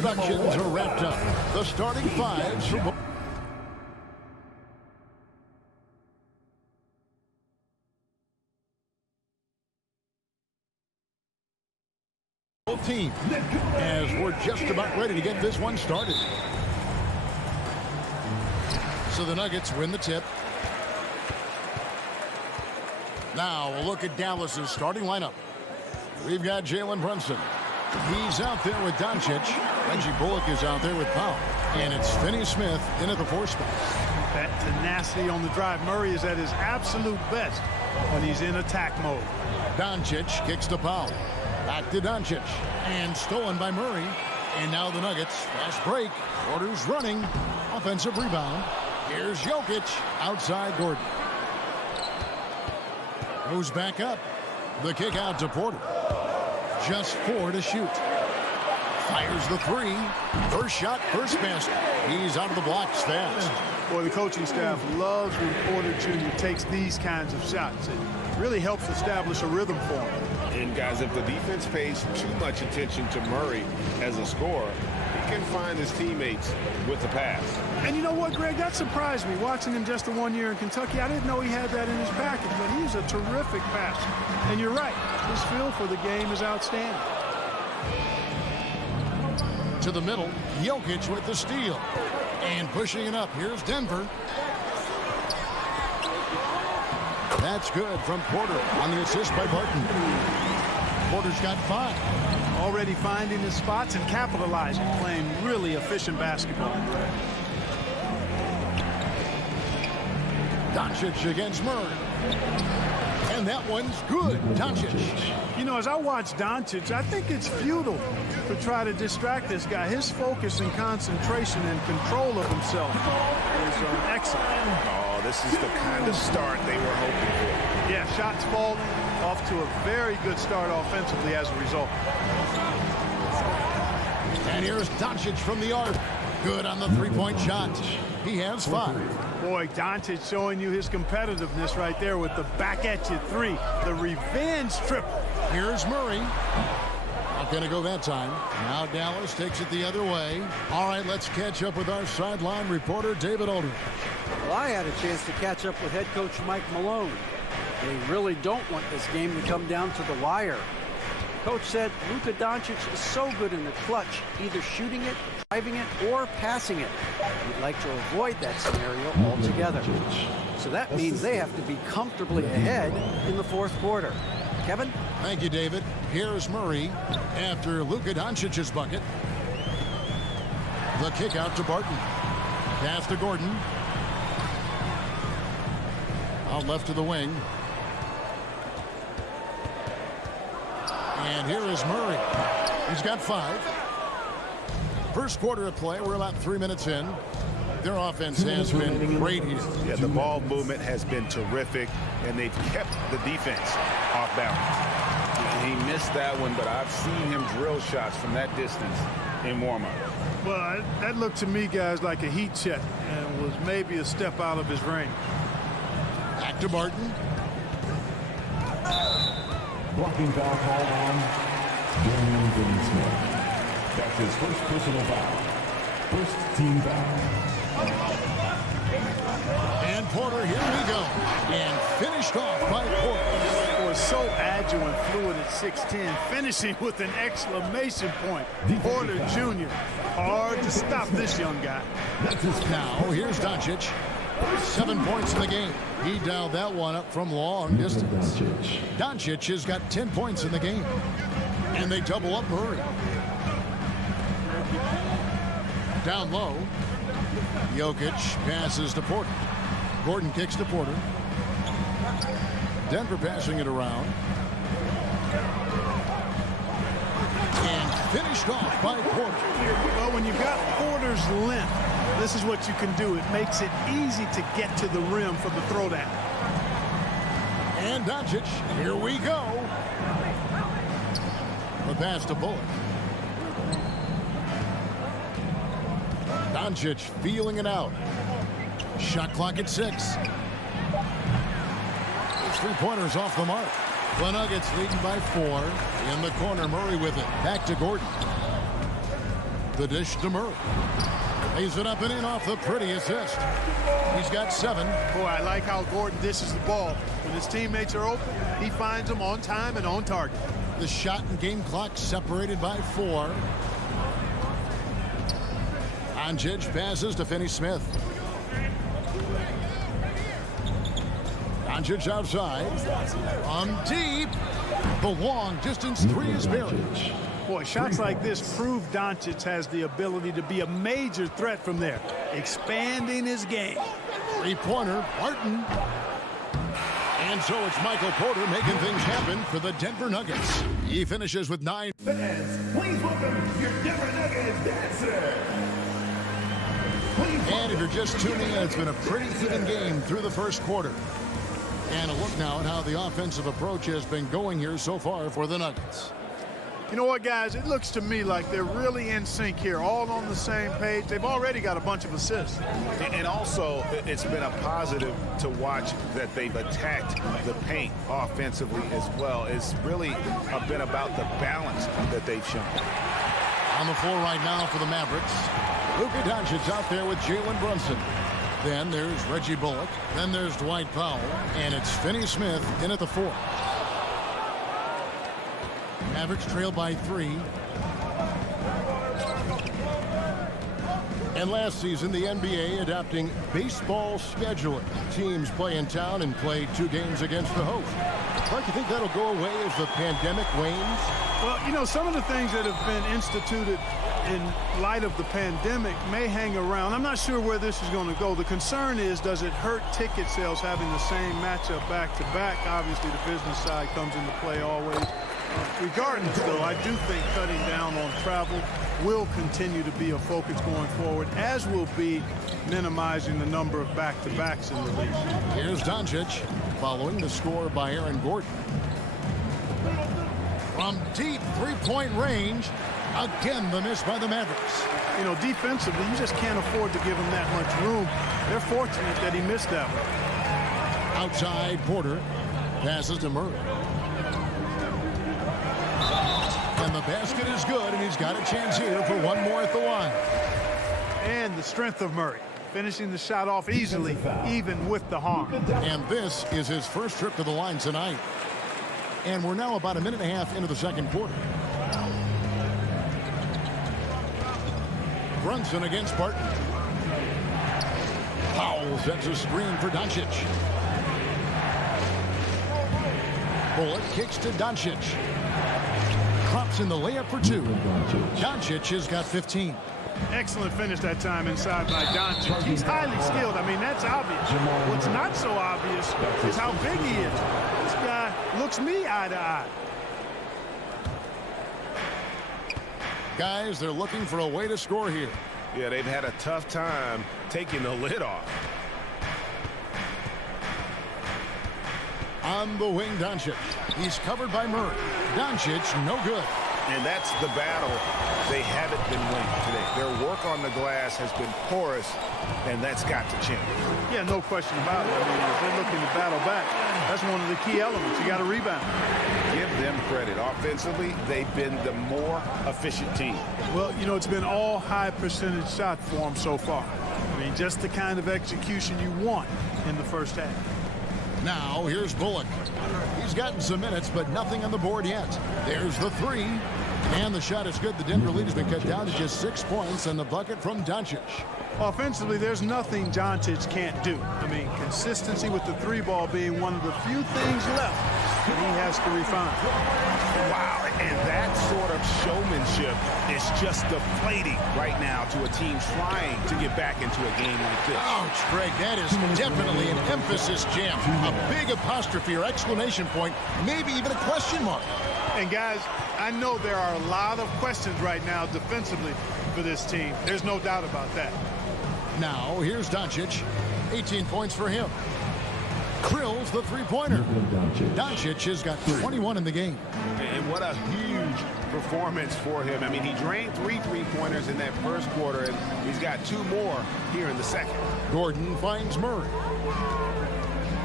Introductions are wrapped up. The starting fives for both teams, as we're just about ready to get this one started. So the Nuggets win the tip. Now we'll look at Dallas's starting lineup. We've got Jalen Brunson. He's out there with Doncic. Reggie Bullock is out there with Powell. And it's Finney-Smith in at the 4 spot. That tenacity on the drive. Murray is at his absolute best when he's in attack mode. Doncic kicks to Powell. Back to Doncic. And stolen by Murray. And now the Nuggets. Fast break. Porter's running. Offensive rebound. Here's Jokic. Outside Gordon. Goes back up. The kick out to Porter. Just 4 to shoot. Fires the 3. First shot, first basket. He's out of the blocks fast. Boy, the coaching staff loves when Porter Jr. takes these kinds of shots. It really helps establish a rhythm for him. And guys, if the defense pays too much attention to Murray as a scorer, he can find his teammates with the pass. And you know what, Greg? That surprised me. Watching him just the 1 year in Kentucky, I didn't know he had that in his package, but he's a terrific passer. And you're right, his feel for the game is outstanding. To the middle, Jokic with the steal. And pushing it up, here's Denver. That's good from Porter on the assist by Barton. Porter's got 5. Already finding his spots and capitalizing, playing really efficient basketball. Doncic against Murray. And that one's good. Doncic. You know, as I watch Doncic, I think it's futile to try to distract this guy. His focus and concentration and control of himself is excellent. Oh, this is the kind of start they were hoping for. Yeah, shots falling, off to a very good start offensively as a result. And here's Doncic from the arc. Good on the 3-point shot. He has 5. Boy, Doncic showing you his competitiveness right there with the back-at-you 3. The revenge triple. Here's Murray. Not going to go that time. Now Dallas takes it the other way. All right, let's catch up with our sideline reporter, David Aldridge. Well, I had a chance to catch up with head coach Mike Malone. They really don't want this game to come down to the wire. Coach said Luka Doncic is so good in the clutch, either shooting it, driving it, or passing it. He'd like to avoid that scenario altogether. So that means they have to be comfortably ahead in the 4th quarter. Kevin? Thank you, David. Here's Murray after Luka Doncic's bucket. The kick out to Barton. Pass to Gordon. Out left to the wing. And here is Murray. He's got 5. First quarter of play. We're about 3 minutes in. Their offense has been great here. Yeah, the ball movement has been terrific, and they've kept the defense off balance. He missed that one, but I've seen him drill shots from that distance in warm-up. Well, that looked to me, guys, like a heat check and was maybe a step out of his range. Back to Barton. Blocking foul call on Dorian Finney-Smith. That's his first personal foul. First team foul. And Porter, here we go. And finished off by Porter. Was so agile and fluid at 6'10", finishing with an exclamation point. Porter Jr. Hard to stop this young guy. Now, here's Doncic. 7 points in the game. He dialed that one up from long distance. Doncic has got 10 points in the game. And they double up Murray. Down low. Jokic passes to Porter. Gordon kicks to Porter. Denver passing it around. And finished off by Porter. Well, when you've got Porter's length, this is what you can do. It makes it easy to get to the rim for the throwdown. And Doncic, here we go. The pass to Bullock. Doncic feeling it out. Shot clock at 6. His 3-pointers off the mark. The Nuggets leading by 4. In the corner, Murray with it. Back to Gordon. The dish to Murray. Lays it up and in off the pretty assist. He's got 7. Boy, I like how Gordon dishes the ball. When his teammates are open, he finds them on time and on target. The shot and game clock separated by 4. Doncic passes to Finney-Smith. Doncic outside. Deep. The long distance 3 is buried. Boy, shots like this prove Doncic has the ability to be a major threat from there, expanding his game. 3-pointer, Barton. And so it's Michael Porter making things happen for the Denver Nuggets. He finishes with 9. Fans, please welcome your Denver Nuggets dancer. And if you're just tuning in, it's been a pretty even game through the first quarter. And a look now at how the offensive approach has been going here so far for the Nuggets. You know what, guys? It looks to me like they're really in sync here, all on the same page. They've already got a bunch of assists. And also, it's been a positive to watch that they've attacked the paint offensively as well. It's really been about the balance that they've shown. On the floor right now for the Mavericks, Luka Doncic out there with Jalen Brunson. Then there's Reggie Bullock. Then there's Dwight Powell. And it's Finney-Smith in at the 4. Mavericks trail by 3. And last season, the NBA adopting baseball scheduling. Teams play in town and play 2 games against the host. Clark, you think that'll go away as the pandemic wanes? Well, you know, some of the things that have been instituted in light of the pandemic may hang around. I'm not sure where this is going to go. The concern is, does it hurt ticket sales having the same matchup back-to-back? Obviously, the business side comes into play always. Regardless, though, I do think cutting down on travel will continue to be a focus going forward, as will be minimizing the number of back-to-backs in the league. Here's Doncic following the score by Aaron Gordon. From deep 3-point range, again the miss by the Mavericks. You know, defensively, you just can't afford to give him that much room. They're fortunate that he missed that one. Outside, Porter passes to Murray. And the basket is good, and he's got a chance here for one more at the line. And the strength of Murray, finishing the shot off easily, even with the harm. And this is his first trip to the line tonight. And we're now about a minute and a half into the second quarter. Brunson against Barton. Powell sets a screen for Doncic. Bullock kicks to Doncic. Drops in the layup for 2. Doncic has got 15. Excellent finish that time inside by Doncic. He's highly skilled. I mean, that's obvious. What's not so obvious is how big he is. This guy looks me eye to eye. Guys, they're looking for a way to score here. Yeah, they've had a tough time taking the lid off. On the wing, Doncic. He's covered by Murray. Doncic, no good. And that's the battle they haven't been winning today. Their work on the glass has been porous, and that's got to change. Yeah, no question about it. I mean, if they're looking to battle back, that's one of the key elements. You got to rebound. Give them credit. Offensively, they've been the more efficient team. Well, you know, it's been all high percentage shots for them so far. I mean, just the kind of execution you want in the first half. Now, here's Bullock. He's gotten some minutes, but nothing on the board yet. There's the 3. And the shot is good. The Denver lead has been cut down to just 6 points, and the bucket from Doncic. Offensively, there's nothing Doncic can't do. I mean, consistency with the 3-ball being one of the few things left that he has to refine. Wow, and that sort of showmanship is just deflating right now to a team trying to get back into a game like this. Ouch, Greg, that is definitely an emphasis jam. A big apostrophe or exclamation point, maybe even a question mark. And guys, I know there are a lot of questions right now defensively for this team. There's no doubt about that. Now, here's Doncic. 18 points for him. Drills the 3-pointer. Doncic has got 21 in the game. And what a huge performance for him. I mean, he drained 3 3-pointers in that first quarter, and he's got 2 more here in the second. Gordon finds Murray.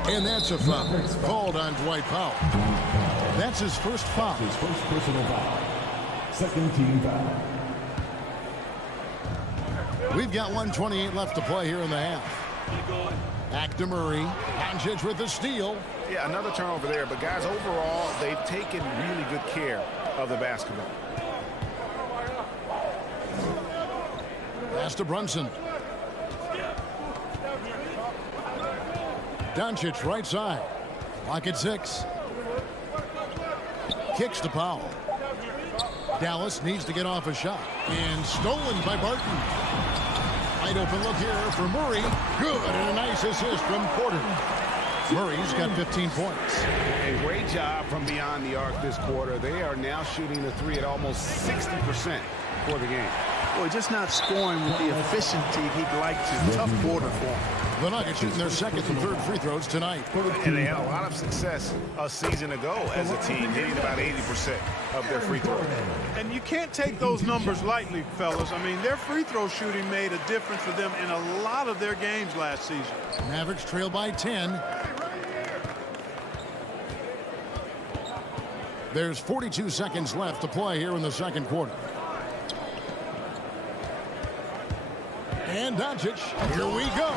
And that's a foul called on Dwight Powell. That's his first foul. His first personal foul. Second team foul. We've got 1:28 left to play here in the half. Back to Murray. Doncic with the steal. Yeah, another turnover there. But, guys, overall, they've taken really good care of the basketball. Pass to Brunson. Doncic right side. Lock at 6. Kicks to Powell. Dallas needs to get off a shot. And stolen by Barton. Wide open look here for Murray. Good, and a nice assist from Porter. Murray's got 15 points. A great job from beyond the arc this quarter. They are now shooting the three at almost 60% for the game. Boy, just not scoring with the efficiency he'd like to. Tough quarter for him. The Nuggets shooting their second and third free throws tonight. And they had a lot of success a season ago as a team, hitting about 80% of their free throws. And you can't take those numbers lightly, fellas. I mean, their free throw shooting made a difference for them in a lot of their games last season. Mavericks trail by 10. There's 42 seconds left to play here in the second quarter. And Doncic, here we go.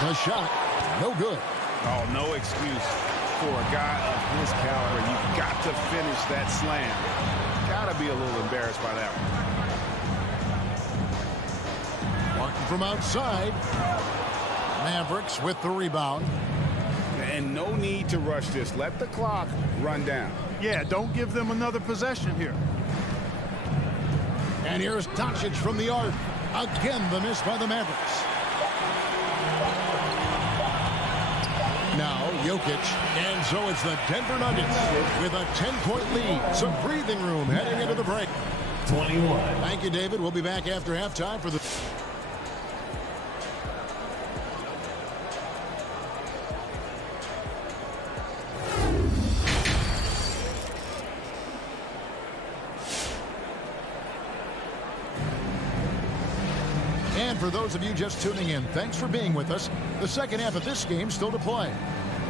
The shot, no good. Oh, no excuse for a guy of his caliber. You've got to finish that slam. Got to be a little embarrassed by that one. Martin from outside. Mavericks with the rebound. And no need to rush this. Let the clock run down. Yeah, don't give them another possession here. And here's Doncic from the arc. Again, the miss by the Mavericks. Now, Jokic. And so it's the Denver Nuggets with a 10-point lead. Some breathing room heading into the break. 21. Thank you, David. We'll be back after halftime for the... And for those of you just tuning in, thanks for being with us. The second half of this game still to play.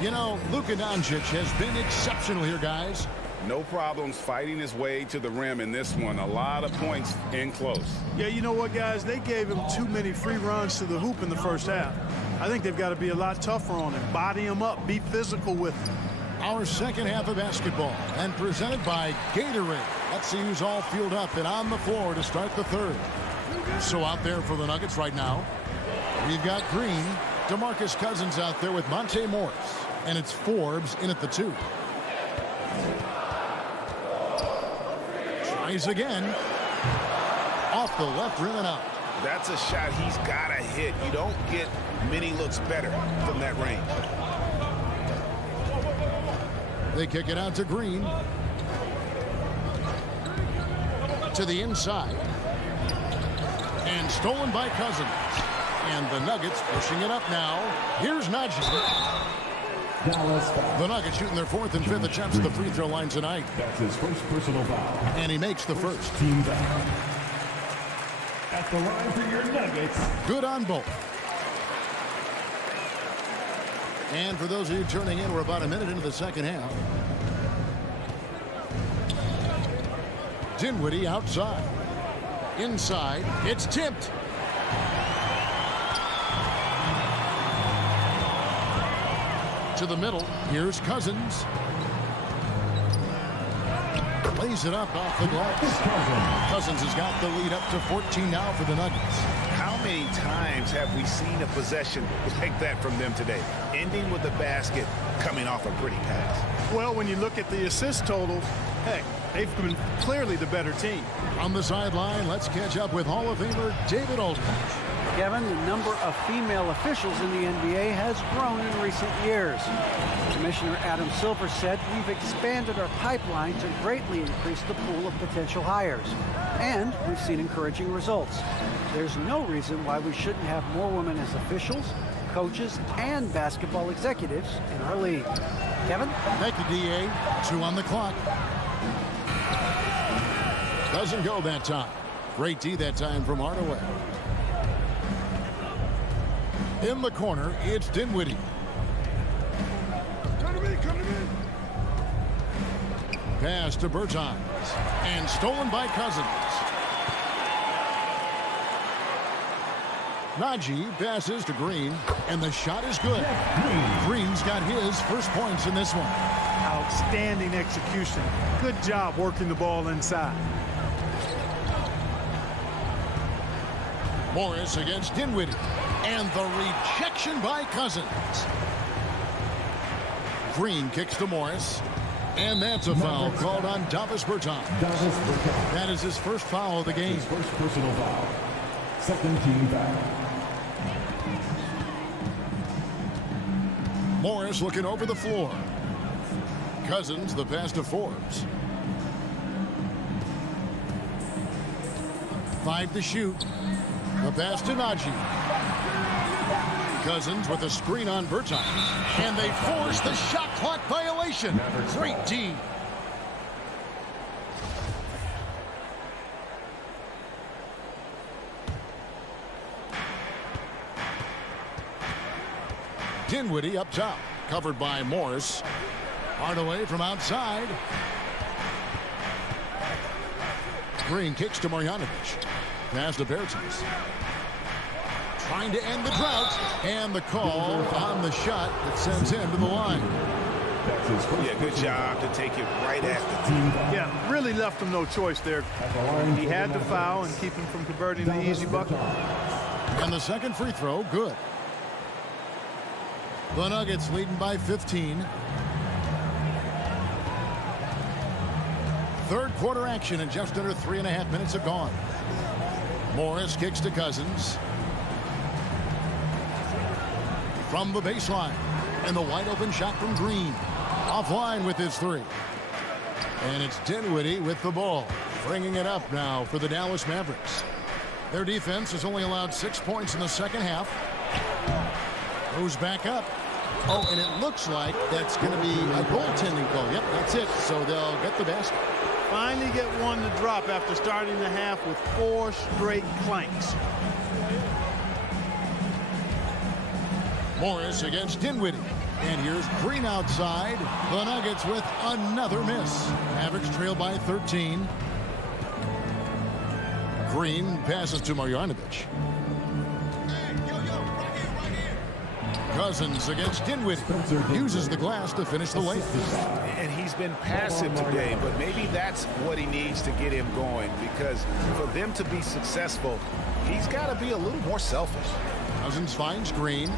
You know, Luka Doncic has been exceptional here, guys. No problems fighting his way to the rim in this one. A lot of points in close. Yeah, you know what, guys? They gave him too many free runs to the hoop in the first half. I think they've got to be a lot tougher on him. Body him up. Be physical with him. Our second half of basketball and presented by Gatorade. Let's see who's all fueled up and on the floor to start the third. So out there for the Nuggets right now, we've got Green, DeMarcus Cousins out there with Monte Morris, and it's Forbes in at the 2. Tries again. Off the left rim and out. That's a shot he's got to hit. You don't get many looks better from that range. They kick it out to Green. To the inside. And stolen by Cousins. And the Nuggets pushing it up now. Here's Najee. The Nuggets shooting their fourth and fifth attempts at the free throw line tonight. That's his first personal foul. And he makes the first. Team foul. At the line for your Nuggets. Good on both. And for those of you turning in, we're about a minute into the second half. Dinwiddie outside. Inside, it's tipped. To the middle, here's Cousins. Lays it up off the glass. Cousins has got the lead up to 14 now for the Nuggets. How many times have we seen a possession like that from them today? Ending with a basket, coming off a pretty pass. Well, when you look at the assist totals, heck, they've been clearly the better team. On the sideline, let's catch up with Hall of Famer David Aldridge. Kevin, the number of female officials in the NBA has grown in recent years. Commissioner Adam Silver said, "We've expanded our pipeline to greatly increase the pool of potential hires. And we've seen encouraging results. There's no reason why we shouldn't have more women as officials, coaches, and basketball executives in our league." Kevin? Thank you, DA. 2 on the clock. Doesn't go that time. Great D that time from Hardaway. In the corner, it's Dinwiddie. Come to me. Pass to Bertans. And stolen by Cousins. Najee passes to Green, and the shot is good. Green's got his first points in this one. Outstanding execution. Good job working the ball inside. Morris against Dinwiddie, and the rejection by Cousins. Green kicks to Morris, and that's a foul called on Davis Bertans. That is his first foul of the game. His first personal foul. Second team foul. Morris looking over the floor. Cousins the pass to Forbes. 5 to shoot. The pass to Najee. Cousins with a screen on Bertans, and they force the shot clock violation. Great D. Dinwiddie up top, covered by Morris. Hardaway from outside. Green kicks to Marjanovic. Pass to Bertans. Trying to end the drought, and the call on the shot that sends him to the line. Yeah, good job to take it right at the team. Yeah, really left him no choice there. He had to foul and keep him from converting the easy bucket. And the second free throw, good. The Nuggets leading by 15. Third quarter action, and just under 3.5 minutes have gone. Morris kicks to Cousins. From the baseline, and the wide open shot from Green. Offline with his three. And it's Dinwiddie with the ball, bringing it up now for the Dallas Mavericks. Their defense has only allowed 6 points in the second half. Goes back up. Oh, and it looks like that's going to be a goaltending call. Yep, that's it. So they'll get the basket. Finally get one to drop after starting the half with 4 straight clanks. Morris against Dinwiddie. And here's Green outside. The Nuggets with another miss. Mavericks trail by 13. Green passes to Marjanovic. Cousins against Dinwiddie. Uses the glass to finish the layup. And he's been passive today, but maybe that's what he needs to get him going, because for them to be successful, he's got to be a little more selfish. Cousins finds Green.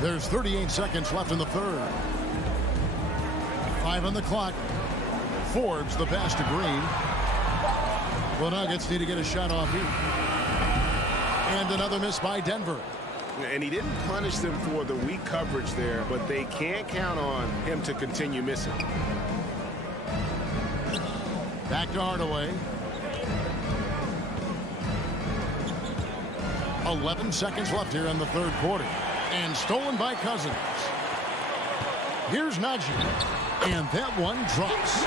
There's 38 seconds left in the third. 5 on the clock. Forbes the pass to Green. The Nuggets need to get a shot off here. And another miss by Denver. And he didn't punish them for the weak coverage there, but they can't count on him to continue missing. Back to Hardaway. 11 seconds left here in the third quarter. And stolen by Cousins. Here's Najee. And that one drops.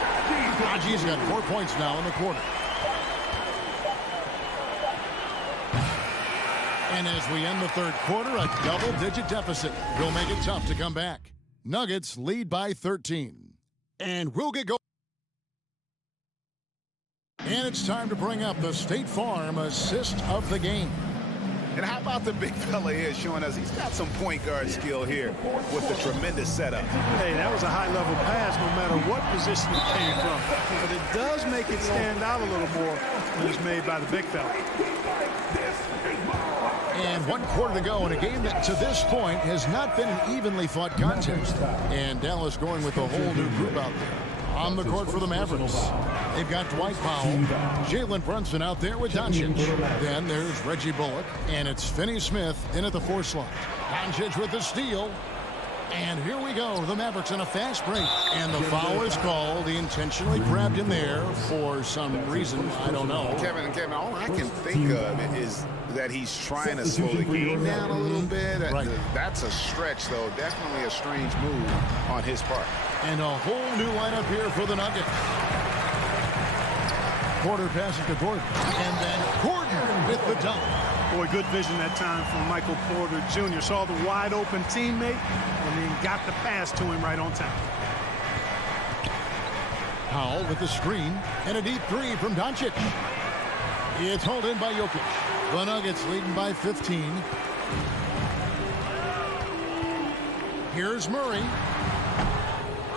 Najee's got 4 points now in the quarter. And as we end the third quarter, a double-digit deficit will make it tough to come back. Nuggets lead by 13. And we'll get going. And it's time to bring up the State Farm assist of the game. And how about the big fella here showing us he's got some point guard skill here with the tremendous setup. Hey, that was a high-level pass no matter what position it came from. But it does make it stand out a little more when it's made by the big fella. And 1 quarter to go in a game that to this point has not been an evenly fought contest. And Dallas going with a whole new group out there. On the court for the Mavericks, they've got Dwight Powell, Jalen Brunson out there with Doncic. Then there's Reggie Bullock, and it's Finney Smith in at the 4 slot. Doncic with the steal. And here we go, the Mavericks in a fast break. And the foul is called. He intentionally grabbed him there for some reason. I don't know. Kevin, all I can think of is that he's trying to slow the game down a little bit. Right. That's a stretch, though. Definitely a strange move on his part. And a whole new lineup here for the Nuggets. Porter passes to Gordon. And then Gordon with the dunk. Boy, good vision that time from Michael Porter Jr. Saw the wide open teammate and then got the pass to him right on time. Powell with the screen and a deep three from Doncic. It's hauled in by Jokic. The Nuggets leading by 15. Here's Murray.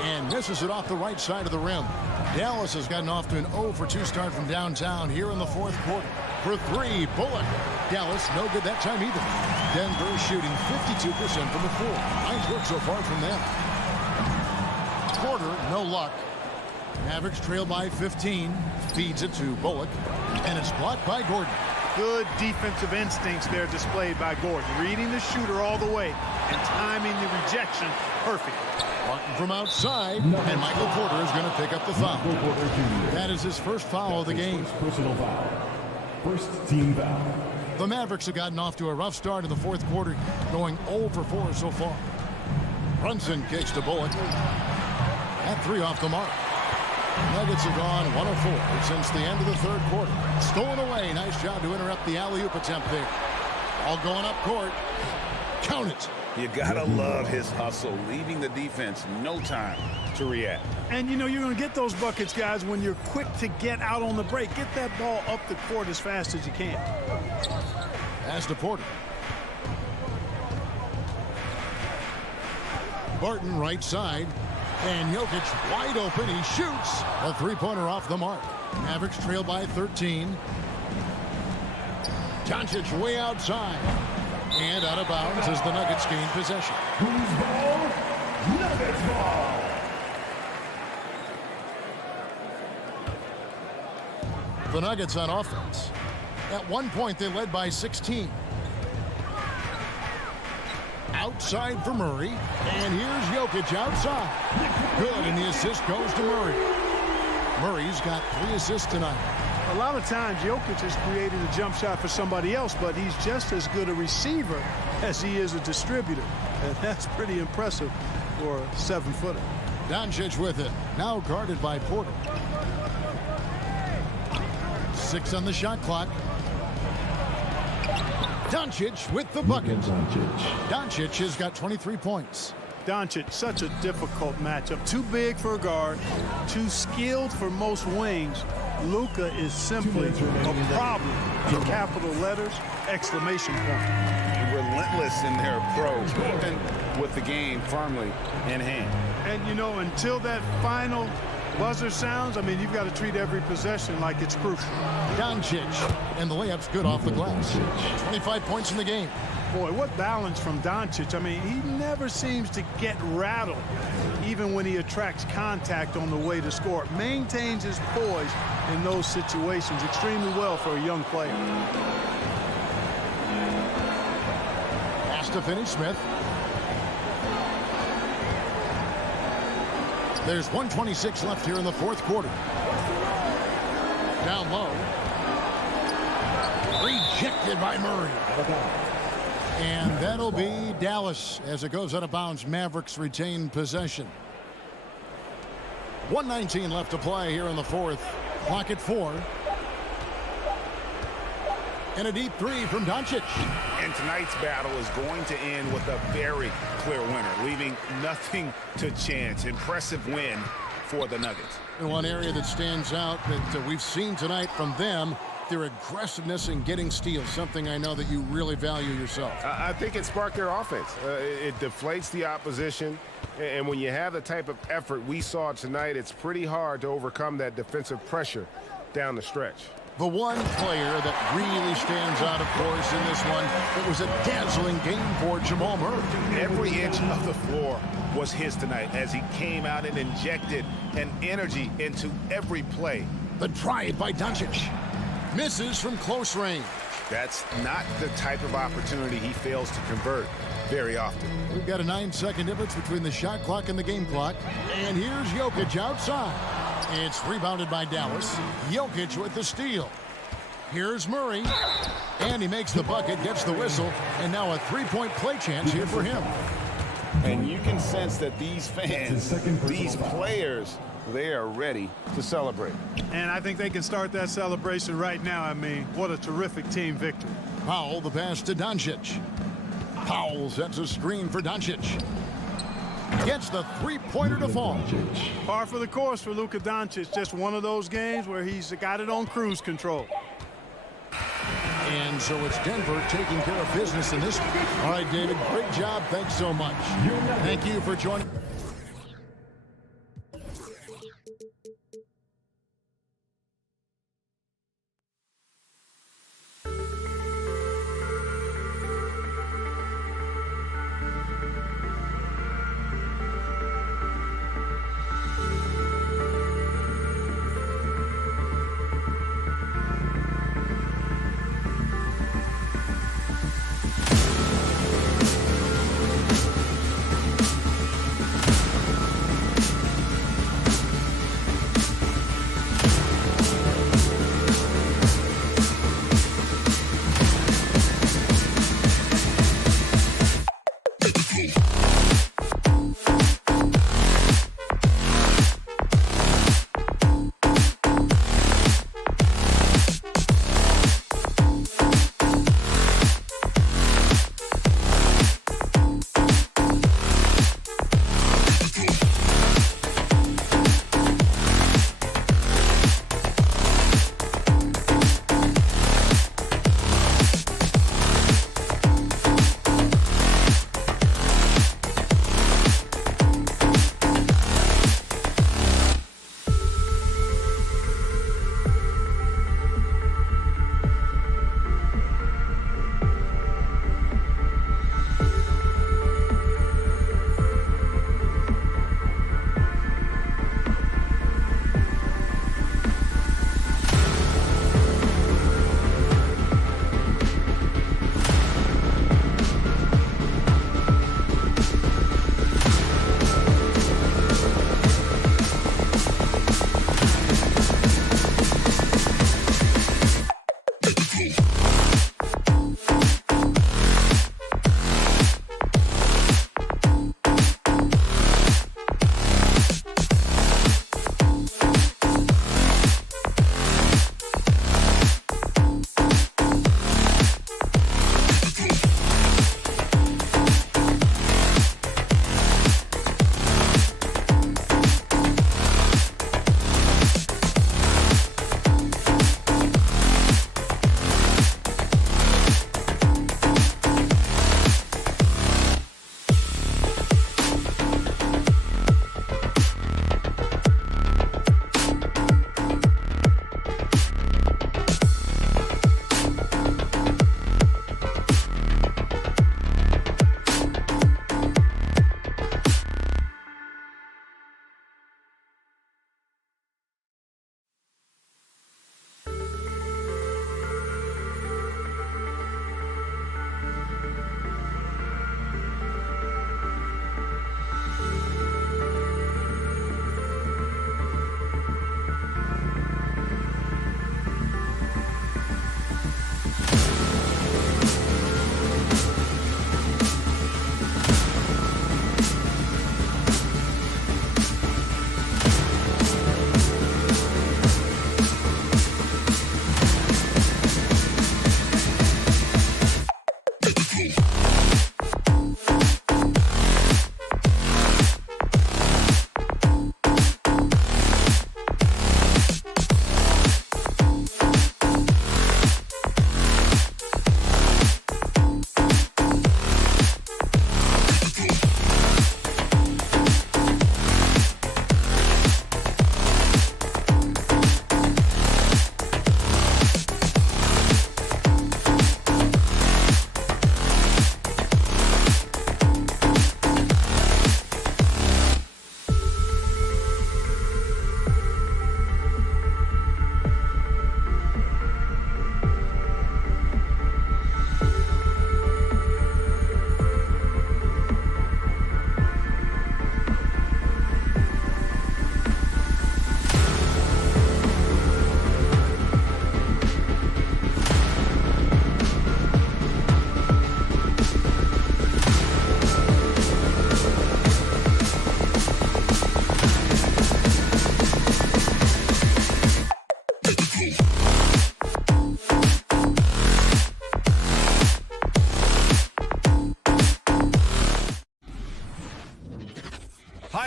And misses it off the right side of the rim. Dallas has gotten off to an 0 for 2 start from downtown here in the fourth quarter. For 3, Bullock. Dallas no good that time either. Denver shooting 52% from the floor. Nice work so far from them. Porter, no luck. Mavericks trail by 15. Feeds it to Bullock. And it's blocked by Gordon. Good defensive instincts there displayed by Gordon. Reading the shooter all the way and timing the rejection perfect. Martin from outside, and Michael Porter is going to pick up the foul. That is his first foul of the game. Personal foul. First team foul. The Mavericks have gotten off to a rough start in the fourth quarter, going 0 for 4 so far. Brunson kicks to Bullock. That 3 off the mark. Nuggets have gone 1 of 4 since the end of the third quarter. Stolen away. Nice job to interrupt the alley-oop attempt there. All going up court. Count it. You gotta love his hustle, leaving the defense no time to react. And you know you're going to get those buckets, guys, when you're quick to get out on the break. Get that ball up the court as fast as you can. Pass to Porter. Barton right side. And Jokic wide open. He shoots. A 3-pointer off the mark. Mavericks trail by 13. Doncic way outside. And out of bounds as the Nuggets gain possession. Who's ball? Nuggets ball. The Nuggets on offense. At one point, they led by 16. Outside for Murray. And here's Jokic outside. Good, and the assist goes to Murray. Murray's got 3 assists tonight. A lot of times, Jokic has created a jump shot for somebody else, but he's just as good a receiver as he is a distributor. And that's pretty impressive for a 7-footer. Doncic with it. Now guarded by Porter. 6 on the shot clock. Doncic with the bucket. Doncic has got 23 points. Doncic, such a difficult matchup. Too big for a guard, too skilled for most wings. Luka is simply a problem in capital letters, exclamation point. Relentless in their approach, even with the game firmly in hand. And, you know, until that final buzzer sounds, I mean, you've got to treat every possession like it's crucial. Doncic, and the layup's good off the glass. 25 points in the game. Boy, what balance from Doncic. I mean, he never seems to get rattled, even when he attracts contact on the way to score. Maintains his poise in those situations extremely well for a young player. Pass to Finney-Smith. There's 1:26 left here in the fourth quarter. Down low. Rejected by Murray. And that'll be Dallas as it goes out of bounds. Mavericks retain possession. 1:19 left to play here in the fourth. Clock at 4. And a deep 3 from Doncic. And tonight's battle is going to end with a very clear winner, leaving nothing to chance. Impressive win for the Nuggets. And one area that stands out that we've seen tonight from them, their aggressiveness in getting steals, something I know that you really value yourself. I think it sparked their offense. It deflates the opposition, and when you have the type of effort we saw tonight, it's pretty hard to overcome that defensive pressure down the stretch. The one player that really stands out, of course, in this one, it was a dazzling game for Jamal Murray. Every inch of the floor was his tonight as he came out and injected an energy into every play. The drive by Doncic. Misses from close range. That's not the type of opportunity he fails to convert very often. We've got a 9-second difference between the shot clock and the game clock. And here's Jokic outside. It's rebounded by Dallas. Jokic with the steal. Here's Murray. And he makes the bucket, gets the whistle, and now a 3-point play chance here for him. And you can sense that these fans, these players, they are ready to celebrate. And I think they can start that celebration right now. I mean, what a terrific team victory. Powell, the pass to Doncic. Powell sets a screen for Doncic. Gets the 3-pointer to fall. Par for the course for Luka Doncic. Just one of those games where he's got it on cruise control. And so it's Denver taking care of business in this one. All right, David, great job. Thanks so much. Thank you for joining.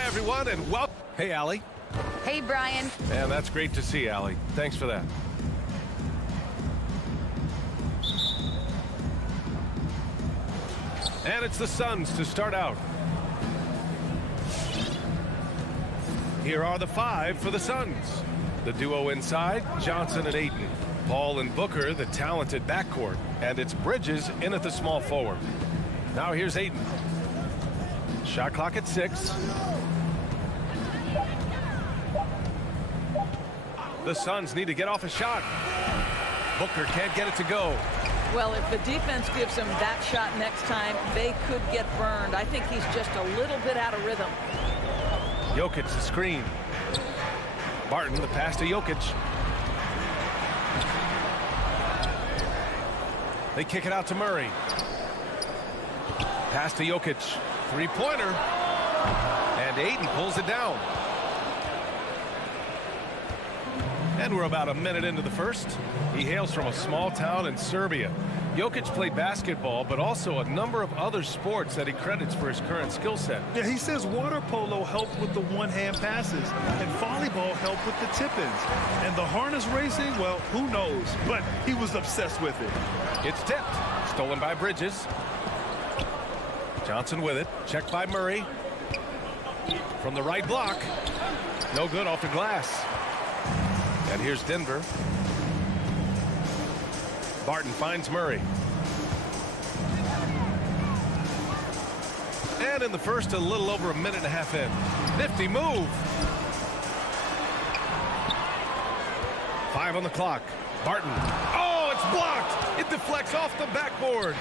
everyone, and welcome. Hey, Allie. Hey, Brian. Man, that's great to see, Allie. Thanks for that. And it's the Suns to start out. Here are the 5 for the Suns. The duo inside, Johnson and Ayton. Paul and Booker, the talented backcourt. And it's Bridges in at the small forward. Now here's Ayton. Shot clock at 6. The Suns need to get off a shot. Booker can't get it to go. Well, if the defense gives him that shot next time, they could get burned. I think he's just a little bit out of rhythm. Jokic the screen. Barton the pass to Jokic. They kick it out to Murray. Pass to Jokic. Three-pointer. And Ayton pulls it down. And we're about a minute into the first. He hails from a small town in Serbia. Jokic played basketball, but also a number of other sports that he credits for his current skill set. Yeah, he says water polo helped with the one-hand passes, and volleyball helped with the tip-ins. And the harness racing, well, who knows? But he was obsessed with it. It's tipped. Stolen by Bridges. Johnson with it. Checked by Murray. From the right block. No good off the glass. And here's Denver. Barton finds Murray. And in the first, a little over a minute and a half in. Nifty move. 5 on the clock. Barton. Oh, it's blocked. It deflects off the backboard.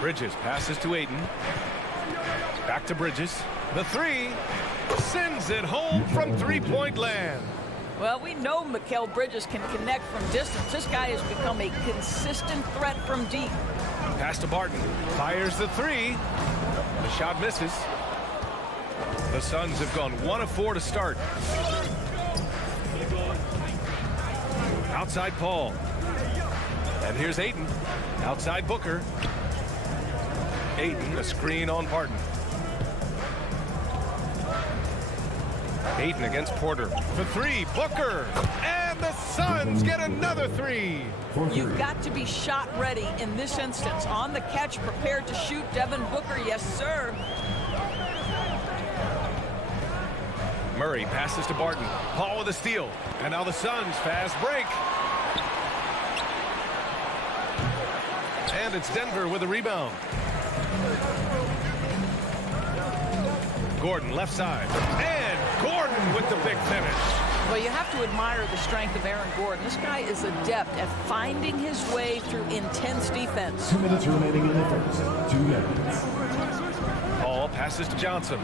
Bridges passes to Ayton. Back to Bridges. The 3. Sends it home from three-point land. Well, we know Mikal Bridges can connect from distance. This guy has become a consistent threat from deep. Pass to Barton. Fires the 3. The shot misses. The Suns have gone 1 of 4 to start. Outside Paul. And here's Ayton. Outside Booker. Ayton, a screen on Barton. Ayton against Porter. The 3, Booker. And the Suns get another 3. You've got to be shot ready in this instance. On the catch, prepared to shoot. Devin Booker, yes, sir. Murray passes to Barton. Paul with a steal. And now the Suns fast break. And it's Denver with a rebound. Gordon left side. And Gordon with the big finish. Well, you have to admire the strength of Aaron Gordon. This guy is adept at finding his way through intense defense. 2 minutes remaining in the first. 2 minutes. Paul passes to Johnson.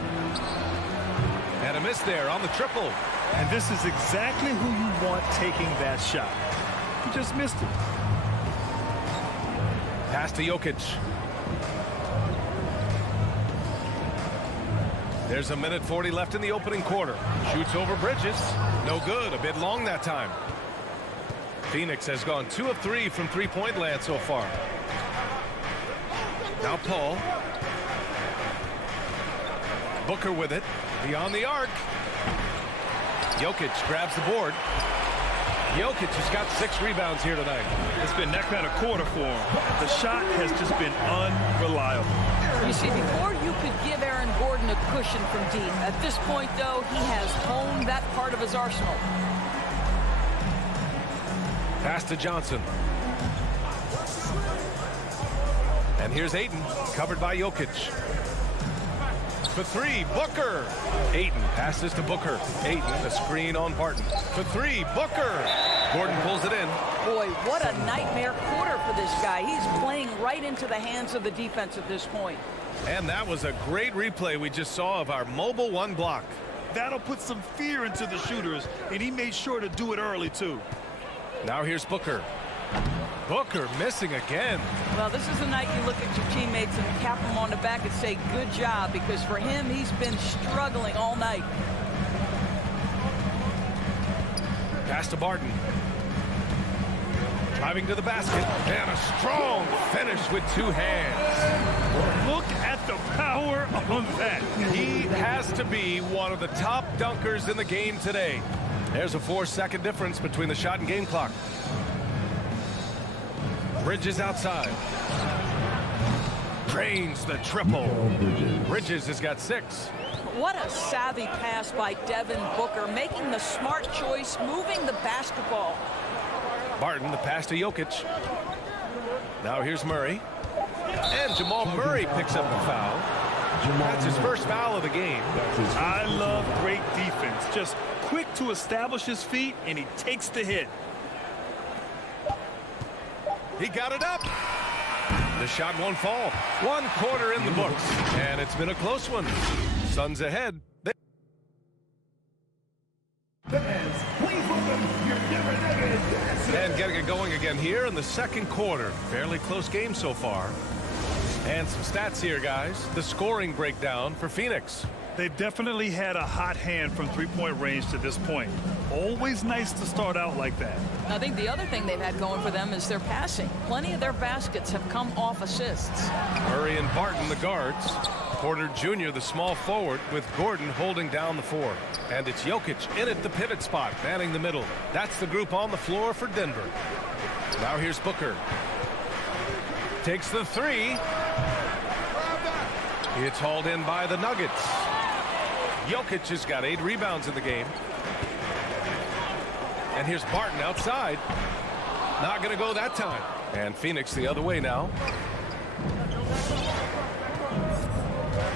And a miss there on the triple. And this is exactly who you want taking that shot. He just missed it. Pass to Jokic. There's a minute 40 left in the opening quarter. Shoots over Bridges. No good. A bit long that time. Phoenix has gone 2 of 3 from three-point land so far. Now Paul. Booker with it. Beyond the arc. Jokic grabs the board. Jokic has got 6 rebounds here tonight. It's been that kind of quarter for him. The shot has just been unreliable. You see, before you could give Aaron Gordon a cushion from deep. At this point, though, he has honed that part of his arsenal. Pass to Johnson. And here's Ayton, covered by Jokic. For 3, Booker. Ayton passes to Booker. Ayton, a screen on Barton. For 3, Booker. Gordon pulls it in. Boy, what a nightmare quarter for this guy. He's playing right into the hands of the defense at this point. And that was a great replay we just saw of our mobile 1 block. That'll put some fear into the shooters, and he made sure to do it early, too. Now here's Booker. Booker missing again. Well, this is the night you look at your teammates and tap them on the back and say, good job, because for him, he's been struggling all night. Pass to Barton. Driving to the basket. And a strong finish with 2 hands. Look at the power on that. He has to be one of the top dunkers in the game today. There's a 4-second difference between the shot and game clock. Bridges outside. Drains the triple. Bridges has got 6. What a savvy pass by Devin Booker, making the smart choice, moving the basketball. Barton, the pass to Jokic. Now here's Murray. And Jamal Murray picks up the foul. That's his first foul of the game. I love great defense. Just quick to establish his feet, and he takes the hit. He got it up. The shot won't fall. 1 quarter in the books, and it's been a close one. Suns ahead. And getting it going again here in the second quarter. Fairly close game so far. And some stats here, guys. The scoring breakdown for Phoenix. They've definitely had a hot hand from three-point range to this point. Always nice to start out like that. I think the other thing they've had going for them is their passing. Plenty of their baskets have come off assists. Murray and Barton, the guards. Porter Jr., the small forward, with Gordon holding down the 4. And it's Jokic in at the pivot spot, manning the middle. That's the group on the floor for Denver. Now here's Booker. Takes the 3. It's hauled in by the Nuggets. Jokic has got 8 rebounds in the game. And here's Barton outside. Not going to go that time. And Phoenix the other way now.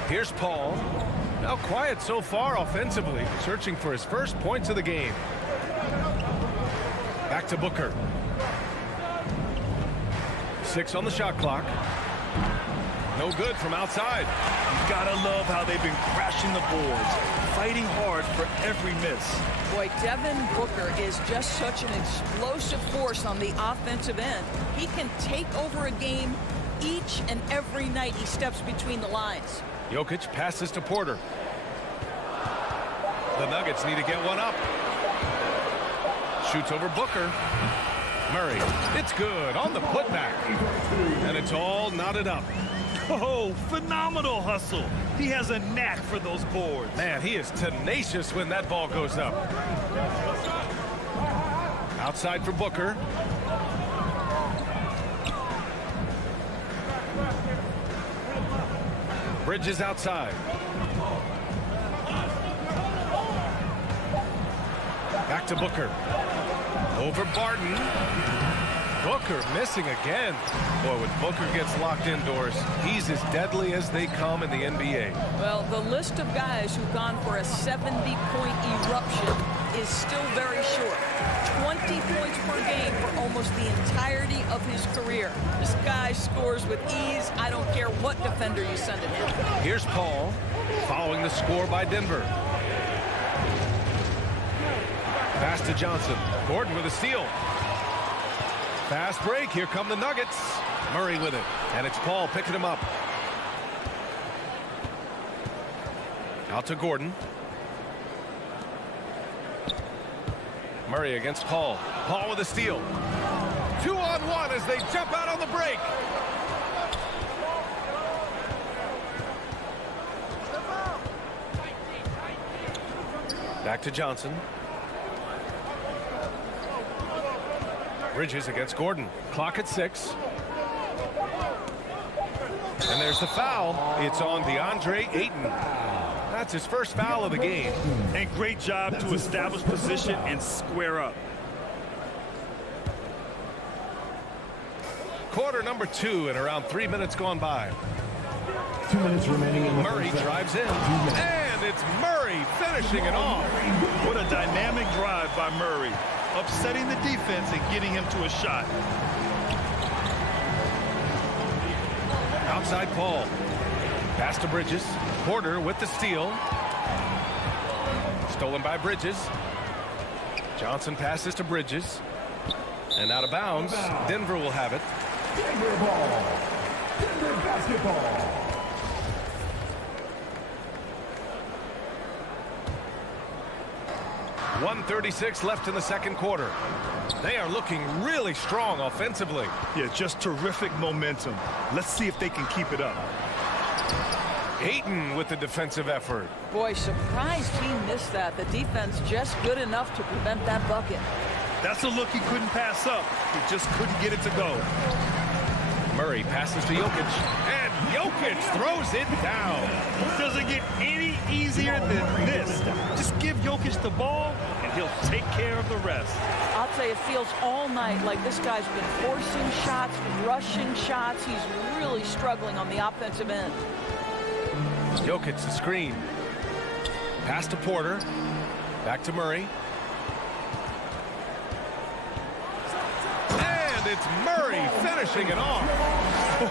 Here's Paul. Now quiet so far offensively, searching for his first points of the game. Back to Booker. 6 on the shot clock. No good from outside. You gotta love how they've been crashing the boards, fighting hard for every miss. Boy, Devin Booker is just such an explosive force on the offensive end. He can take over a game each and every night he steps between the lines. Jokic passes to Porter. The Nuggets need to get one up. Shoots over Booker. Murray, it's good on the putback. And it's all knotted up. Oh, phenomenal hustle. He has a knack for those boards. Man, he is tenacious when that ball goes up. Outside for Booker. Bridges outside. Back to Booker. Over Barton. Booker missing again. Boy, when Booker gets locked indoors, he's as deadly as they come in the NBA. Well, the list of guys who've gone for a 70-point eruption is still very short. 20 points per game for almost the entirety of his career. This guy scores with ease. I don't care what defender you send at him. Here's Paul, following the score by Denver. Pass to Johnson. Gordon with a steal. Fast break. Here come the Nuggets. Murray with it. And it's Paul picking him up. Out to Gordon. Murray against Paul. Paul with a steal. 2-on-1 as they jump out on the break. Back to Johnson. Bridges against Gordon. Clock at 6. And there's the foul. It's on DeAndre Ayton. That's his first foul of the game. And great job to establish position and square up. Quarter number 2 and around 3 minutes gone by. 2 minutes remaining in the Murray first drives in. And it's Murray finishing it off. What a dynamic drive by Murray. Upsetting the defense and getting him to a shot. Outside Paul. Pass to Bridges. Porter with the steal. Stolen by Bridges. Johnson passes to Bridges. And out of bounds. Denver will have it. Denver ball. Denver basketball. .136 left in the second quarter. They are looking really strong offensively. Yeah, just terrific momentum. Let's see if they can keep it up. Ayton with the defensive effort. Boy, surprised he missed that. The defense just good enough to prevent that bucket. That's a look he couldn't pass up. He just couldn't get it to go. Murray passes to Jokic, and Jokic throws it down. Doesn't get any easier than this. Just give Jokic the ball, and he'll take care of the rest. I'll tell you, it feels all night like this guy's been forcing shots, rushing shots. He's really struggling on the offensive end. Jokic the screen. Pass to Porter. Back to Murray. And it's Murray finishing it off.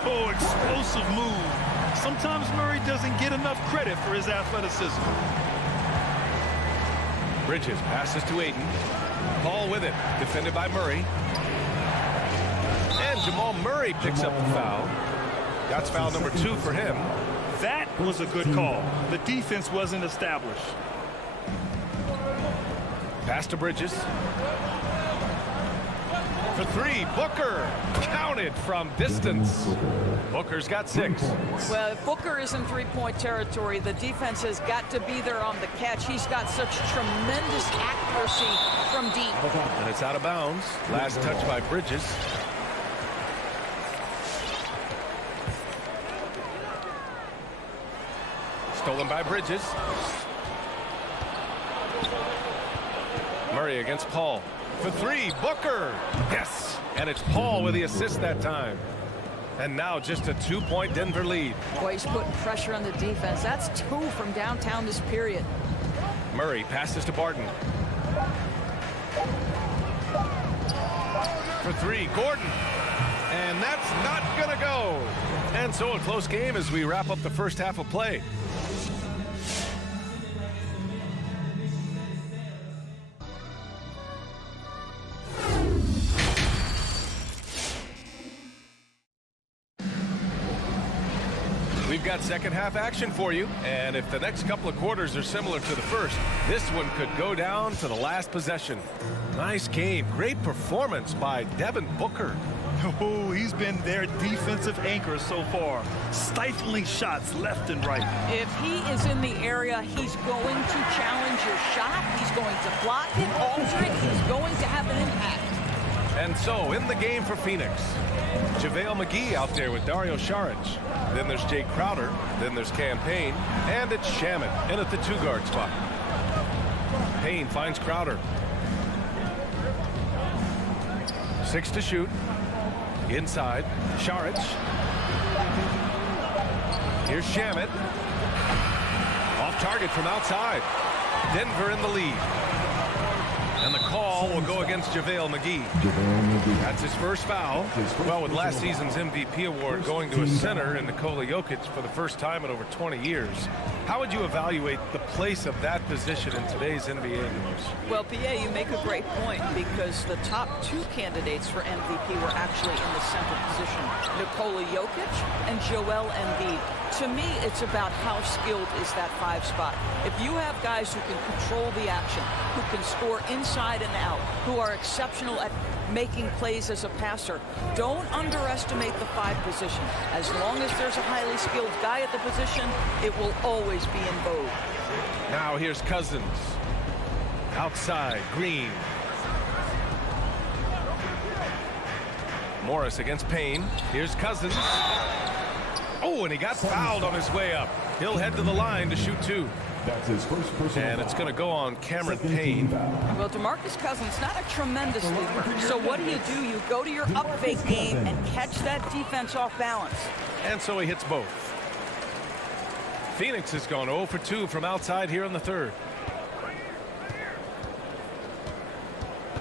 Oh, explosive move. Sometimes Murray doesn't get enough credit for his athleticism. Bridges passes to Ayton. Paul with it. Defended by Murray. And Jamal Murray picks up the foul. That's foul number 2 for him. That was a good call. The defense wasn't established. Pass to Bridges. For 3, Booker. Counted from distance. Booker's got 6. Well, if Booker is in three-point territory, the defense has got to be there on the catch. He's got such tremendous accuracy from deep. And it's out of bounds. Last touch by Bridges. Stolen by Bridges. Murray against Paul. For 3, Booker. Yes. And it's Paul with the assist that time. And now just a 2-point Denver lead. Boy, he's putting pressure on the defense. That's 2 from downtown this period. Murray passes to Barton. For 3, Gordon. And that's not going to go. And so a close game as we wrap up the first half of play. We've got second half action for you, and if the next couple of quarters are similar to the first, this one could go down to the last possession. Nice game. Great performance by Devin Booker. Oh, he's been their defensive anchor so far. Stifling shots left and right. If he is in the area, he's going to challenge your shot. He's going to block it, alter it. He's going to have an impact. And so, in the game for Phoenix, JaVale McGee out there with Dario Saric. Then there's Jay Crowder. Then there's Cam Payne. And it's Shaman in at the 2-guard spot. Payne finds Crowder. 6 to shoot. Inside, Saric. Here's Shaman. Off target from outside. Denver in the lead. And the call will go against JaVale McGee. That's his first foul. Well, with last season's MVP award going to a center in Nikola Jokic for the first time in over 20 years, how would you evaluate the place of that position in today's NBA news? Well, PA, you make a great point because the top 2 candidates for MVP were actually in the center position, Nikola Jokic and Joel Embiid. To me, it's about how skilled is that 5 spot. If you have guys who can control the action, who can score inside and out, who are exceptional at making plays as a passer, don't underestimate the 5 position. As long as there's a highly skilled guy at the position, it will always be in vogue. Now here's Cousins. Outside, Green. Morris against Payne. Here's Cousins. Oh, and he got fouled on his way up. He'll head to the line to shoot 2. That's his first personal And it's going to go on Cameron Payne. Well, DeMarcus Cousins, not a tremendous leaper. So what do? You go to your up-fake game and catch that defense off balance. And so he hits both. Phoenix has gone 0 for 2 from outside here in the third.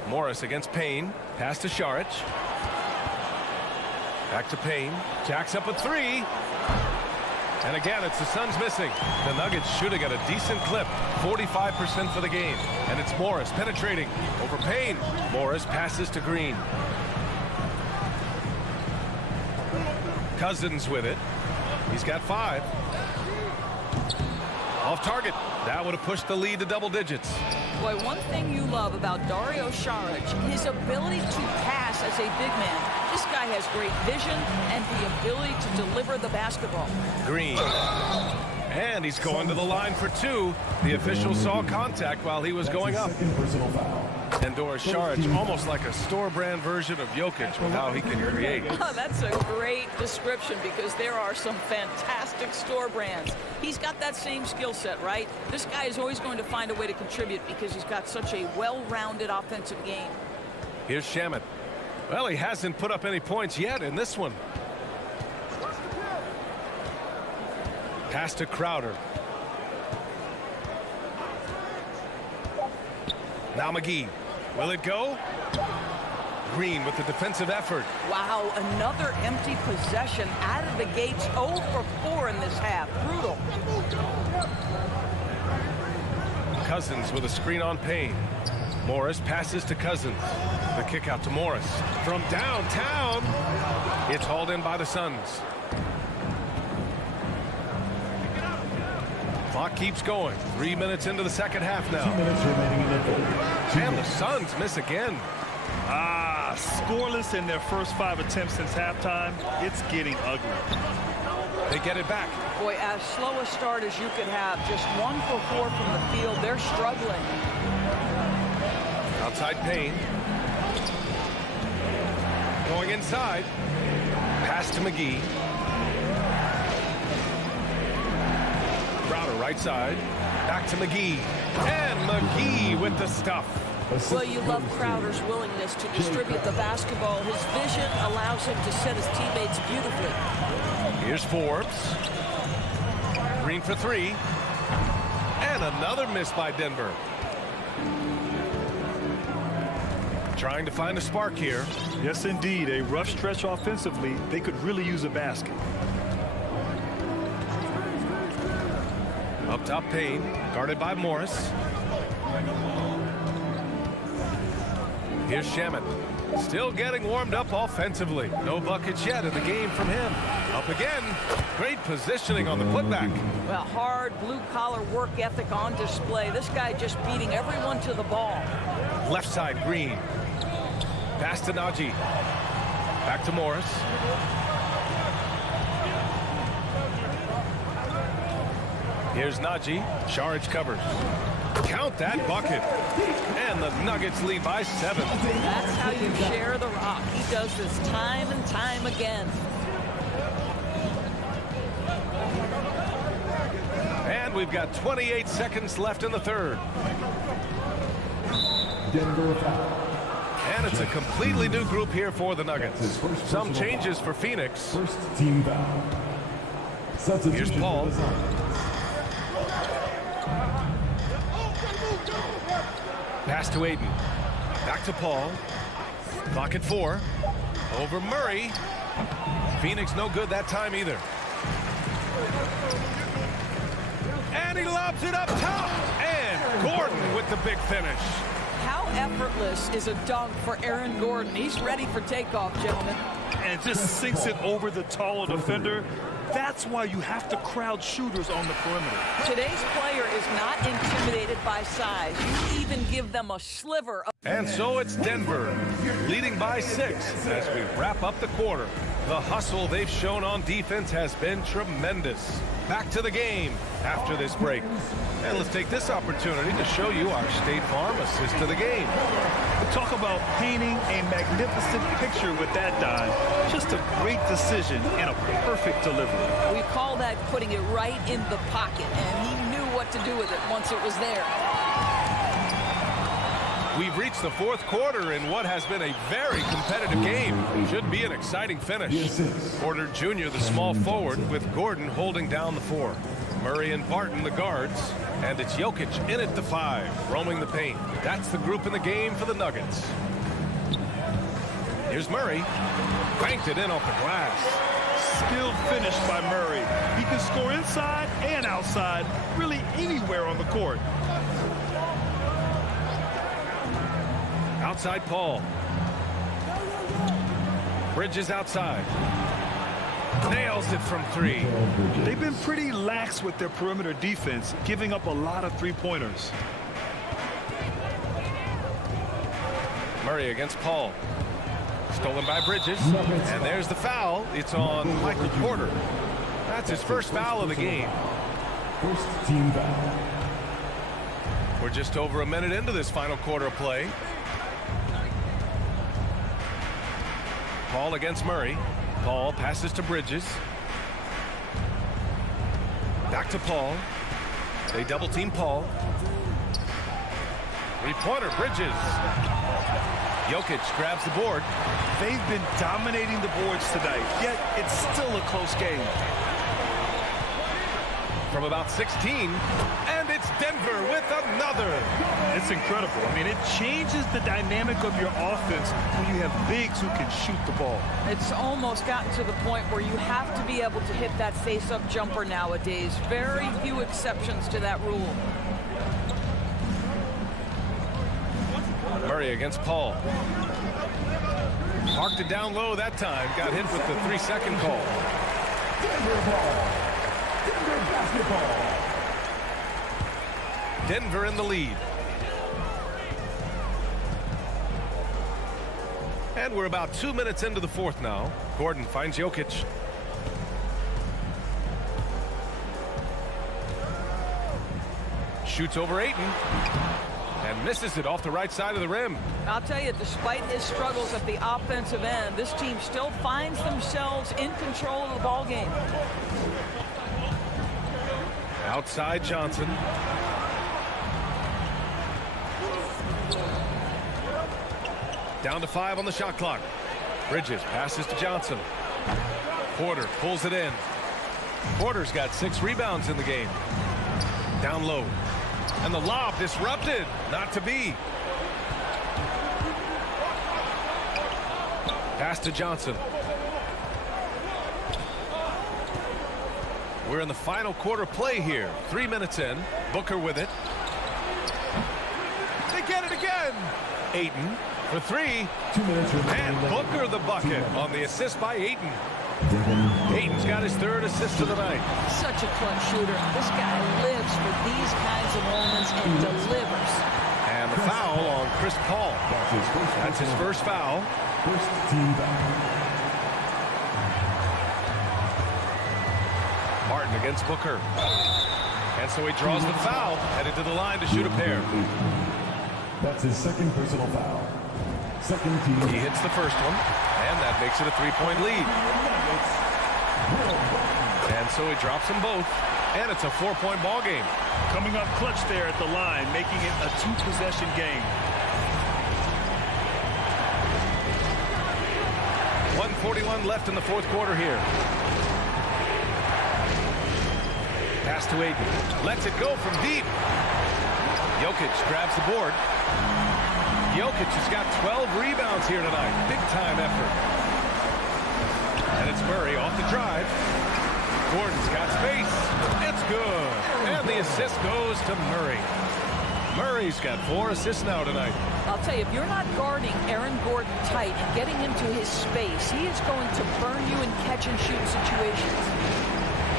Morris against Payne. Pass to Saric. Back to Payne. Jacks up a 3. And again, it's the Suns missing. The Nuggets shooting at a decent clip. 45% for the game. And it's Morris penetrating over Payne. Morris passes to Green. Cousins with it. He's got 5. Off target. That would have pushed the lead to double digits. Boy, one thing you love about Dario Saric, his ability to pass as a big man. This guy has great vision and the ability to deliver the basketball. Green. And he's going to the line for 2. The official saw contact while he was going up. Second personal foul. And Doris Saric, almost like a store-brand version of Jokic with how he can create. Oh, that's a great description because there are some fantastic store brands. He's got that same skill set, right? This guy is always going to find a way to contribute because he's got such a well-rounded offensive game. Here's Shamet. Well, he hasn't put up any points yet in this one. Pass to Crowder. Now McGee. Will it go? Green with the defensive effort. Wow, another empty possession out of the gates. 0 for 4 in this half. Brutal. Cousins with a screen on Payne. Morris passes to Cousins. The kick out to Morris. From downtown. It's hauled in by the Suns. Clock keeps going. 3 minutes into the second half now. 2 minutes remaining in the third. And the Suns miss again. Scoreless in their first 5 attempts since halftime. It's getting ugly. They get it back. Boy, as slow a start as you could have. Just 1 for 4 from the field. They're struggling. Outside Payne. Going inside. Pass to McGee. Crowder right side. Back to McGee. And McGee with the stuff. Well, you love Crowder's willingness to distribute the basketball. His vision allows him to set his teammates beautifully. Here's Forbes. Green for 3. And another miss by Denver. Trying to find a spark here. Yes, indeed. A rough stretch offensively. They could really use a basket. Up top Payne. Guarded by Morris. Here's Shamet. Still getting warmed up offensively. No buckets yet in the game from him. Up again. Great positioning on the putback. Well, hard blue-collar work ethic on display. This guy just beating everyone to the ball. Left side Green. Pass to Najee. Back to Morris. Here's Najee. Saric covers. Count that bucket. And the Nuggets lead by 7. That's how you share the rock. He does this time and time again. And we've got 28 seconds left in the third. Denver foul. And it's a completely new group here for the Nuggets. Some changes for Phoenix. First team foul. Substitution. Here's Paul. for the Suns. Pass to Aiden. Back to Paul. Clock at 4. Over Murray. Phoenix no good that time either. And he lobs it up top. And Gordon with the big finish. How effortless is a dunk for Aaron Gordon? He's ready for takeoff, gentlemen. And just sinks it over the taller defender. That's why you have to crowd shooters on the perimeter. Today's player is not intimidated by size. You even give them a sliver of... And so it's Denver, leading by 6 as we wrap up the quarter. The hustle they've shown on defense has been tremendous. Back to the game after this break. And let's take this opportunity to show you our State Farm assist to the game. Talk about painting a magnificent picture with that dive. Just a great decision and a perfect delivery. We call that putting it right in the pocket, and he knew what to do with it once it was there. We've reached the fourth quarter in what has been a very competitive game. Should be an exciting finish. Porter Jr., the small forward, with Gordon holding down the 4. Murray and Barton, the guards. And it's Jokic in at the 5, roaming the paint. That's the group in the game for the Nuggets. Here's Murray. Banked it in off the glass. Skilled finish by Murray. He can score inside and outside, really anywhere on the court. Outside Paul. Bridges outside. Nails it from 3. They've been pretty lax with their perimeter defense, giving up a lot of three-pointers. Murray against Paul. Stolen by Bridges. And there's the foul. It's on Michael Porter. That's his first foul of the game. First team foul. We're just over a minute into this final quarter of play. Paul against Murray. Paul passes to Bridges. Back to Paul. They double team Paul. Three-pointer, Bridges. Jokic grabs the board. They've been dominating the boards tonight, yet it's still a close game. From about 16, and it's Denver with another. It's incredible. I mean, it changes the dynamic of your offense when you have bigs who can shoot the ball. It's almost gotten to the point where you have to be able to hit that face-up jumper nowadays. Very few exceptions to that rule. Murray against Paul. Parked it down low that time. Got hit with the 3-second call. Denver ball. Denver basketball. Denver in the lead. And we're about 2 minutes into the fourth now. Gordon finds Jokic. Shoots over Ayton. And misses it off the right side of the rim. I'll tell you, despite his struggles at the offensive end, this team still finds themselves in control of the ball game. Outside Johnson. Down to 5 on the shot clock. Bridges passes to Johnson. Porter pulls it in. Porter's got 6 rebounds in the game. Down low. And the lob disrupted. Not to be. Pass to Johnson. We're in the final quarter play here. 3 minutes in. Booker with it. They get it again. Ayton for 3. 2 minutes remaining. And Booker the bucket on the assist by Ayton. Ayton's got his 3rd assist of the night. Such a clutch shooter. This guy lives for these kinds of moments and delivers. And the foul on Chris Paul. That's his first foul. First team foul. Martin against Booker. And so he draws the foul, headed to the line to shoot a pair. That's his 2nd personal foul. Second team. He hits the first one, and that makes it a 3-point lead. And so he drops them both, and it's a 4-point ball game. Coming up clutch there at the line, making it a 2-possession game. 1:41 left in the fourth quarter here. Pass to Ayton. Lets it go from deep. Jokic grabs the board. Jokic has got 12 rebounds here tonight. Big-time effort. And it's Murray off the drive. Gordon's got space. It's good. And the assist goes to Murray. Murray's got 4 assists now tonight. I'll tell you, if you're not guarding Aaron Gordon tight and getting into his space, he is going to burn you in catch-and-shoot situations.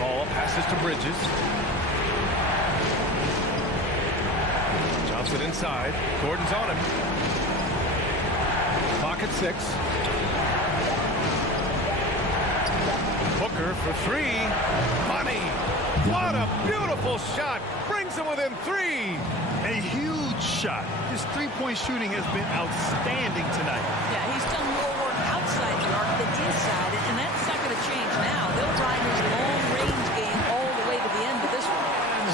Paul passes to Bridges. Johnson inside. Gordon's on him. Clock at 6. Booker for 3. Money. What a beautiful shot. Brings him within 3. A huge shot. His three-point shooting has been outstanding tonight. Yeah, he's done more work outside the arc than inside, and that's not going to change now. They'll ride his long-range game all the way to the end of this one.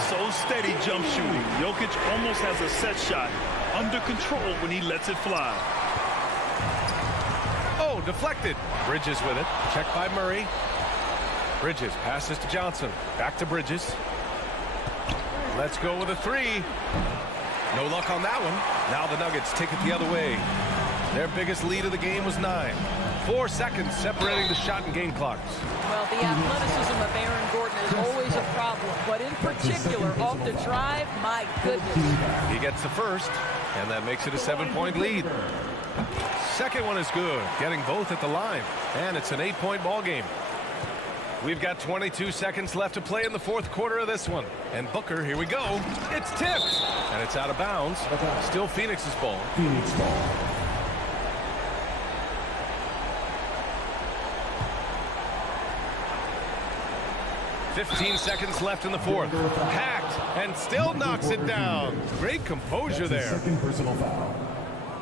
So steady jump shooting. Jokic almost has a set shot under control when he lets it fly. Oh, deflected. Bridges with it. Checked by Murray. Bridges passes to Johnson. Back to Bridges. Let's go with a 3. No luck on that one. Now the Nuggets take it the other way. Their biggest lead of the game was 9. 4 seconds separating the shot and game clocks. Well, the athleticism of Aaron Gordon is always a problem, but in particular, off the drive, my goodness. He gets the first, and that makes it a 7-point lead. Second one is good, getting both at the line, and it's an 8-point ball game. We've got 22 seconds left to play in the fourth quarter of this one. And Booker, here we go. It's tipped. And it's out of bounds. Still Phoenix's ball. Phoenix ball. .15 seconds left in the fourth. Hacked and still knocks it down. Great composure there. Second personal foul.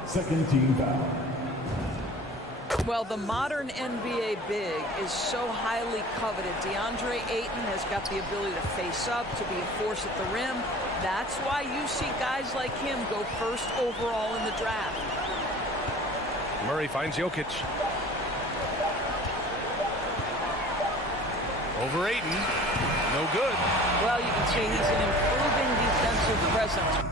Second team foul. Well, the modern NBA big is so highly coveted. DeAndre Ayton has got the ability to face up, to be a force at the rim. That's why you see guys like him go first overall in the draft. Murray finds Jokic. Over Ayton. No good. Well, you can see he's an improving defensive presence.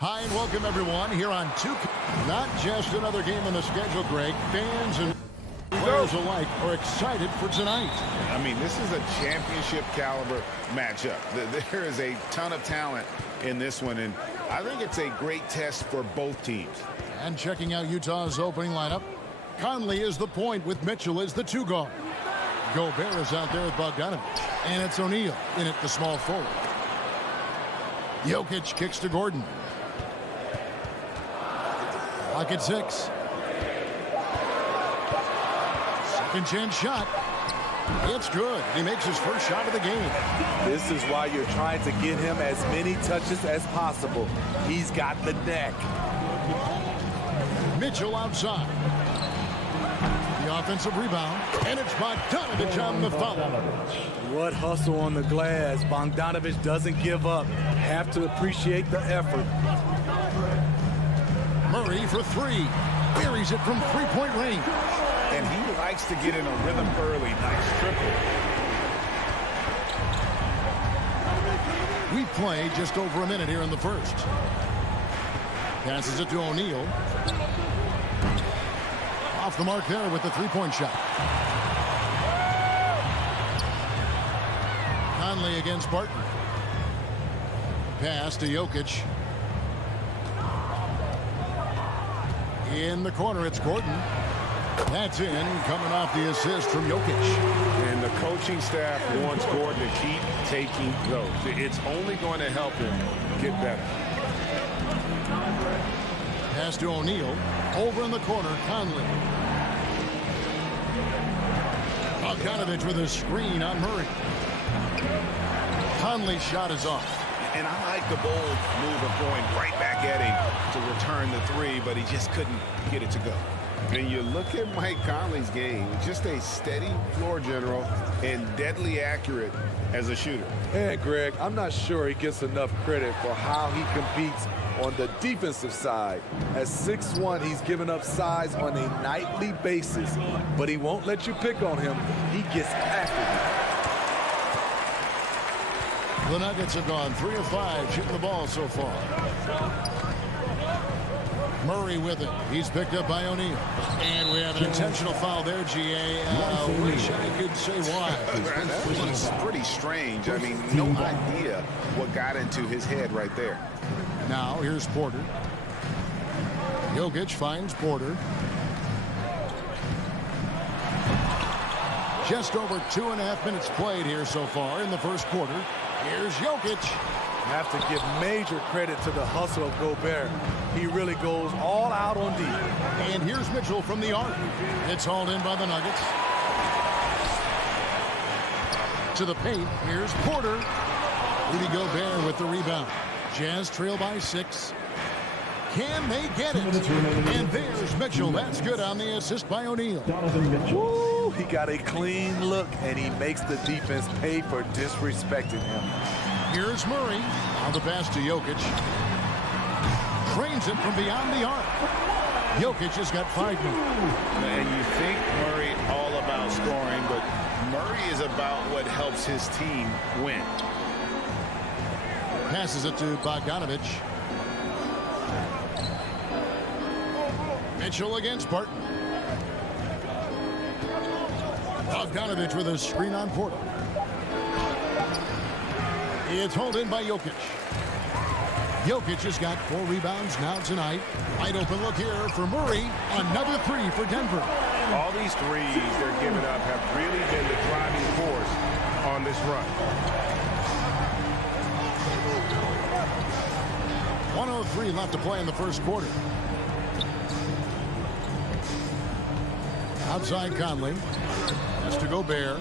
Hi and welcome everyone here on 2. Not just another game on the schedule, Greg. Fans and players alike are excited for tonight. I mean, this is a championship caliber matchup. There is a ton of talent in this one, and I think it's a great test for both teams. And checking out Utah's opening lineup, Conley is the point with Mitchell as the 2 guard. Gobert is out there with Bogdanovich, and it's O'Neal in at the small forward. Jokic kicks to Gordon. Clock at 6. Second chance shot. It's good. He makes his first shot of the game. This is why you're trying to get him as many touches as possible. He's got the neck. Mitchell outside. The offensive rebound, and it's Bogdanovich on the foul. What hustle on the glass. Bogdanovich doesn't give up. Have to appreciate the effort. Murray for 3. Buries it from three-point range. And he likes to get in a rhythm early. Nice triple. We played just over a minute here in the first. Passes it to O'Neal. Off the mark there with the three-point shot. Conley against Barton. Pass to Jokic. In the corner, it's Gordon. That's in, coming off the assist from Jokic. And the coaching staff wants Gordon to keep taking those. It's only going to help him get better. Pass to O'Neal. Over in the corner, Conley. Bogdanovich with a screen on Murray. Conley's shot is off. And I like the bold move of going right back at him to return the 3, but he just couldn't get it to go. And you look at Mike Conley's game, just a steady floor general and deadly accurate as a shooter. And Greg, I'm not sure he gets enough credit for how he competes on the defensive side. At 6'1", he's given up size on a nightly basis, but he won't let you pick on him. He gets after you. The Nuggets have gone 3 of 5 shooting the ball so far. Murray with it. He's picked up by O'Neal. And we have an intentional foul there, GA. Wish I could say why. That was pretty strange. I mean, no idea what got into his head right there. Now, here's Porter. Jokic finds Porter. Just over 2.5 minutes played here so far in the first quarter. Here's Jokic. Have to give major credit to the hustle of Gobert. He really goes all out on D. And here's Mitchell from the arc. It's hauled in by the Nuggets. To the paint. Here's Porter. Rudy Gobert with the rebound. Jazz trail by 6. Can they get it? And there's Mitchell. That's good on the assist by O'Neal. Woo, he got a clean look, and he makes the defense pay for disrespecting him. Here's Murray. Now the pass to Jokic. Trains it from beyond the arc. Jokic has got 5 minutes. And you think Murray all about scoring, but Murray is about what helps his team win. Passes it to Bogdanovich. Mitchell against Barton. Bogdanovich with a screen on Porter. It's hauled in by Jokic. Jokic has got 4 rebounds now tonight. Wide open look here for Murray. Another 3 for Denver. All these threes they're giving up have really been the driving force on this run. 1:03 left to play in the first quarter. Outside Conley. Has to Gobert.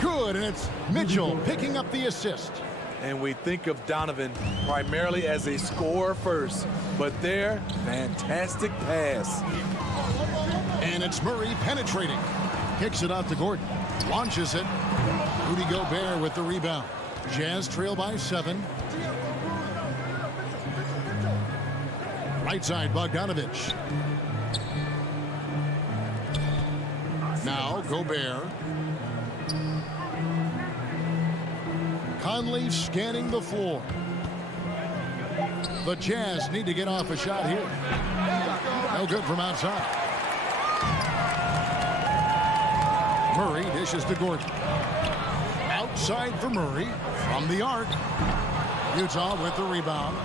Good, and it's Mitchell picking up the assist. And we think of Donovan primarily as a scorer first, but there, fantastic pass. And it's Murray penetrating. Kicks it out to Gordon. Launches it. Rudy Gobert with the rebound. Jazz trail by 7. Right side, Bogdanovich. Now, Gobert. Conley scanning the floor. The Jazz need to get off a shot here. No good from outside. Murray dishes to Gordon. Outside for Murray from the arc. Utah with the rebound.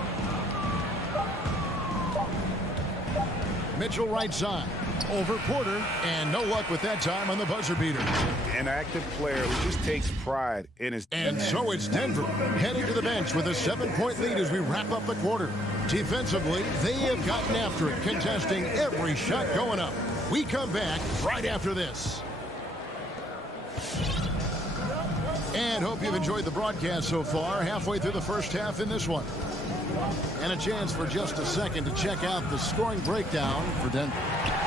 Mitchell right side. Over Porter, and no luck with that time on the buzzer beater. An active player who just takes pride in his... And so it's Denver heading to the bench with a 7-point lead as we wrap up the quarter. Defensively, they have gotten after it, contesting every shot going up. We come back right after this. And hope you've enjoyed the broadcast so far. Halfway through the first half in this one. And a chance for just a second to check out the scoring breakdown for Denver.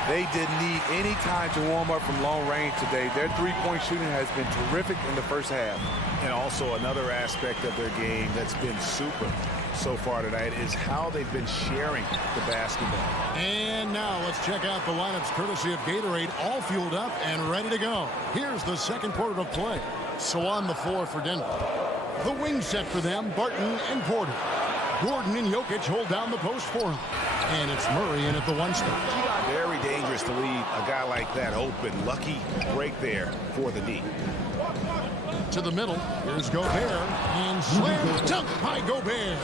They didn't need any time to warm up from long range today. Their three-point shooting has been terrific in the first half. And also another aspect of their game that's been super so far tonight is how they've been sharing the basketball. And now let's check out the lineups courtesy of Gatorade, all fueled up and ready to go. Here's the second quarter of play. So on the floor for Denver. The wing set for them, Barton and Porter. Gordon and Jokic hold down the post for him. And it's Murray in at the one spot. Very dangerous to leave a guy like that open. Lucky break there for the D. To the middle, here's Gobert. And slam dunk by Gobert.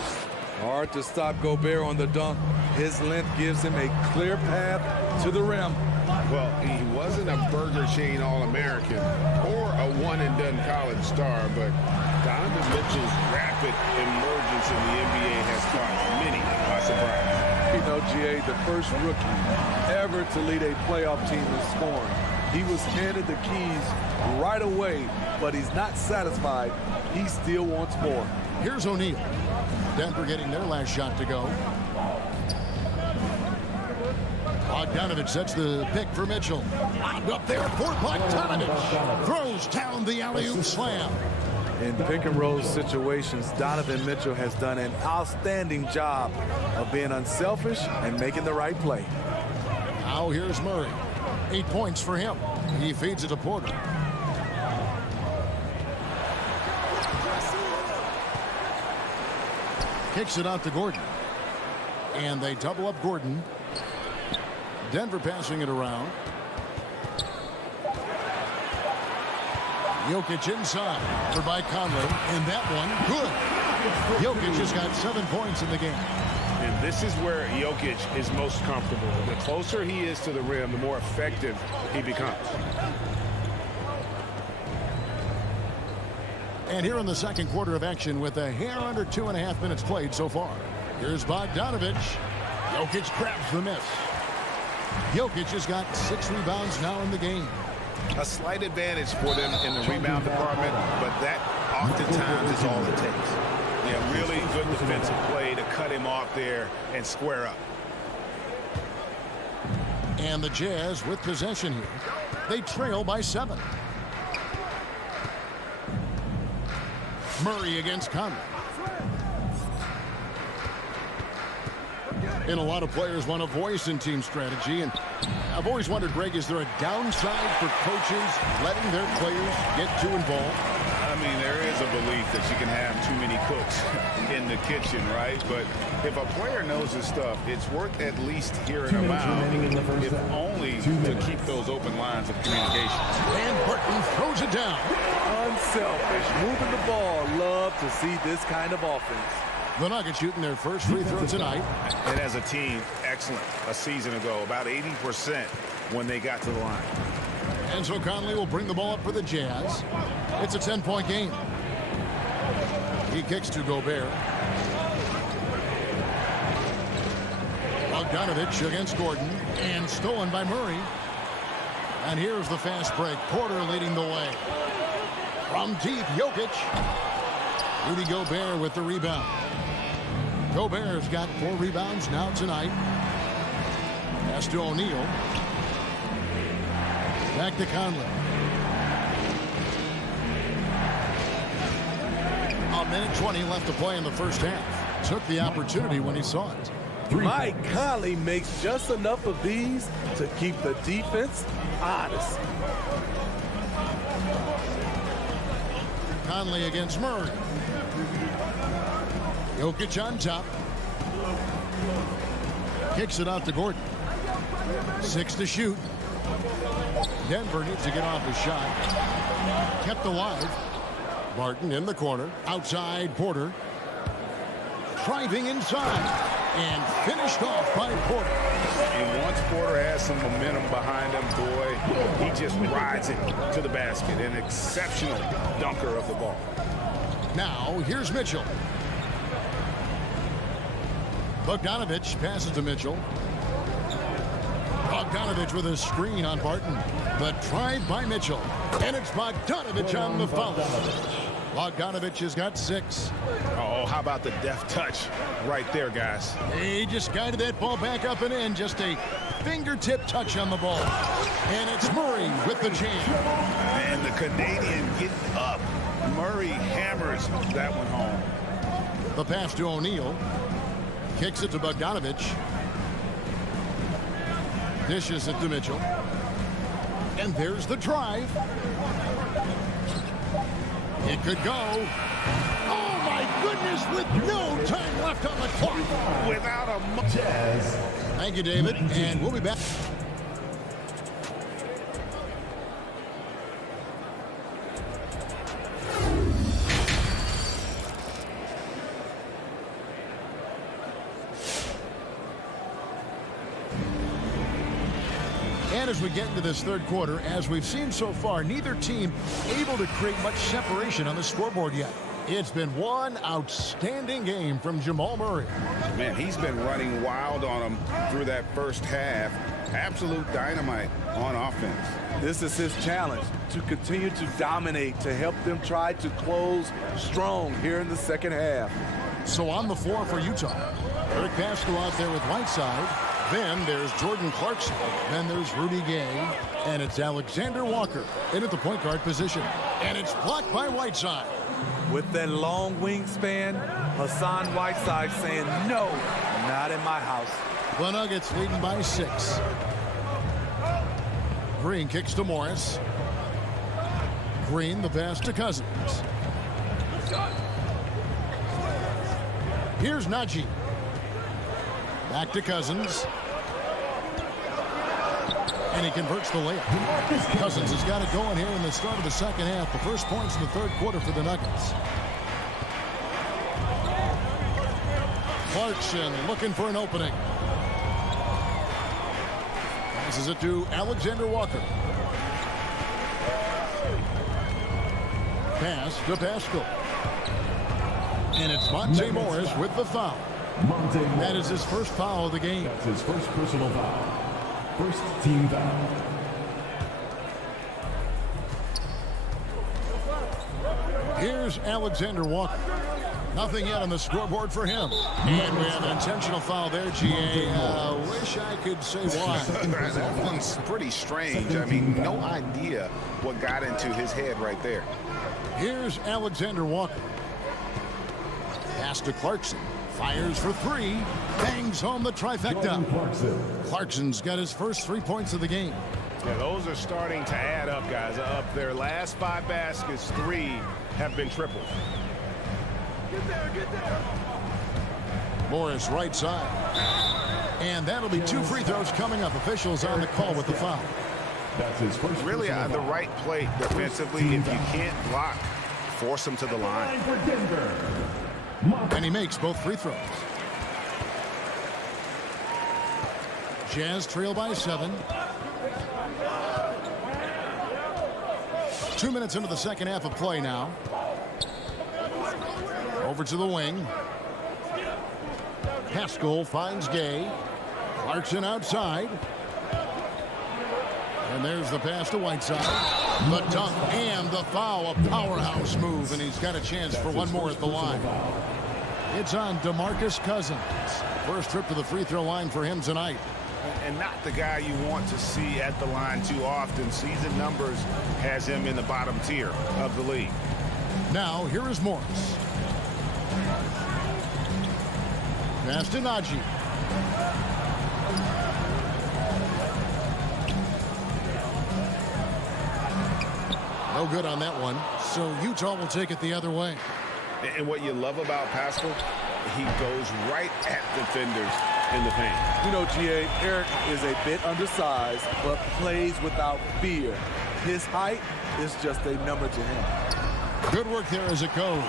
Hard to stop Gobert on the dunk. His length gives him a clear path to the rim. Well, he wasn't a Burger Chain All-American or a one-and-done college star, but Donovan Mitchell's rapid emergence in the NBA has caught many by surprise. You know, GA, the first rookie ever to lead a playoff team in scoring. He was handed the keys right away, but he's not satisfied. He still wants more. Here's O'Neal. Denver getting their last shot to go. Bogdanovich sets the pick for Mitchell. Lined up there for Bogdanovich. Throws down the alley-oop slam. In pick-and-roll situations, Donovan Mitchell has done an outstanding job of being unselfish and making the right play. Now here's Murray. 8 points for him. He feeds it to Porter. Kicks it out to Gordon. And they double up Gordon. Denver passing it around. Jokic inside for by Conley. And that one, good. Jokic has got 7 points in the game. And this is where Jokic is most comfortable. The closer he is to the rim, the more effective he becomes. And here in the second quarter of action with a hair under 2.5 minutes played so far. Here's Bogdanovich. Jokic grabs the miss. Jokic has got 6 rebounds now in the game. A slight advantage for them in the rebound department, but that oftentimes is all it takes. Yeah, really good defensive play to cut him off there and square up. And the Jazz with possession here. They trail by 7. Murray against Conley. And a lot of players want a voice in team strategy. And I've always wondered, Greg, is there a downside for coaches letting their players get too involved? I mean, there is a belief that you can have too many cooks in the kitchen, right? But if a player knows his stuff, it's worth at least hearing them out, if only to keep those open lines of communication. And Burton throws it down. Unselfish, moving the ball. Love to see this kind of offense. The Nuggets shooting their first free throw tonight. And as a team, excellent. A season ago, about 80% when they got to the line. And so Conley will bring the ball up for the Jazz. It's a 10-point game. He kicks to Gobert. Bogdanovich against Gordon. And stolen by Murray. And here's the fast break. Porter leading the way. From deep, Jokic. Rudy Gobert with the rebound. Gobert's got 4 rebounds now tonight. Pass to O'Neal. Back to Conley. A minute 20 left to play in the first half. Took the opportunity when he saw it. Mike Conley makes just enough of these to keep the defense honest. Conley against Murray. Jokic on top. Kicks it out to Gordon. 6 to shoot. Denver needs to get off his shot. Kept alive. Barton in the corner. Outside Porter. Driving inside. And finished off by Porter. And once Porter has some momentum behind him, boy, he just rides it to the basket. An exceptional dunker of the ball. Now, here's Mitchell. Bogdanovich passes to Mitchell. Bogdanovich with a screen on Barton. The drive by Mitchell. And it's Bogdanovich on the foul. Bogdanovich has got 6. Oh, how about the deft touch right there, guys? He just guided that ball back up and in. Just a fingertip touch on the ball. And it's Murray with the jam. And the Canadian getting up. Murray hammers that one home. The pass to O'Neal. Kicks it to Bogdanovich. Dishes it to Mitchell. And there's the drive. It could go. Oh, my goodness, with no time left on the clock. Without a... Thank you, David, and we'll be back. And as we get into this third quarter, as we've seen so far, neither team able to create much separation on the scoreboard yet. It's been one outstanding game from Jamal Murray. Man, he's been running wild on them through that first half. Absolute dynamite on offense. This is his challenge, to continue to dominate, to help them try to close strong here in the second half. So on the floor for Utah, Eric Pascal out there with Whiteside. Then there's Jordan Clarkson. Then there's Rudy Gay. And it's Alexander Walker in at the point guard position. And it's blocked by Whiteside. With that long wingspan, Hassan Whiteside saying, no, not in my house. The Nuggets leading by 6. Green kicks to Morris. Green, the pass to Cousins. Here's Najee. Back to Cousins. And he converts the layup. Cousins has got it going here in the start of the second half. The first points in the third quarter for the Nuggets. Clarkson looking for an opening. Passes it to Alexander Walker. Pass to Pascal. And it's Monte Morris with the foul. That is his first foul of the game. That's his first personal foul. First team foul. Here's Alexander Walker. Nothing yet on the scoreboard for him. And we have an intentional foul there, GA. Wish I could say why. That one's pretty strange. I mean, no idea what got into his head right there. Here's Alexander Walker. Pass to Clarkson. Fires for 3. Bangs home the trifecta. Clarkson's got his first 3 points of the game. Yeah, those are starting to add up, guys. Up their last 5 baskets, 3 have been tripled. Get there. Morris right side. And that'll be 2 free throws coming up. Officials on the call with the foul. That's his first. Really on the right plate defensively. If you can't block, force them to the line. And he makes both free throws. Jazz trail by 7. 2 minutes into the second half of play now. Over to the wing. Pascal finds Gay. Clarkson outside. And there's the pass to Whiteside. The dunk and the foul. A powerhouse move, and he's got a chance for one more at the line. It's on DeMarcus Cousins. First trip to the free throw line for him tonight. And not the guy you want to see at the line too often. Season numbers has him in the bottom tier of the league. Now, here is Morris. Pass to Najee. No good on that one. So Utah will take it the other way. And what you love about Pascal, he goes right at defenders in the paint. You know, GA, Eric is a bit undersized, but plays without fear. His height is just a number to him. Good work there as it goes.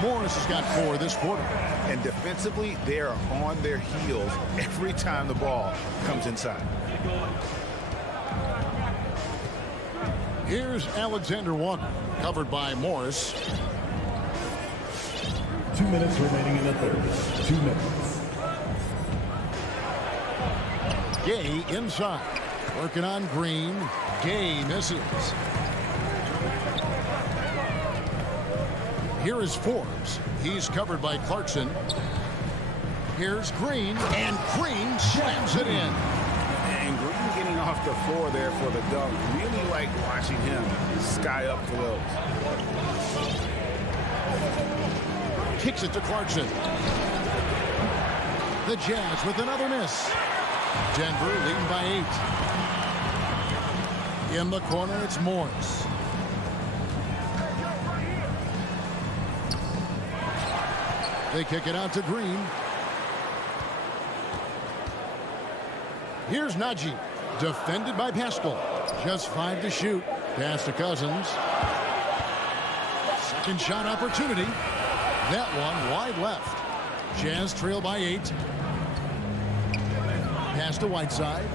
Morris has got 4 this quarter. And defensively, they are on their heels every time the ball comes inside. Here's Alexander Walker, covered by Morris. 2 minutes remaining in the third. 2 minutes. Gay inside. Working on Green. Gay misses. Here is Forbes. He's covered by Clarkson. Here's Green, and Green slams it in. And Green getting off the floor there for the dunk. Really like watching him sky up for those. Kicks it to Clarkson. The Jazz with another miss. Denver leading by 8. In the corner, it's Morris. They kick it out to Green. Here's Najee, defended by Pascal. Just 5 to shoot. Pass to Cousins. Second shot opportunity. That one wide left. Jazz trail by 8. Pass to Whiteside.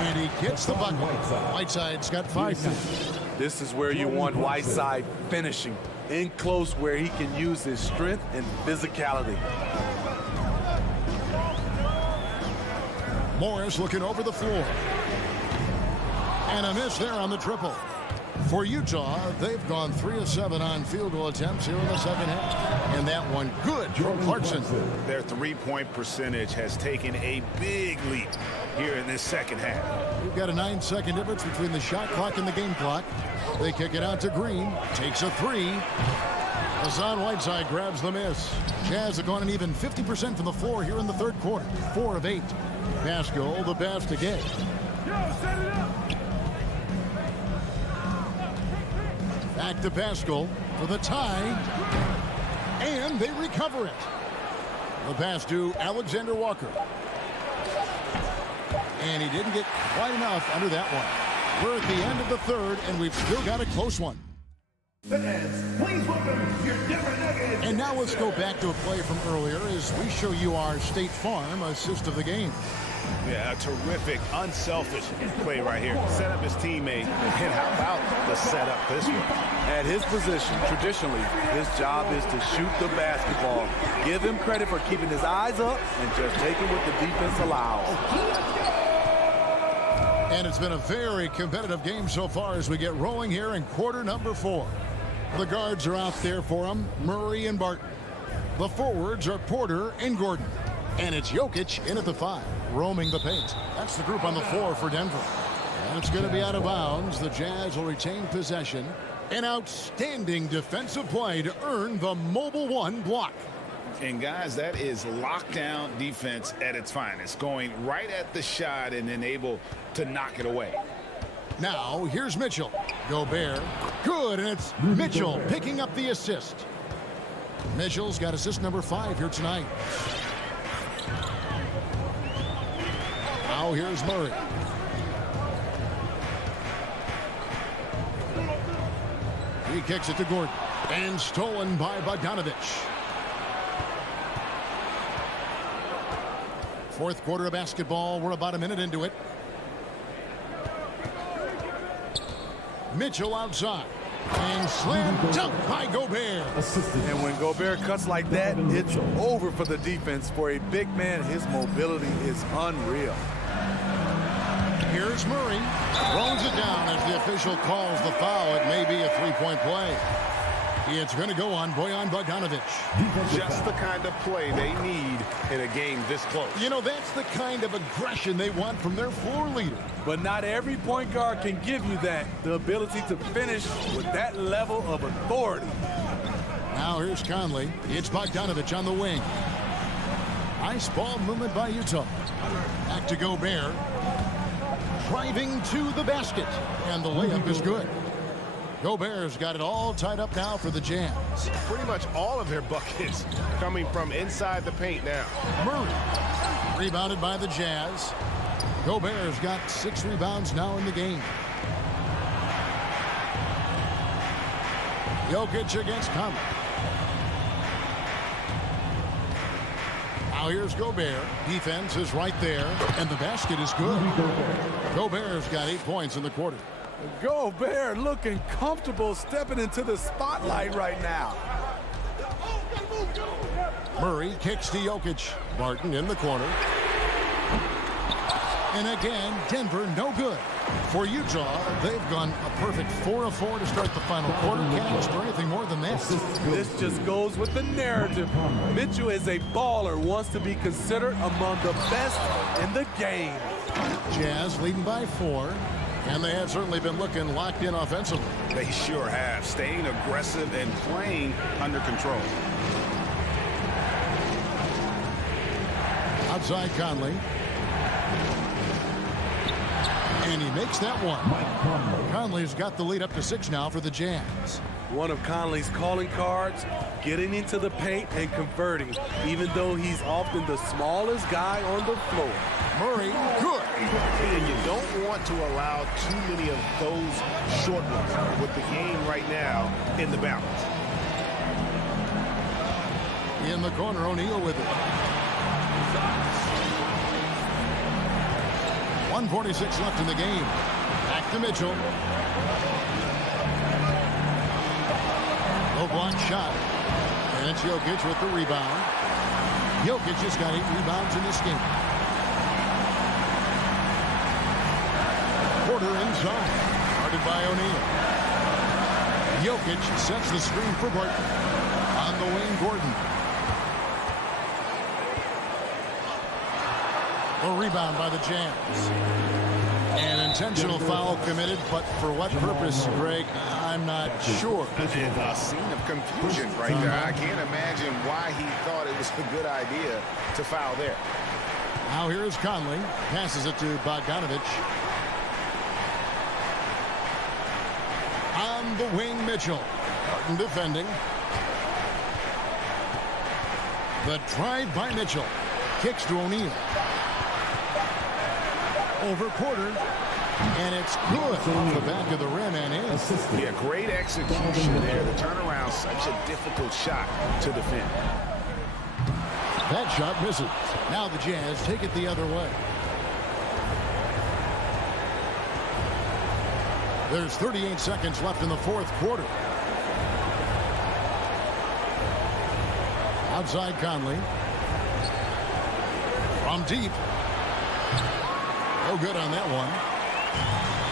And he gets the bucket. Whiteside's got 5 now. This is where you want Whiteside finishing. In close where he can use his strength and physicality. Morris looking over the floor. And a miss there on the triple. For Utah, they've gone 3 of 7 on field goal attempts here in the second half. And that one good from Clarkson. Their three-point percentage has taken a big leap here in this second half. We've got a 9-second difference between the shot clock and the game clock. They kick it out to Green. Takes a 3. Hassan Whiteside grabs the miss. Jazz have gone an even 50% from the floor here in the third quarter. 4 of 8. Pascal, the best again. Back to Pascal for the tie. And they recover it. The pass to Alexander Walker. And he didn't get quite enough under that one. We're at the end of the third, and we've still got a close one. And now let's go back to a play from earlier as we show you our State Farm assist of the game. Yeah, a terrific, unselfish play right here. Set up his teammate, and how about the setup this one? At his position, traditionally, his job is to shoot the basketball. Give him credit for keeping his eyes up and just taking what the defense allows. And it's been a very competitive game so far as we get rolling here in quarter number 4. The guards are out there for them, Murray and Barton. The forwards are Porter and Gordon. And it's Jokic in at the 5, roaming the paint. That's the group on the floor for Denver. And it's going to be out of bounds. The Jazz will retain possession. An outstanding defensive play to earn the Mobile 1 block. And guys, that is lockdown defense at its finest, going right at the shot and then able to knock it away. Now here's Mitchell. Gobert, good, and it's Mitchell picking up the assist. Mitchell's got assist number 5 here tonight. Now here's Murray. He kicks it to Gordon, and stolen by Bogdanovich. Fourth quarter of basketball. We're about a minute into it. Mitchell outside. And slam dunk by Gobert. And when Gobert cuts like that, it's over for the defense. For a big man, his mobility is unreal. Here's Murray. Throws it down as the official calls the foul. It may be a three-point play. It's going to go on Bojan Bogdanovich. Just the kind of play they need in a game this close. You know, that's the kind of aggression they want from their floor leader. But not every point guard can give you that. The ability to finish with that level of authority. Now here's Conley. It's Bogdanovich on the wing. Nice ball movement by Utah. Back to Gobert. Driving to the basket. And the layup is good. Gobert's got it all tied up now for the Jazz. Pretty much all of their buckets coming from inside the paint now. Murray rebounded by the Jazz. Gobert's got 6 rebounds now in the game. Jokic against Conley. Now here's Gobert. Defense is right there, and the basket is good. Gobert's got 8 points in the quarter. Gobert looking comfortable stepping into the spotlight right now. Murray kicks to Jokic. Barton in the corner. And again, Denver no good. For Utah, they've gone a perfect 4 of 4 to start the final quarter. Can't ask for anything more than that. This just goes with the narrative. Mitchell is a baller, wants to be considered among the best in the game. Jazz leading by 4. And they have certainly been looking locked in offensively. They sure have, staying aggressive and playing under control. Outside Conley. And he makes that one. Conley's got the lead up to 6 now for the Jazz. One of Conley's calling cards, getting into the paint and converting, even though he's often the smallest guy on the floor. Murray, good. And you don't want to allow too many of those short ones with the game right now in the balance. In the corner, O'Neal with it. 1:46 left in the game. Back to Mitchell. Low block shot. And it's Jokic with the rebound. Jokic has got 8 rebounds in this game. Porter inside. Guarded by O'Neal. Jokic sets the screen for Barton. On the wing, Gordon. A rebound by the Jazz. An intentional foul committed, but for what purpose, Greg, I'm not sure. A scene of confusion right there. I can't imagine why he thought it was a good idea to foul there. Now here is Conley. Passes it to Bogdanovic. On the wing, Mitchell. Barton defending. The drive by Mitchell. Kicks to O'Neal. Over Porter. And it's good off the back of the rim and in. Yeah, great execution there. The turnaround, such a difficult shot to defend. That shot misses. Now the Jazz take it the other way. There's 38 seconds left in the 4th quarter. Outside Conley. From deep. No good on that one.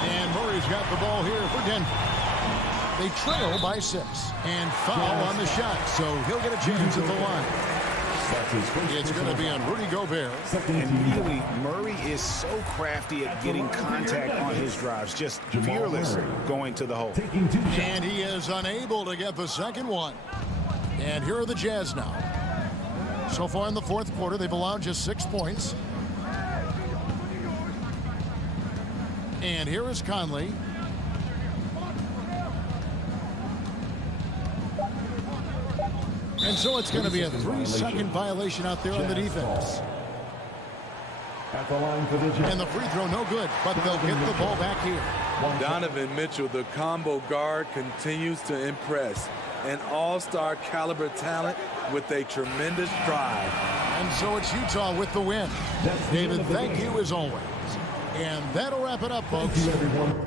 And Murray's got the ball here for Denver. They trail by 6. And foul on the shot, so he'll get a chance at the line. It's going to be on Rudy Gobert. And really, Murray is so crafty at getting contact on his drives. Just fearless going to the hole. And he is unable to get the second one. And here are the Jazz now. So far in the 4th quarter, they've allowed just 6 points. And here is Conley. And so it's going to be a 3-second violation out there on the defense. At the line for the Jazz. And the free throw no good, but they'll get the ball back here. Donovan Mitchell, the combo guard, continues to impress. An all-star caliber talent with a tremendous drive. And so it's Utah with the win. David, thank you as always. And that'll wrap it up, folks. Thank you, everyone.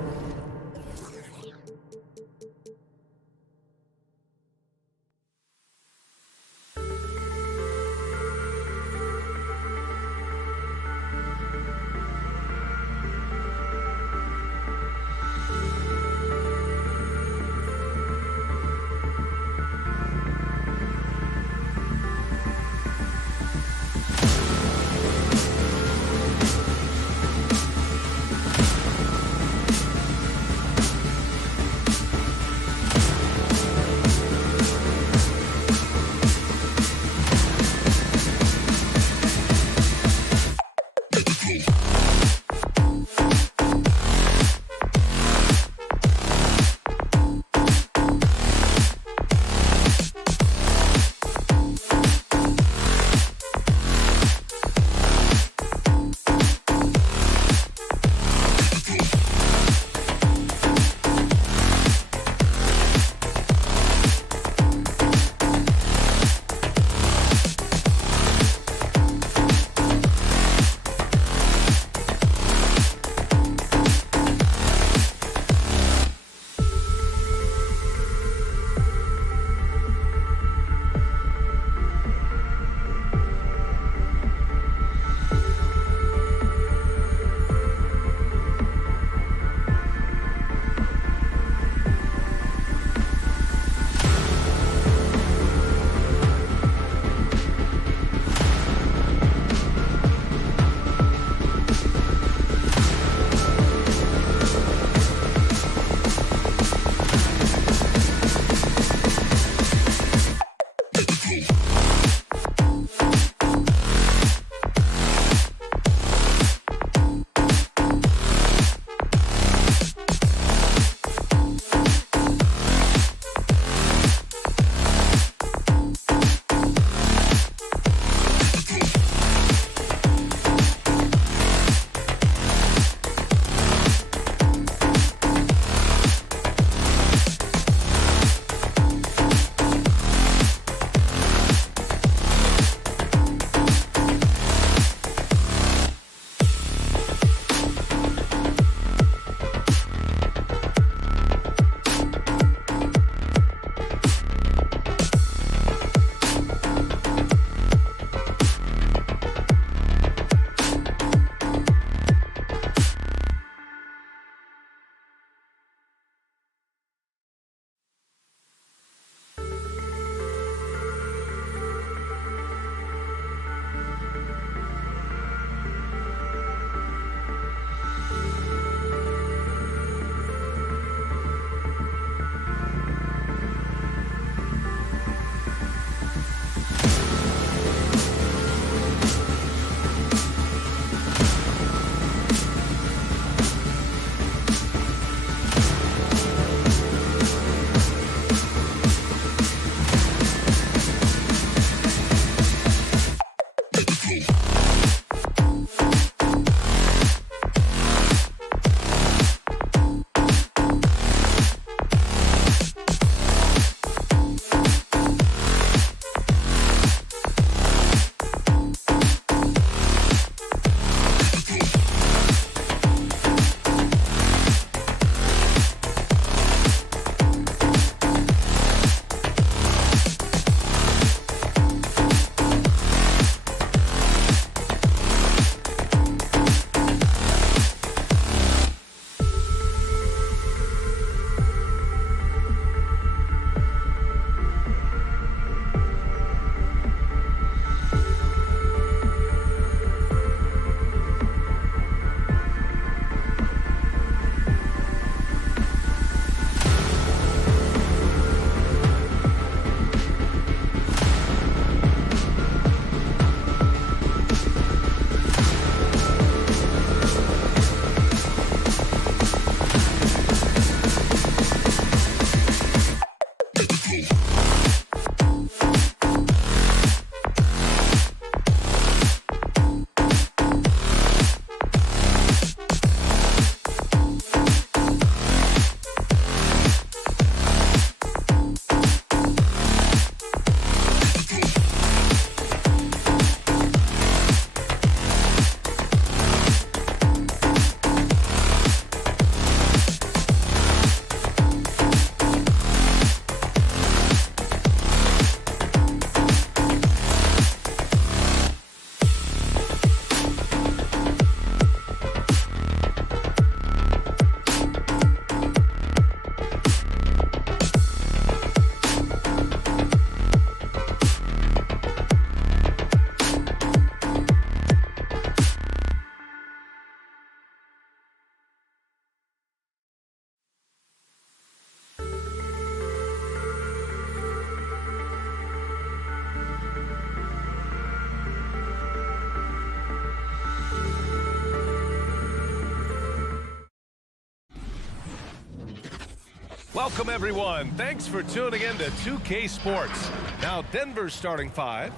Welcome, everyone. Thanks for tuning in to 2K Sports. Now, Denver's starting five.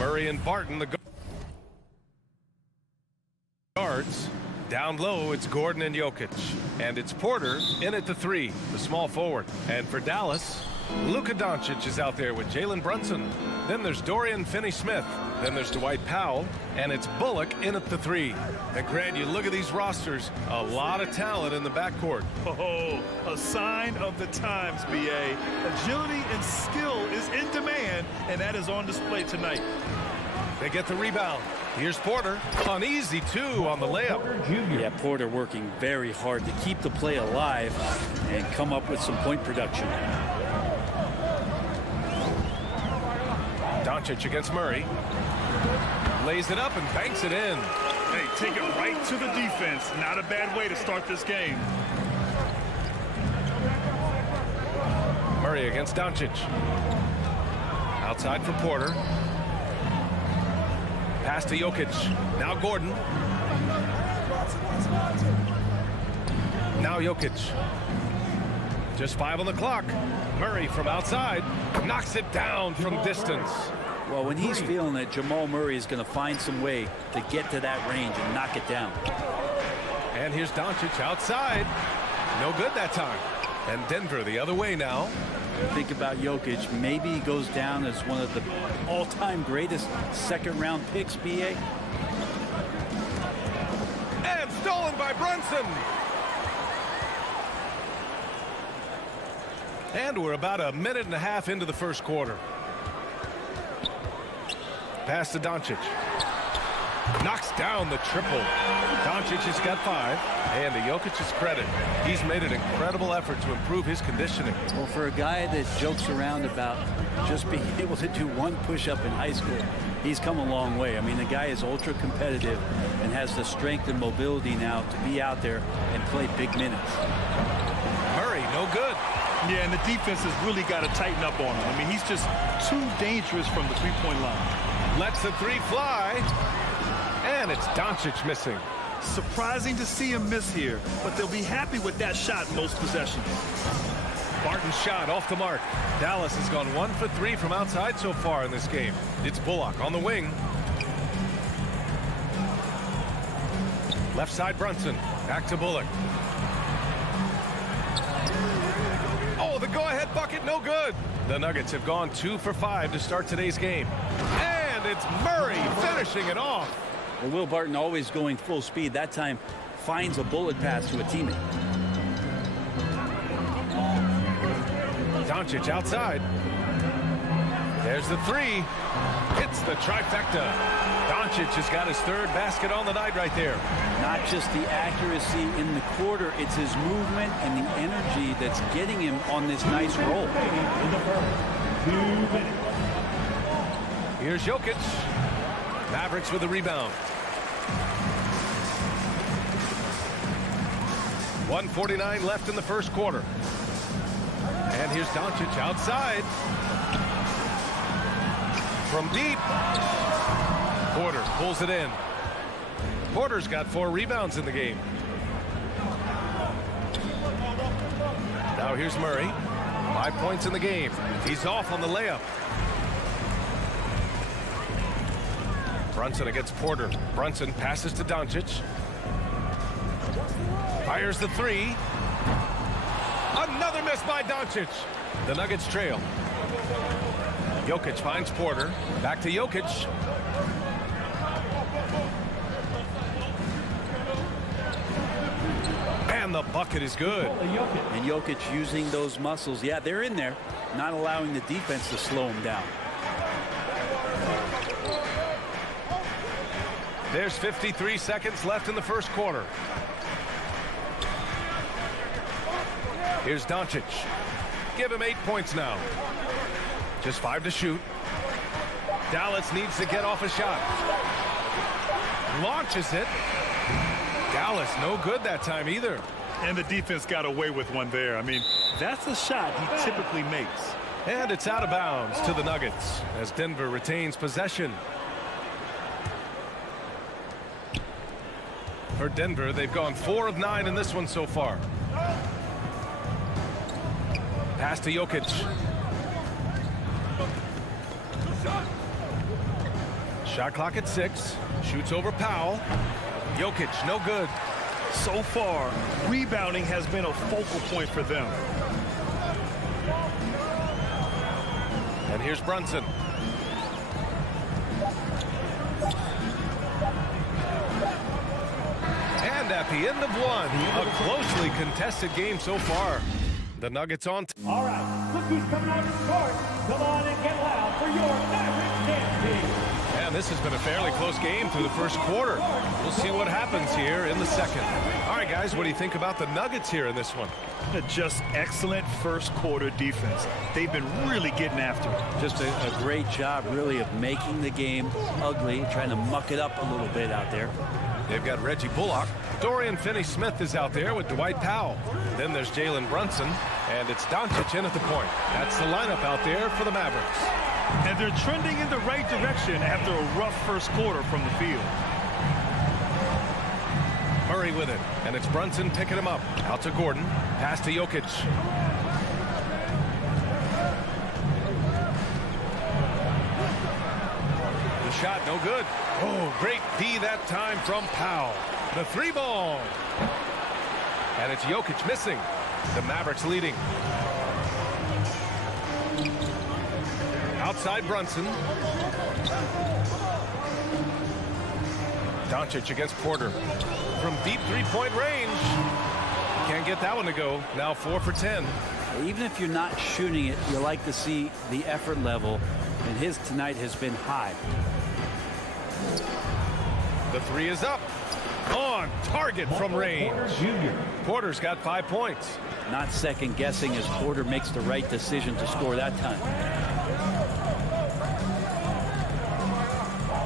Murray and Barton, the guards. Down low, it's Gordon and Jokic. And it's Porter in at the three, the small forward. And for Dallas, Luka Doncic is out there with Jalen Brunson. Then there's Dorian Finney-Smith. Then there's Dwight Powell. And it's Bullock in at the three. And Grant, you look at these rosters, a lot of talent in the backcourt. Oh, a sign of the times, B.A. Agility and skill is in demand, and that is on display tonight. They get the rebound. Here's Porter. An easy two on the layup. Yeah, Porter working very hard to keep the play alive and come up with some point production. Doncic against Murray. Lays it up and banks it in. Hey, take it right to the defense. Not a bad way to start this game. Murray against Doncic. Outside for Porter. Pass to Jokic. Now Gordon. Now Jokic. Just 5 on the clock. Murray from outside. Knocks it down from distance. Well, when he's feeling it, Jamal Murray is going to find some way to get to that range and knock it down. And here's Doncic outside. No good that time. And Denver the other way now. Think about Jokic. Maybe he goes down as one of the all-time greatest second-round picks, B.A. And stolen by Brunson. And we're about a minute and a half into the first quarter. Pass to Doncic. Knocks down the triple. Doncic has got 5. And to Jokic's credit, he's made an incredible effort to improve his conditioning. Well, for a guy that jokes around about just being able to do one push-up in high school, he's come a long way. I mean, the guy is ultra-competitive and has the strength and mobility now to be out there and play big minutes. Murray, no good. Yeah, and the defense has really got to tighten up on him. I mean, he's just too dangerous from the three-point line. Lets the three fly. And it's Doncic missing. Surprising to see him miss here, but they'll be happy with that shot most possessions. Barton's shot off the mark. Dallas has gone 1 for 3 from outside so far in this game. It's Bullock on the wing. Left side Brunson. Back to Bullock. Oh, the go-ahead bucket, no good. The Nuggets have gone 2 for 5 to start today's game. And it's Murray finishing it off. Well, Will Barton always going full speed. That time finds a bullet pass to a teammate. Doncic outside. There's the three. Hits the trifecta. Doncic has got his 3rd basket on the night right there. Not just the accuracy in the quarter, it's his movement and the energy that's getting him on this nice roll. Here's Jokic. Mavericks with the rebound. 1:49 left in the first quarter. And here's Doncic outside. From deep. Porter pulls it in. Porter's got 4 rebounds in the game. Now here's Murray. 5 points in the game. He's off on the layup. Brunson against Porter. Brunson passes to Doncic. Fires the 3. Another miss by Doncic. The Nuggets trail. Jokic finds Porter. Back to Jokic. And the bucket is good. And Jokic using those muscles. Yeah, they're in there. Not allowing the defense to slow him down. There's 53 seconds left in the first quarter. Here's Doncic. Give him 8 points now. Just 5 to shoot. Dallas needs to get off a shot. Launches it. Dallas no good that time either. And the defense got away with one there. I mean, that's a shot he typically makes. And it's out of bounds to the Nuggets as Denver retains possession. For Denver, they've gone 4 of 9 in this one so far. Pass to Jokic. Shot clock at 6. Shoots over Powell. Jokic, no good. So far, rebounding has been a focal point for them. And here's Brunson. And at the end of one, a closely contested game so far. The Nuggets on. All right, look who's coming out to court. Come on and get loud for your Mavericks dance team. And this has been a fairly close game through the first quarter. We'll see what happens here in the second. All right, guys, what do you think about the Nuggets here in this one? Just excellent first quarter defense. They've been really getting after it. Just a great job, really, of making the game ugly, trying to muck it up a little bit out there. They've got Reggie Bullock. Dorian Finney-Smith is out there with Dwight Powell. Then there's Jalen Brunson, and it's Doncic in at the point. That's the lineup out there for the Mavericks. And they're trending in the right direction after a rough first quarter from the field. Murray with it, and it's Brunson picking him up. Out to Gordon. Pass to Jokic. The shot, no good. Oh, great D that time from Powell. The 3-ball. And it's Jokic missing. The Mavericks leading. Outside Brunson. Doncic against Porter. From deep three-point range. Can't get that one to go. Now 4 for 10. Even if you're not shooting it, you like to see the effort level, and his tonight has been high. The 3 is up. On target from range. Porter's got 5 points. Not second guessing as Porter makes the right decision to score that time.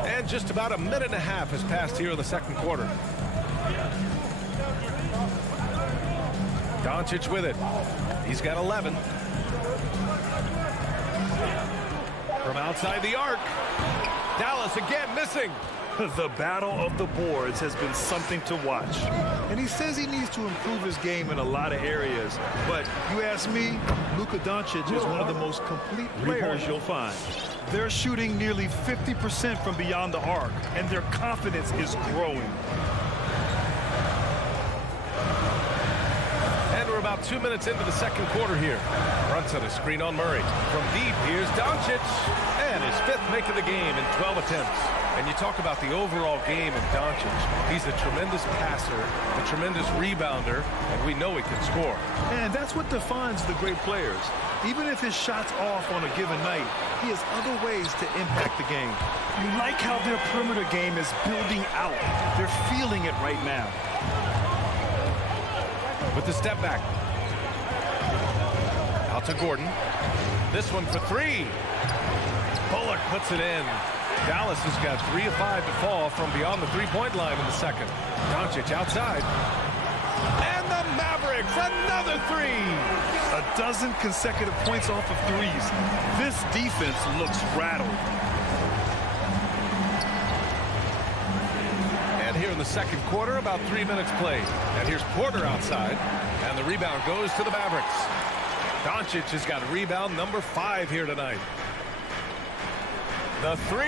And just about a minute and a half has passed here in the second quarter. Doncic with it. He's got 11. From outside the arc. Dallas again missing. The battle of the boards has been something to watch. And he says he needs to improve his game in a lot of areas. But you ask me, Luka Doncic is one of the most complete players you'll find. They're shooting nearly 50% from beyond the arc, and their confidence is growing. And we're about 2 minutes into the second quarter here. Brunson a screen on Murray. From deep, here's Doncic. And his 5th make of the game in 12 attempts. And you talk about the overall game of Doncic. He's a tremendous passer, a tremendous rebounder, and we know he can score. And that's what defines the great players. Even if his shot's off on a given night, he has other ways to impact the game. You like how their perimeter game is building out. They're feeling it right now. With the step back. Out to Gordon. This one for 3. Bullock puts it in. Dallas has got 3 of 5 to fall from beyond the three-point line in the second. Doncic outside. And the Mavericks, another 3. A dozen consecutive points off of threes. This defense looks rattled. And here in the second quarter, about 3 minutes played. And here's Porter outside. And the rebound goes to the Mavericks. Doncic has got rebound number 5 here tonight. The 3.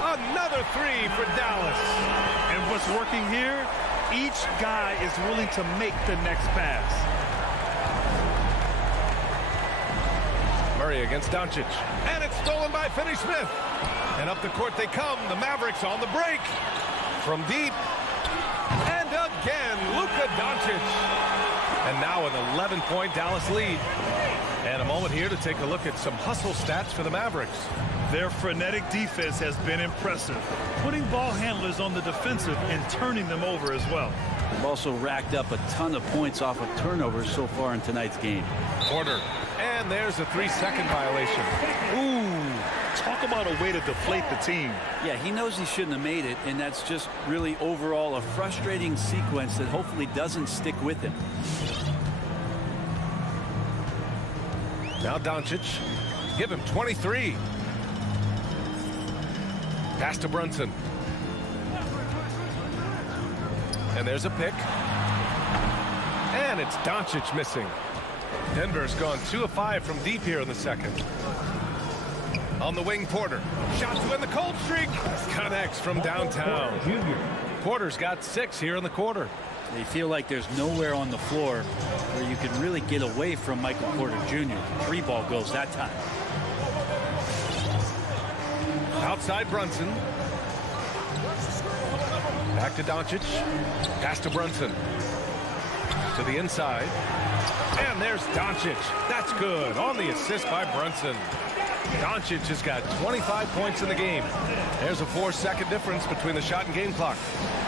Another 3 for Dallas. And what's working here? Each guy is willing to make the next pass. Murray against Doncic. And it's stolen by Finney-Smith. And up the court they come. The Mavericks on the break. From deep. And again, Luka Doncic. And now an 11-point Dallas lead. And a moment here to take a look at some hustle stats for the Mavericks. Their frenetic defense has been impressive, putting ball handlers on the defensive and turning them over as well. They've also racked up a ton of points off of turnovers so far in tonight's game. Porter. And there's a 3-second violation. Ooh, talk about a way to deflate the team. Yeah, he knows he shouldn't have made it, and that's just really overall a frustrating sequence that hopefully doesn't stick with him. Now Doncic. Give him 23. Pass to Brunson. And there's a pick. And it's Doncic missing. Denver's gone 2 of 5 from deep here in the second. On the wing, Porter. Shot to end the cold streak. Connects from downtown. Porter's got 6 here in the quarter. They feel like there's nowhere on the floor where you can really get away from Michael Porter Jr. 3 ball goes that time. Outside Brunson. Back to Doncic. Pass to Brunson. To the inside. And there's Doncic. That's good. On the assist by Brunson. Doncic has got 25 points in the game. There's a 4-second difference between the shot and game clock.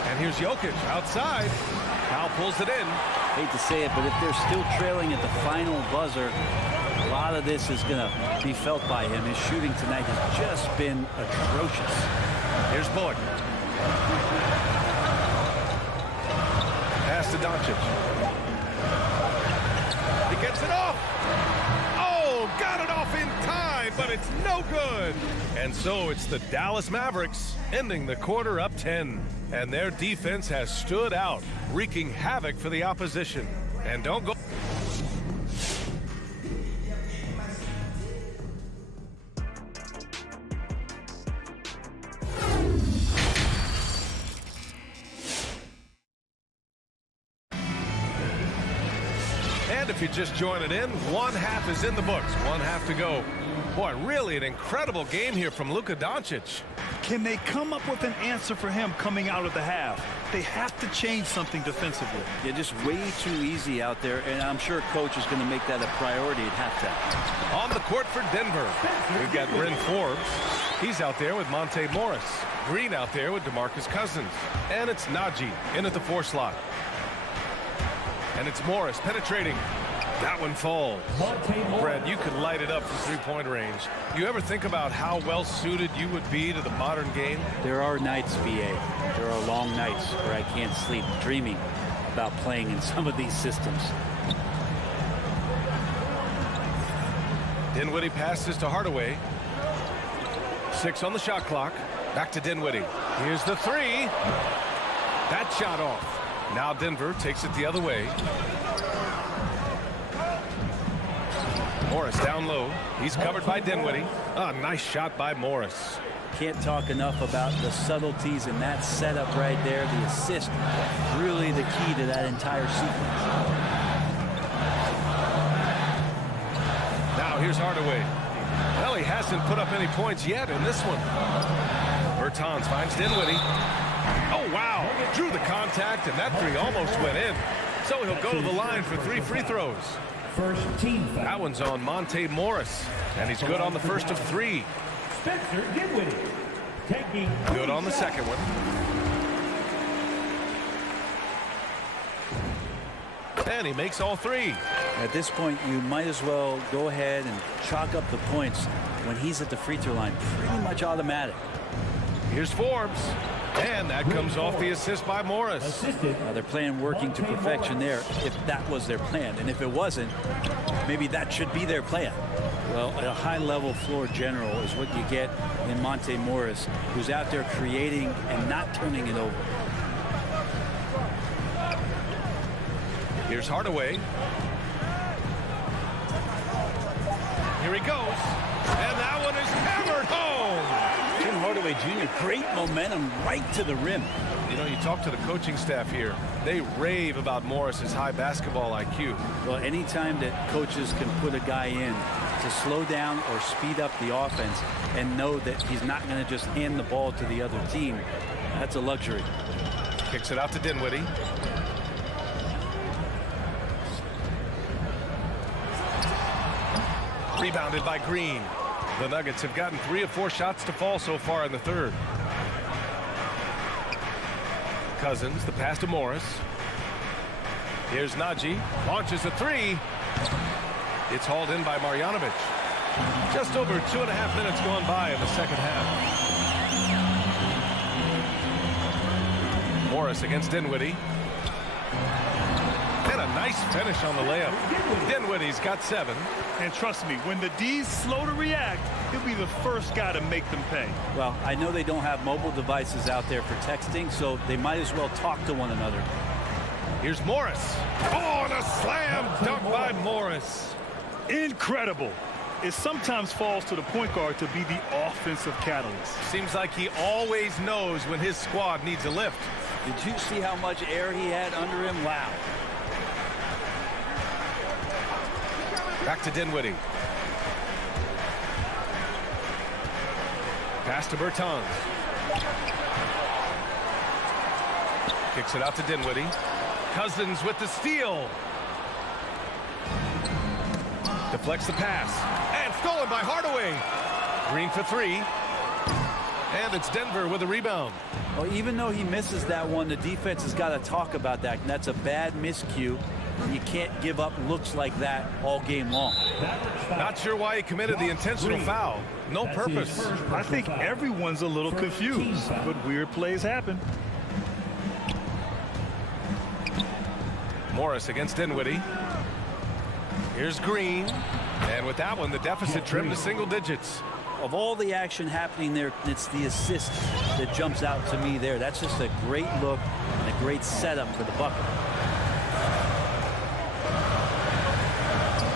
And here's Jokic outside. Powell pulls it in. Hate to say it, but if they're still trailing at the final buzzer, a lot of this is going to be felt by him. His shooting tonight has just been atrocious. Here's Bullock. Pass to Doncic. He gets it off. Oh, got it off in time, but it's no good. And so it's the Dallas Mavericks ending the quarter up 10. And their defense has stood out, wreaking havoc for the opposition. And don't go. And if you're just joining in, 1 half is in the books. 1 half to go. Boy, really an incredible game here from Luka Doncic. Can they come up with an answer for him coming out of the half? They have to change something defensively. Yeah, just way too easy out there, and I'm sure coach is going to make that a priority at halftime. On the court for Denver, we've got Bryn Forbes. He's out there with Monte Morris. Green out there with DeMarcus Cousins. And it's Najee in at the 4 slot. And it's Morris penetrating. That one falls. Brad, you could light it up from three-point range. You ever think about how well-suited you would be to the modern game? There are nights, B.A. There are long nights where I can't sleep dreaming about playing in some of these systems. Dinwiddie passes to Hardaway. 6 on the shot clock. Back to Dinwiddie. Here's the 3. That shot off. Now Denver takes it the other way. Morris down low. He's covered by Dinwiddie. A nice shot by Morris. Can't talk enough about the subtleties in that setup right there. The assist, really the key to that entire sequence. Now here's Hardaway. Well, he hasn't put up any points yet in this one. Bertans finds Dinwiddie. Oh, wow. Drew the contact, and that 3 almost went in. So he'll go to the line for 3 free throws. First team foul. That one's on Monte Morris, and he's good on the first of 3. Spencer Dinwiddie taking Good on the second one. And he makes all 3. At this point, you might as well go ahead and chalk up the points when he's at the free throw line. Pretty much automatic. Here's Forbes. And that comes off the assist by Morris. They're playing working to perfection there, if that was their plan. And if it wasn't, maybe that should be their plan. Well, a high-level floor general is what you get in Monte Morris, who's out there creating and not turning it over. Here's Hardaway. Here he goes. And that one is hammered home. Tim Hardaway Jr., great momentum right to the rim. You know, you talk to the coaching staff here. They rave about Morris's high basketball IQ. Well, anytime that coaches can put a guy in to slow down or speed up the offense and know that he's not going to just hand the ball to the other team, that's a luxury. Kicks it out to Dinwiddie. Rebounded by Green. The Nuggets have gotten 3 of 4 shots to fall so far in the third. Cousins, the pass to Morris. Here's Najee. Launches a 3. It's hauled in by Marjanovic. Just over 2.5 minutes gone by in the second half. Morris against Dinwiddie. And a nice finish on the layup. Dinwiddie's got 7. And trust me, when the D's slow to react, he'll be the first guy to make them pay. Well, I know they don't have mobile devices out there for texting, so they might as well talk to one another. Here's Morris. Oh, and a slam dunk by Morris. Incredible. It sometimes falls to the point guard to be the offensive catalyst. Seems like he always knows when his squad needs a lift. Did you see how much air he had under him? Wow. Back to Dinwiddie. Pass to Bertans. Kicks it out to Dinwiddie. Cousins with the steal. Deflects the pass. And stolen by Hardaway. Green for three. And it's Denver with a rebound. Well, even though he misses that one, the defense has got to talk about that. And that's a bad miscue. You can't give up looks like that all game long. Not sure why he committed the intentional foul. No purpose. I think everyone's a little confused, but weird plays happen. Morris against Dinwiddie. Here's Green. And with that one, the deficit trimmed to single digits. Of all the action happening there, it's the assist that jumps out to me there. That's just a great look and a great setup for the bucket.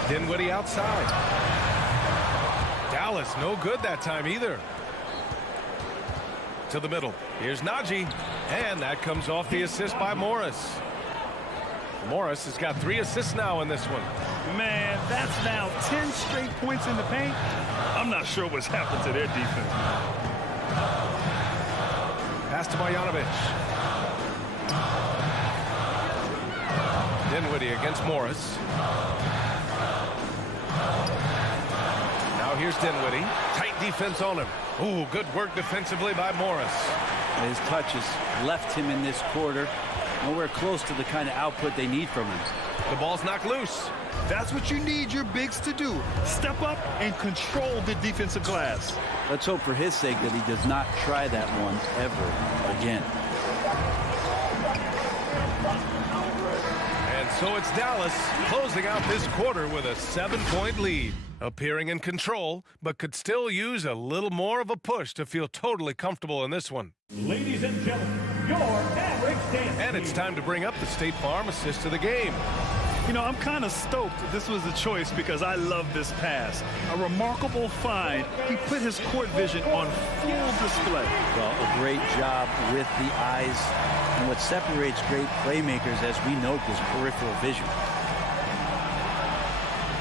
Dinwiddie outside. Dallas no good that time either. To the middle. Here's Najee. And that comes off the assist by Morris. Morris has got 3 assists now in this one. Man, that's now 10 straight points in the paint. I'm not sure what's happened to their defense. Pass to Marjanovic. Dinwiddie against Morris. Now here's Dinwiddie. Tight defense on him. Ooh, good work defensively by Morris. His touch has left him in this quarter. Nowhere close to the kind of output they need from him. The ball's knocked loose. That's what you need your bigs to do. Step up and control the defensive glass. Let's hope for his sake that he does not try that one ever again. And so it's Dallas closing out this quarter with a 7-point lead. Appearing in control, but could still use a little more of a push to feel totally comfortable in this one. Ladies and gentlemen, your average dance. And it's time to bring up the State Farm assist of the game. You know, I'm kind of stoked this was a choice because I love this pass. A remarkable find. He put his court vision on full display. Well, a great job with the eyes. And what separates great playmakers, as we note, is peripheral vision.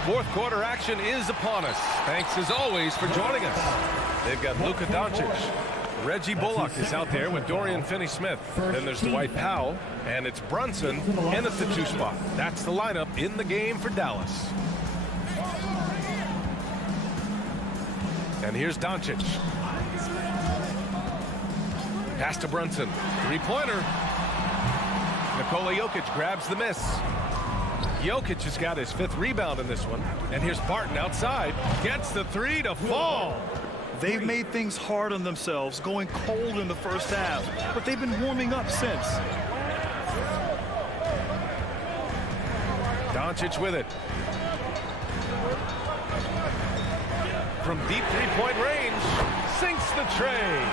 Fourth quarter action is upon us. Thanks as always for joining us. They've got Luka Doncic. Reggie Bullock is out there with Dorian Finney-Smith. Then there's Dwight Powell, and it's Brunson in at the 2 spot. That's the lineup in the game for Dallas. And here's Doncic. Pass to Brunson. 3-pointer. Nikola Jokic grabs the miss. Jokic has got his 5th rebound in this one. And here's Barton outside. Gets the 3 to fall. They've made things hard on themselves, going cold in the first half, but they've been warming up since. Doncic with it. From deep 3-point range, sinks the tray.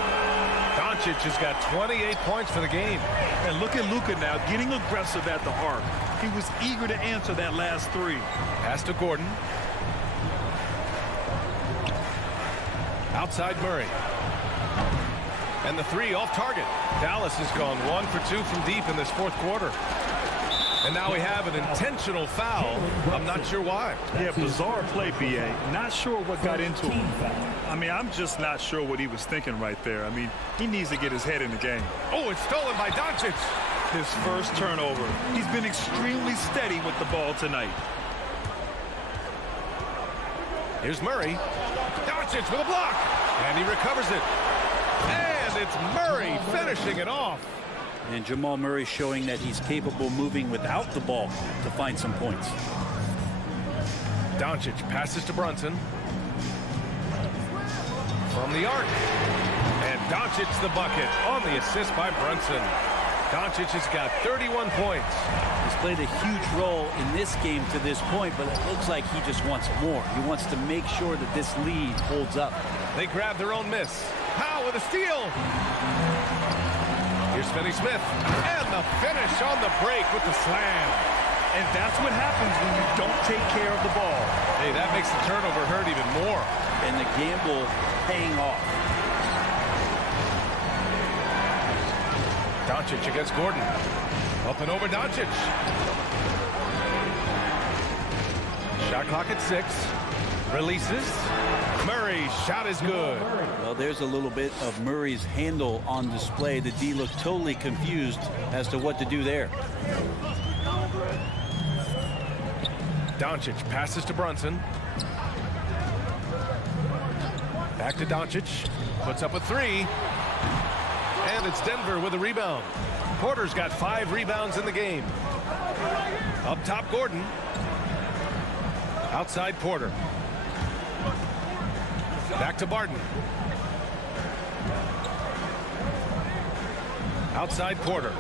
Doncic has got 28 points for the game. And look at Luka now, getting aggressive at the arc. He was eager to answer that last 3. Pass to Gordon. Outside Murray. And the 3 off target. Dallas has gone 1 for 2 from deep in this 4th quarter. And now we have an intentional foul. I'm not sure why. Yeah, bizarre play, B.A. Not sure what got into him. I mean, I'm just not sure what he was thinking right there. I mean, he needs to get his head in the game. Oh, it's stolen by Doncic. His first turnover. He's been extremely steady with the ball tonight. Here's Murray. Doncic with a block. And he recovers it. And it's Murray finishing it off. And Jamal Murray showing that he's capable moving without the ball to find some points. Doncic passes to Brunson. From the arc. And Doncic the bucket on the assist by Brunson. Doncic has got 31 points. He's played a huge role in this game to this point, but it looks like he just wants more. He wants to make sure that this lead holds up. They grab their own miss. Powell with a steal. Here's Finney-Smith. And the finish on the break with the slam. And that's what happens when you don't take care of the ball. Hey, that makes the turnover hurt even more. And the gamble paying off. Doncic against Gordon. Up and over Doncic. Shot clock at 6. Releases. Murray, shot is good. Well, there's a little bit of Murray's handle on display. The D looked totally confused as to what to do there. Doncic passes to Brunson. Back to Doncic. Puts up a 3. And it's Denver with a rebound. Porter's got 5 rebounds in the game. Up top, Gordon. Outside, Porter. Back to Barton. Outside, Porter.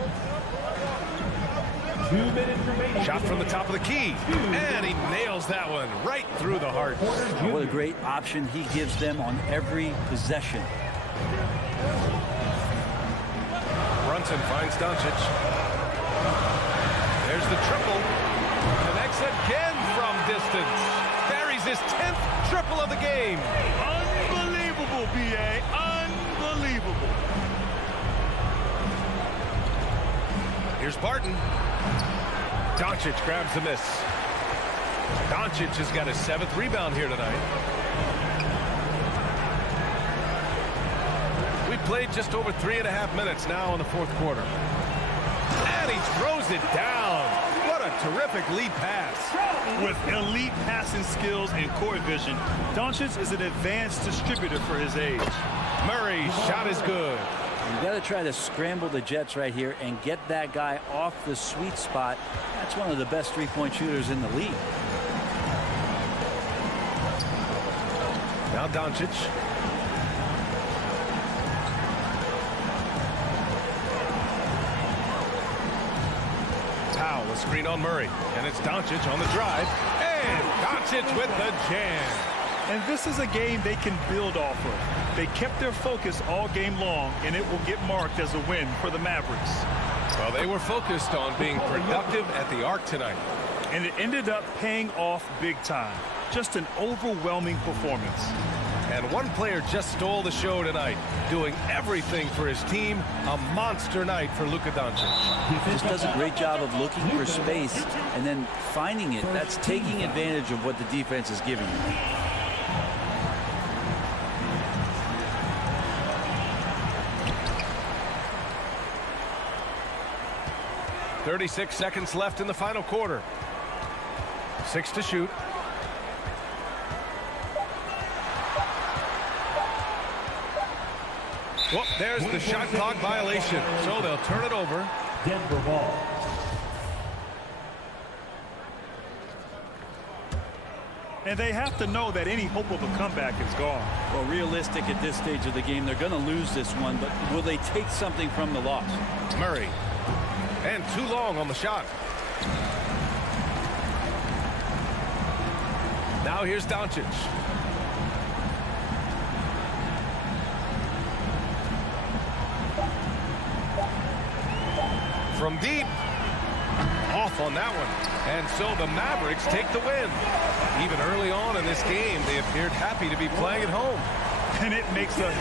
2 minutes remaining. Shot from the top of the key. And he nails that one right through the heart. What a great option he gives them on every possession. Brunson finds Doncic. There's the triple. Connects again from distance. Buries his 10th triple of the game. Unbelievable, B.A. Unbelievable. Here's Barton. Doncic grabs the miss. Doncic has got his 7th rebound here tonight. We played just over 3.5 minutes now in the 4th quarter. And he throws it down. What a terrific lead pass. With elite passing skills and court vision, Doncic is an advanced distributor for his age. Murray's shot is good. You got to try to scramble the Jets right here and get that guy off the sweet spot. That's one of the best three-point shooters in the league. Now Doncic. Powell, a screen on Murray. And it's Doncic on the drive. And Doncic with the jam. And this is a game they can build off of. They kept their focus all game long, and it will get marked as a win for the Mavericks. Well, they were focused on being productive at the arc tonight. And it ended up paying off big time. Just an overwhelming performance. And one player just stole the show tonight, doing everything for his team. A monster night for Luka Doncic. Just does a great job of looking for space and then finding it. That's taking advantage of what the defense is giving you. 36 seconds left in the final quarter. 6 to shoot. Well, there's the shot clock violation, so they'll turn it over. Denver ball. And they have to know that any hope of a comeback is gone. Well, realistic at this stage of the game, they're going to lose this one, but will they take something from the loss? Murray. And too long on the shot. Now here's Doncic. From deep. Off on that one. And so the Mavericks take the win. Even early on in this game, they appeared happy to be playing at home. And it makes a...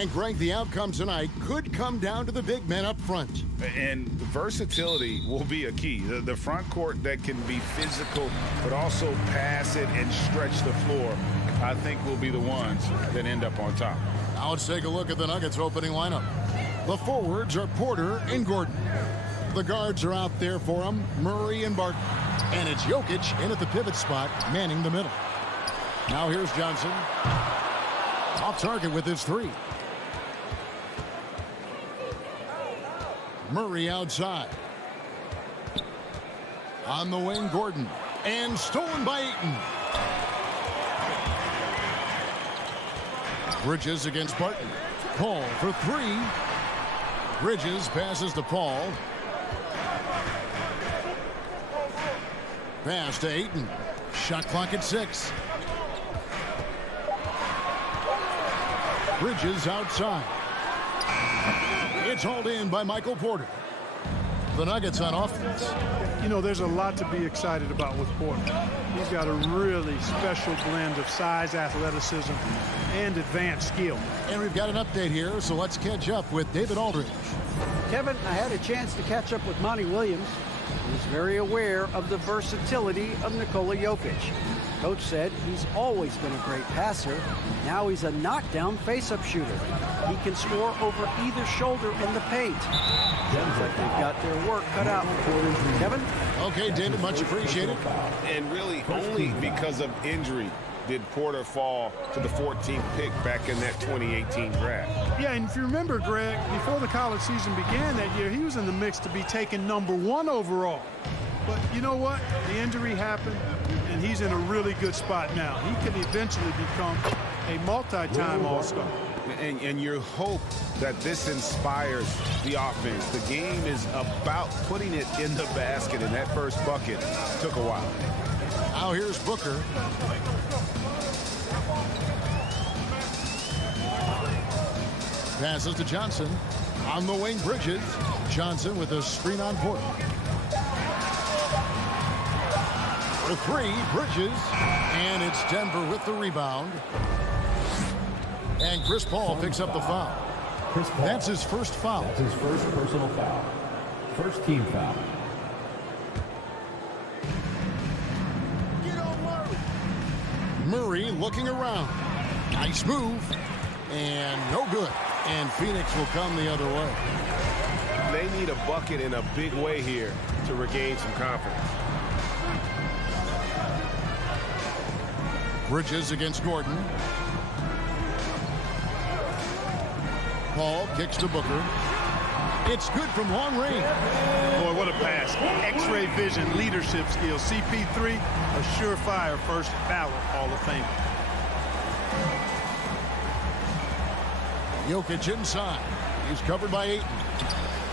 And Greg, the outcome tonight could come down to the big men up front. And the versatility will be a key. The front court that can be physical, but also pass it and stretch the floor, I think will be the ones that end up on top. Now let's take a look at the Nuggets opening lineup. The forwards are Porter and Gordon. The guards are out there for them, Murray and Barton. And it's Jokic in at the pivot spot, manning the middle. Now here's Johnson. Off target with his three. Murray outside. On the wing, Gordon. And stolen by Ayton. Bridges against Barton. Paul for three. Bridges passes to Paul. Pass to Ayton. Shot clock at 6. Bridges outside. It's hauled in by Michael Porter. The Nuggets on offense. You know, there's a lot to be excited about with Porter. He's got a really special blend of size, athleticism, and advanced skill. And we've got an update here, so let's catch up with David Aldridge. Kevin, I had a chance to catch up with Monty Williams. He's very aware of the versatility of Nikola Jokic. Coach said he's always been a great passer. Now he's a knockdown face-up shooter. He can score over either shoulder in the paint. Sounds like they've got their work cut out for Porter. Kevin? Okay, David, much appreciated. And really only because of injury did Porter fall to the 14th pick back in that 2018 draft. Yeah, and if you remember, Greg, before the college season began that year, he was in the mix to be taken #1 overall. But you know what? The injury happened, and he's in a really good spot now. He can eventually become a multi-time All-Star. And you hope that this inspires the offense. The game is about putting it in the basket, and that first bucket took a while. Now here's Booker. Passes to Johnson. On the wing, Bridges. Johnson with a screen on Porter. The three, Bridges. And it's Denver with the rebound. And Chris Paul picks up the foul. That's his first foul. That's his first personal foul. First team foul. Murray looking around. Nice move. And no good. And Phoenix will come the other way. They need a bucket in a big way here to regain some confidence. Bridges against Gordon. Paul kicks to Booker. It's good from long range. Boy, what a pass. X-ray vision, leadership skills. CP3, a surefire first ballot Hall of Fame. Jokic inside. He's covered by Ayton.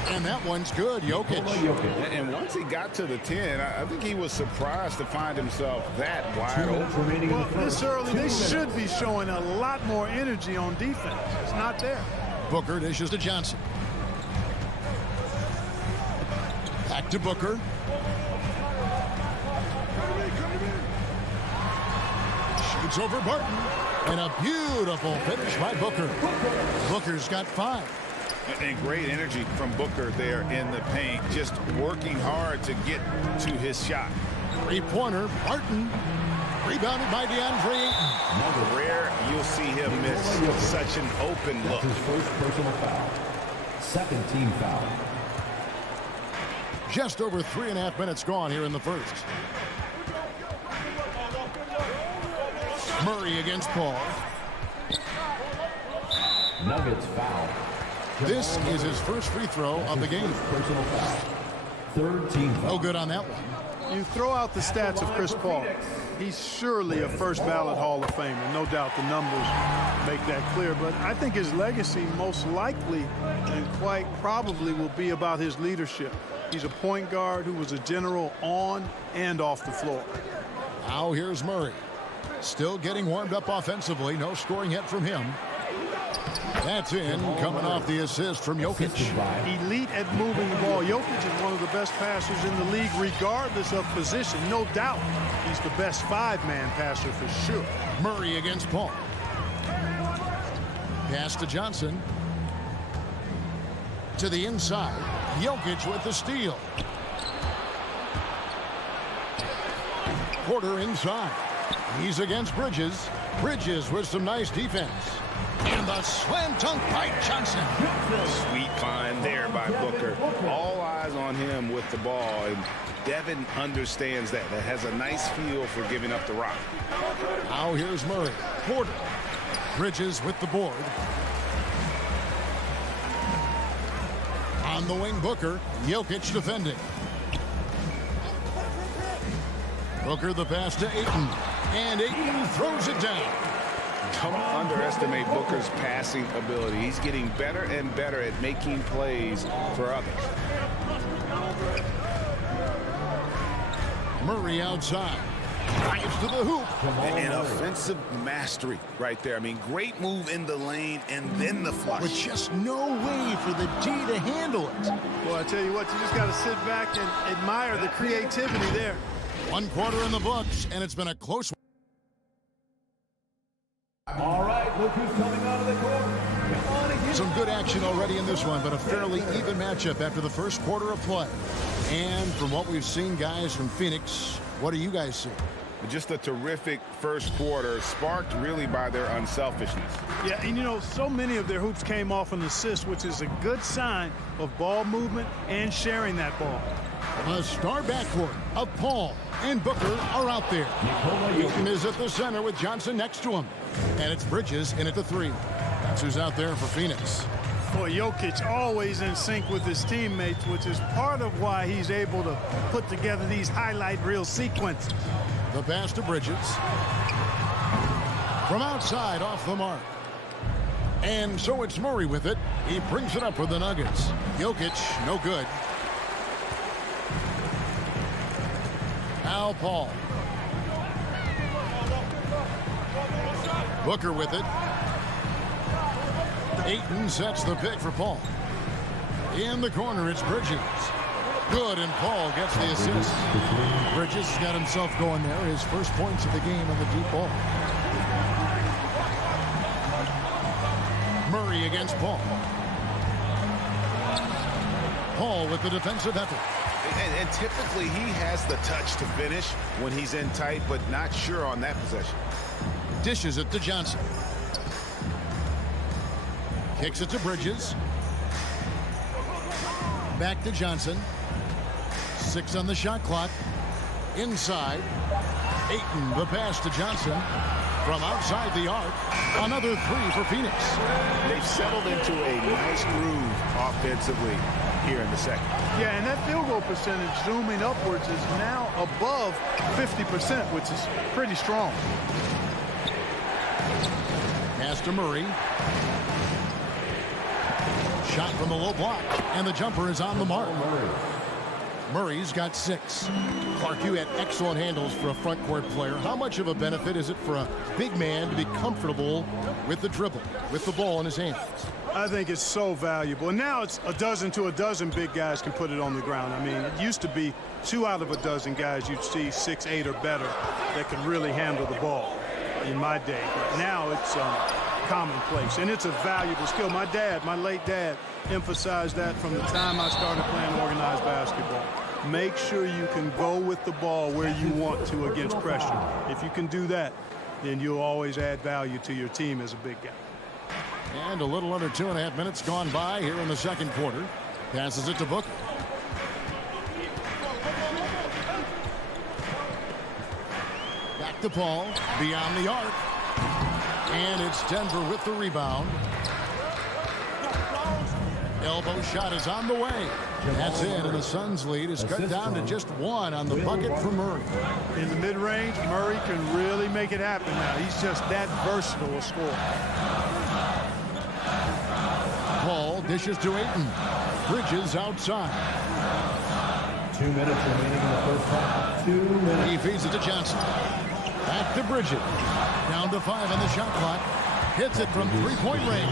And that one's good, Jokic. And once he got to the 10, I think he was surprised to find himself that wide open. Well, this early, they should be showing a lot more energy on defense. It's not there. Booker dishes to Johnson. Back to Booker. Shoots over Barton. And a beautiful finish by Booker. Booker's got 5. And great energy from Booker there in the paint, just working hard to get to his shot. Three-pointer, Barton. Rebounded by DeAndre Ayton. Rare you'll see him miss such an open look. That's his first personal foul. Second team foul. Just over 3.5 minutes gone here in the first. Murray against Paul. Nuggets foul. This is his first free throw of the game. Personal foul. Third team foul. No good on that one. You throw out the stats of Chris Paul. He's surely a first ballot Hall of Famer. No doubt the numbers make that clear. But I think his legacy most likely and quite probably will be about his leadership. He's a point guard who was a general on and off the floor. Now here's Murray. Still getting warmed up offensively. No scoring yet from him. That's in, coming off the assist from Jokic. Elite at moving the ball. Jokic is one of the best passers in the league, regardless of position. No doubt he's the best 5-man passer for sure. Murray against Paul. Pass to Johnson. To the inside. Jokic with the steal. Porter inside. He's against Bridges. Bridges with some nice defense. And the slam dunk by Johnson. Sweet find there by Booker. All eyes on him with the ball. And Devin understands that. That has a nice feel for giving up the rock. Now here's Murray. Porter. Bridges with the board. On the wing, Booker. Jokic defending. Booker the pass to Ayton. And Ayton throws it down. Don't underestimate Booker's passing ability. He's getting better and better at making plays for others. Murray outside. Drives to the hoop. And offensive mastery right there. I mean, great move in the lane and then the flush. With just no way for the D to handle it. Well, I tell you what, you just got to sit back and admire the creativity there. 1 quarter in the books, and it's been a close one. All right, look who's coming out of the court. Come on again. Some good action already in this one, but a fairly even matchup after the first quarter of play. And from what we've seen, guys, from Phoenix, what do you guys see? Just a terrific first quarter, sparked really by their unselfishness. Yeah, and you know, so many of their hoops came off an assist, which is a good sign of ball movement and sharing that ball. A star backcourt of Paul and Booker are out there. Ayton is at the center with Johnson next to him. And it's Bridges in at the 3. That's who's out there for Phoenix. Boy, Jokic always in sync with his teammates, which is part of why he's able to put together these highlight reel sequences. The pass to Bridges. From outside, off the mark. And so it's Murray with it. He brings it up for the Nuggets. Jokic, no good. Now Paul. Booker with it. Ayton sets the pick for Paul. In the corner, it's Bridges. Good, and Paul gets the assist. Bridges has got himself going there. His first points of the game on the deep ball. Murray against Paul. Paul with the defensive effort. And typically he has the touch to finish when he's in tight, but not sure on that possession. Dishes it to Johnson. Kicks it to Bridges. Back to Johnson. 6 on the shot clock. Inside. Ayton, the pass to Johnson. From outside the arc. Another 3 for Phoenix. They've settled into a nice groove offensively here in the second. Yeah, and that field goal percentage zooming upwards is now above 50%, which is pretty strong. Pass to Murray. Shot from the low block, and the jumper is on the mark. Murray's got 6. Clark, you had excellent handles for a front court player. How much of a benefit is it for a big man to be comfortable with the dribble, with the ball in his hands? I think it's so valuable. And now it's a dozen to a dozen big guys can put it on the ground. I mean, it used to be 2 out of a dozen guys you'd see 6, 8 or better that could really handle the ball in my day. But now it's commonplace, and it's a valuable skill. My dad, my late dad, emphasized that from the time I started playing organized basketball. Make sure you can go with the ball where you want to against pressure. If you can do that, then you'll always add value to your team as a big guy. And a little under 2.5 minutes gone by here in the second quarter. Passes it to Booker. Back to Paul, beyond the arc. And it's Denver with the rebound. Elbow shot is on the way. That's in, and the Suns' lead is cut down to just 1 on the bucket for Murray. In the mid-range, Murray can really make it happen now. He's just that versatile a scorer. Paul dishes to Ayton. Bridges outside. 2 minutes remaining in the first half. 2 minutes. He feeds it to Johnson. Back to Bridges. Down to 5 on the shot clock. Hits it from 3-point range.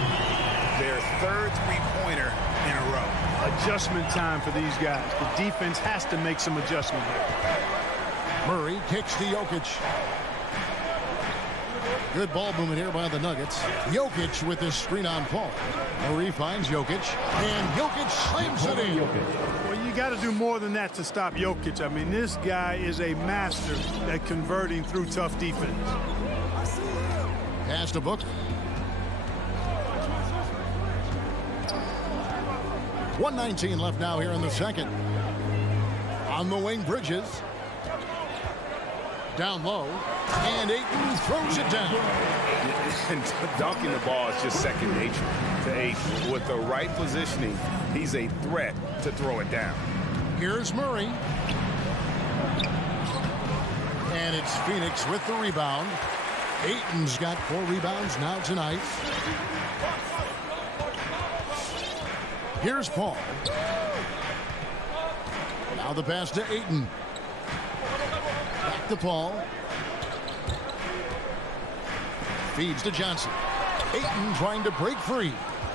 Their 3rd 3-pointer in a row. Adjustment time for these guys. The defense has to make some adjustment here. Murray kicks to Jokic. Good ball movement here by the Nuggets. Jokic with his screen on Paul. Murray finds Jokic, and Jokic slams it in. Well, you got to do more than that to stop Jokic. I mean, this guy is a master at converting through tough defense. Pass to Booker. 1:19 left now here in the second. On the wing, Bridges. Down low, and Ayton throws it down. And dunking the ball is just second nature to Ayton. With the right positioning, he's a threat to throw it down. Here's Murray. And it's Phoenix with the rebound. Ayton's got 4 rebounds now tonight. Here's Paul. Now the pass to Ayton. Back to Paul. Feeds to Johnson. Ayton trying to break free.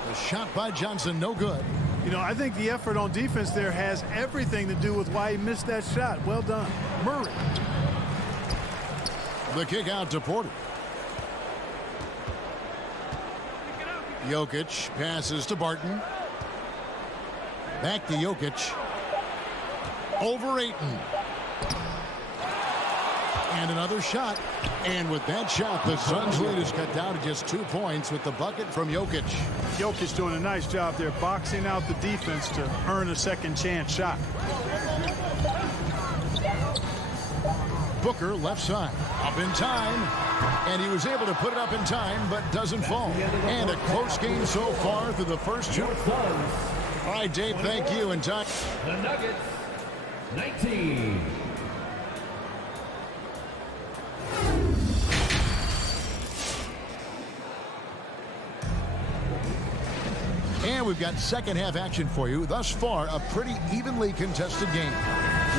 The shot by Johnson, no good. You know, I think the effort on defense there has everything to do with why he missed that shot. Well done. Murray. The kick out to Porter. Jokic passes to Barton. Back to Jokic. Over Ayton. And another shot. And with that shot, the Suns' lead is cut down to just 2 points with the bucket from Jokic. Jokic doing a nice job there, boxing out the defense to earn a second chance shot. Booker left side. Up in time. And he was able to put it up in time, but doesn't fall. And a close game so far through the first 2. All right, Dave, thank you. And time. The Nuggets, 19. And we've got second half action for you. Thus far, a pretty evenly contested game.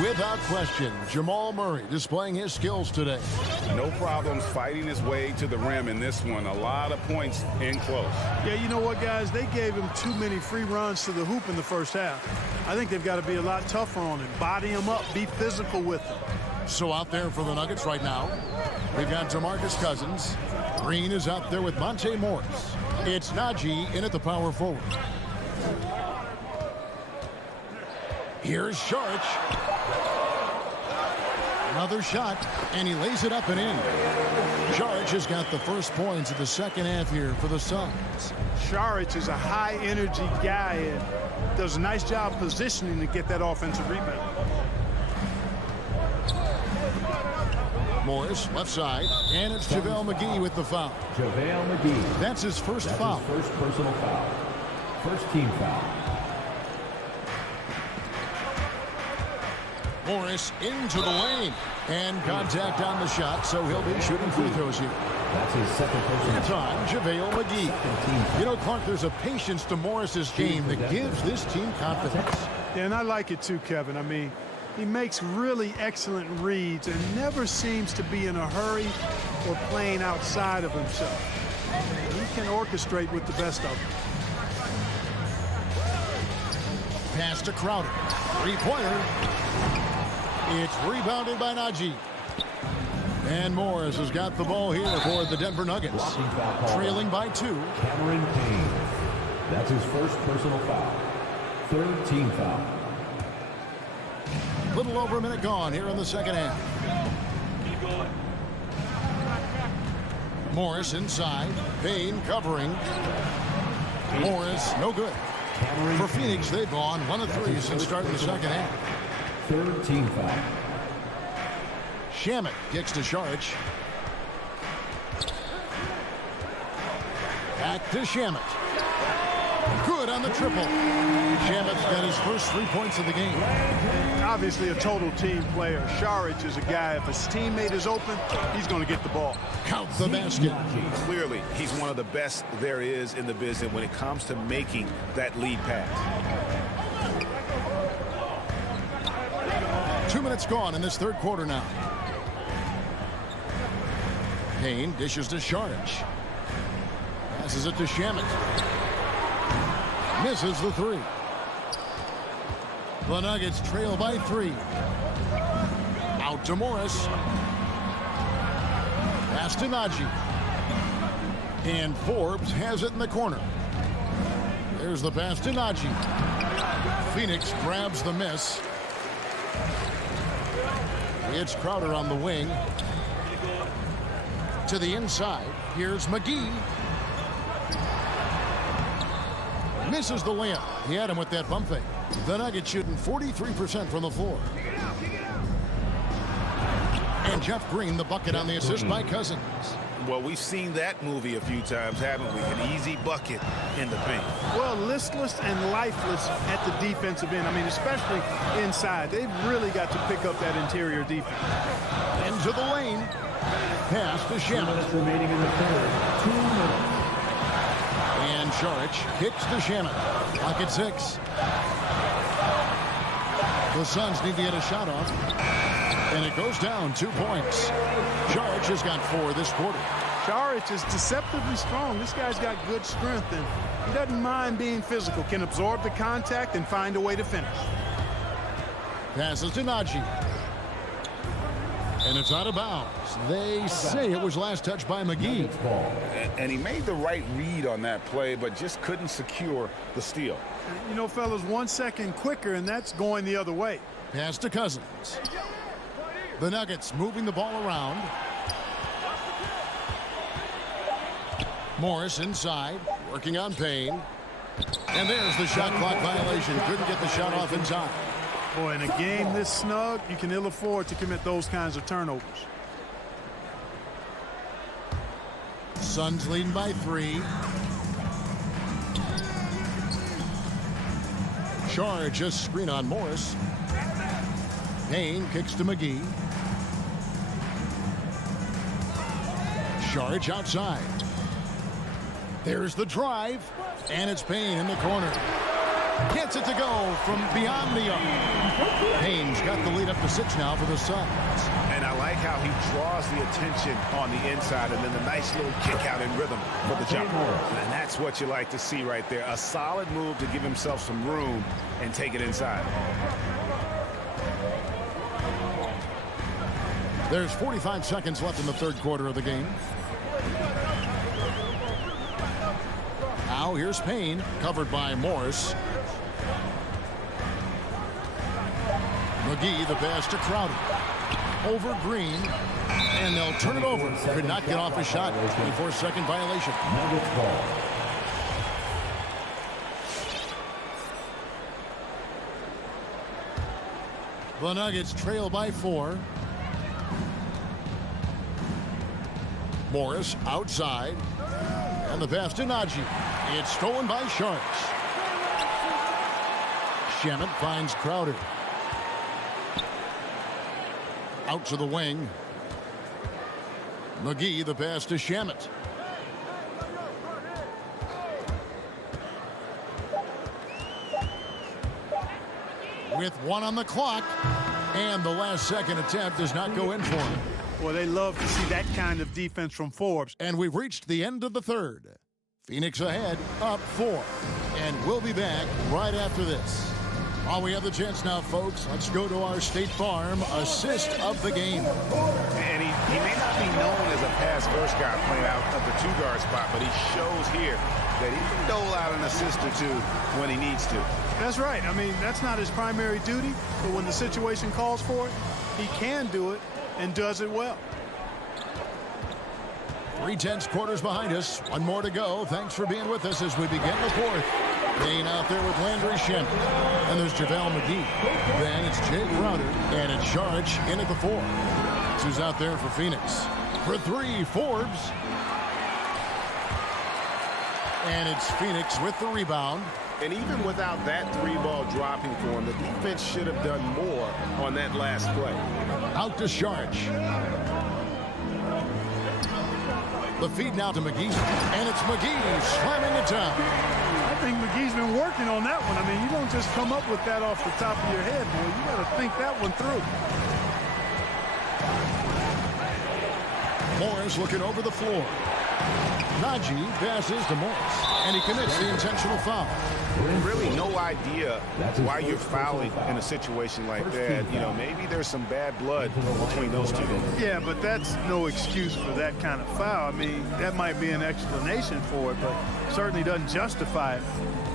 Without question, Jamal Murray displaying his skills today. No problems fighting his way to the rim in this one. A lot of points in close. Yeah, you know what, guys? They gave him too many free runs to the hoop in the first half. I think they've got to be a lot tougher on him. Body him up. Be physical with him. So out there for the Nuggets right now, we've got DeMarcus Cousins. Green is out there with Monte Morris. It's Najee in at the power forward. Here's Saric. Another shot, and he lays it up and in. Saric has got the first points of the second half here for the Suns. Saric is a high-energy guy and does a nice job positioning to get that offensive rebound. Morris, left side, and it's JaVale McGee with the foul. JaVale McGee. That's his first foul. His first personal foul. First team foul. Morris into the lane. And contact on the shot, so he'll be shooting free throws here. That's his second personal It's on JaVale McGee. You know, Clark, there's a patience to Morris's game that gives this team confidence. Yeah, and I like it too, Kevin. I mean, he makes really excellent reads and never seems to be in a hurry or playing outside of himself. He can orchestrate with the best of them. Pass to Crowder. Three-pointer. It's rebounded by Najee. And Morris has got the ball here for the Denver Nuggets. Trailing by 2. Cameron Payne. That's his first personal foul. Third team foul. Little over a minute gone here in the second half. Morris inside. Payne covering. Morris, no good. For Phoenix, they've gone 1 of 3 since starting the second half. Third team foul. Shamet kicks to Saric. Back to Shamet. Good on the triple. Shamet's got his first 3 points of the game. Obviously a total team player. Saric is a guy, if his teammate is open, he's going to get the ball. Count the basket. Clearly, he's one of the best there is in the business when it comes to making that lead pass. 2 minutes gone in this third quarter now. Payne dishes to Saric. Passes it to Shamet. Misses the 3. The Nuggets trail by 3. Out to Morris. Pass to Najee. And Forbes has it in the corner. There's the pass to Najee. Phoenix grabs the miss. It's Crowder on the wing. To the inside. Here's McGee. Misses the layup. He had him with that bump fake. The Nuggets shooting 43% from the floor. And Jeff Green, the bucket on the assist by Cousins. Well, we've seen that movie a few times, haven't we? An easy bucket in the paint. Well, listless and lifeless at the defensive end. I mean, especially inside. They've really got to pick up that interior defense. Into the lane. Pass to Shamet. Remaining in the third. 2 minutes. And Saric kicks to Shamet. Clock at 6. The Suns need to get a shot off. And it goes down 2 points. Saric has got 4 this quarter. Saric is deceptively strong. This guy's got good strength, and he doesn't mind being physical, can absorb the contact and find a way to finish. Passes to Najee. And it's out of bounds. They say it was last touched by McGee. And he made the right read on that play, but just couldn't secure the steal. You know, fellas, 1 second quicker, and that's going the other way. Pass to Cousins. The Nuggets moving the ball around. Morris inside, working on Payne. And there's the shot clock violation. Couldn't get the shot off in time. Boy, in a game this snug, you can ill afford to commit those kinds of turnovers. Suns leading by 3. Charge a screen on Morris. Payne kicks to McGee. Charge outside. There's the drive, and it's Payne in the corner. Gets it to go from beyond the arc. Payne's got the lead up to 6 now for the Suns. And I like how he draws the attention on the inside, and then the nice little kick out in rhythm for the jumper. And that's what you like to see right there. A solid move to give himself some room and take it inside. There's 45 seconds left in the third quarter of the game. Now here's Payne, covered by Morris. McGee, the pass to Crowder. Over Green, and they'll turn it over. Could not get off a shot. 24-second violation. The Nuggets trail by 4. Morris outside. And the pass to Najee. It's stolen by Sharks. Shamet finds Crowder. Out to the wing. McGee, the pass to Shamet. With 1 on the clock. And the last second attempt does not go in for him. Well, they love to see that kind of defense from Forbes. And we've reached the end of the third. Phoenix ahead, up 4. And we'll be back right after this. While we have the chance now, folks, let's go to our State Farm assist of the game. And he may not be known as a pass-first guy playing out of the 2-guard spot, but he shows here that he can dole out an assist or 2 when he needs to. That's right. I mean, that's not his primary duty, but when the situation calls for it, he can do it and does it well. 3/10 quarters behind us. 1 more to go. Thanks for being with us as we begin the fourth. Payne out there with Landry Shamet. And there's JaVale McGee. Then it's Jay Crowder. And it's Saric in at the 4. This is out there for Phoenix. For 3, Forbes. And it's Phoenix with the rebound. And even without that 3-ball dropping for him, the defense should have done more on that last play. Out to Saric. The feed now to McGee. And it's McGee slamming it down. I think McGee's been working on that one. I mean, you don't just come up with that off the top of your head, boy. You got to think that one through. Morris looking over the floor. Najee passes to Morris, and he commits the intentional foul. Really no idea why you're fouling in a situation like that. You know, maybe there's some bad blood between those two. Yeah, but that's no excuse for that kind of foul. I mean, that might be an explanation for it, but certainly doesn't justify it.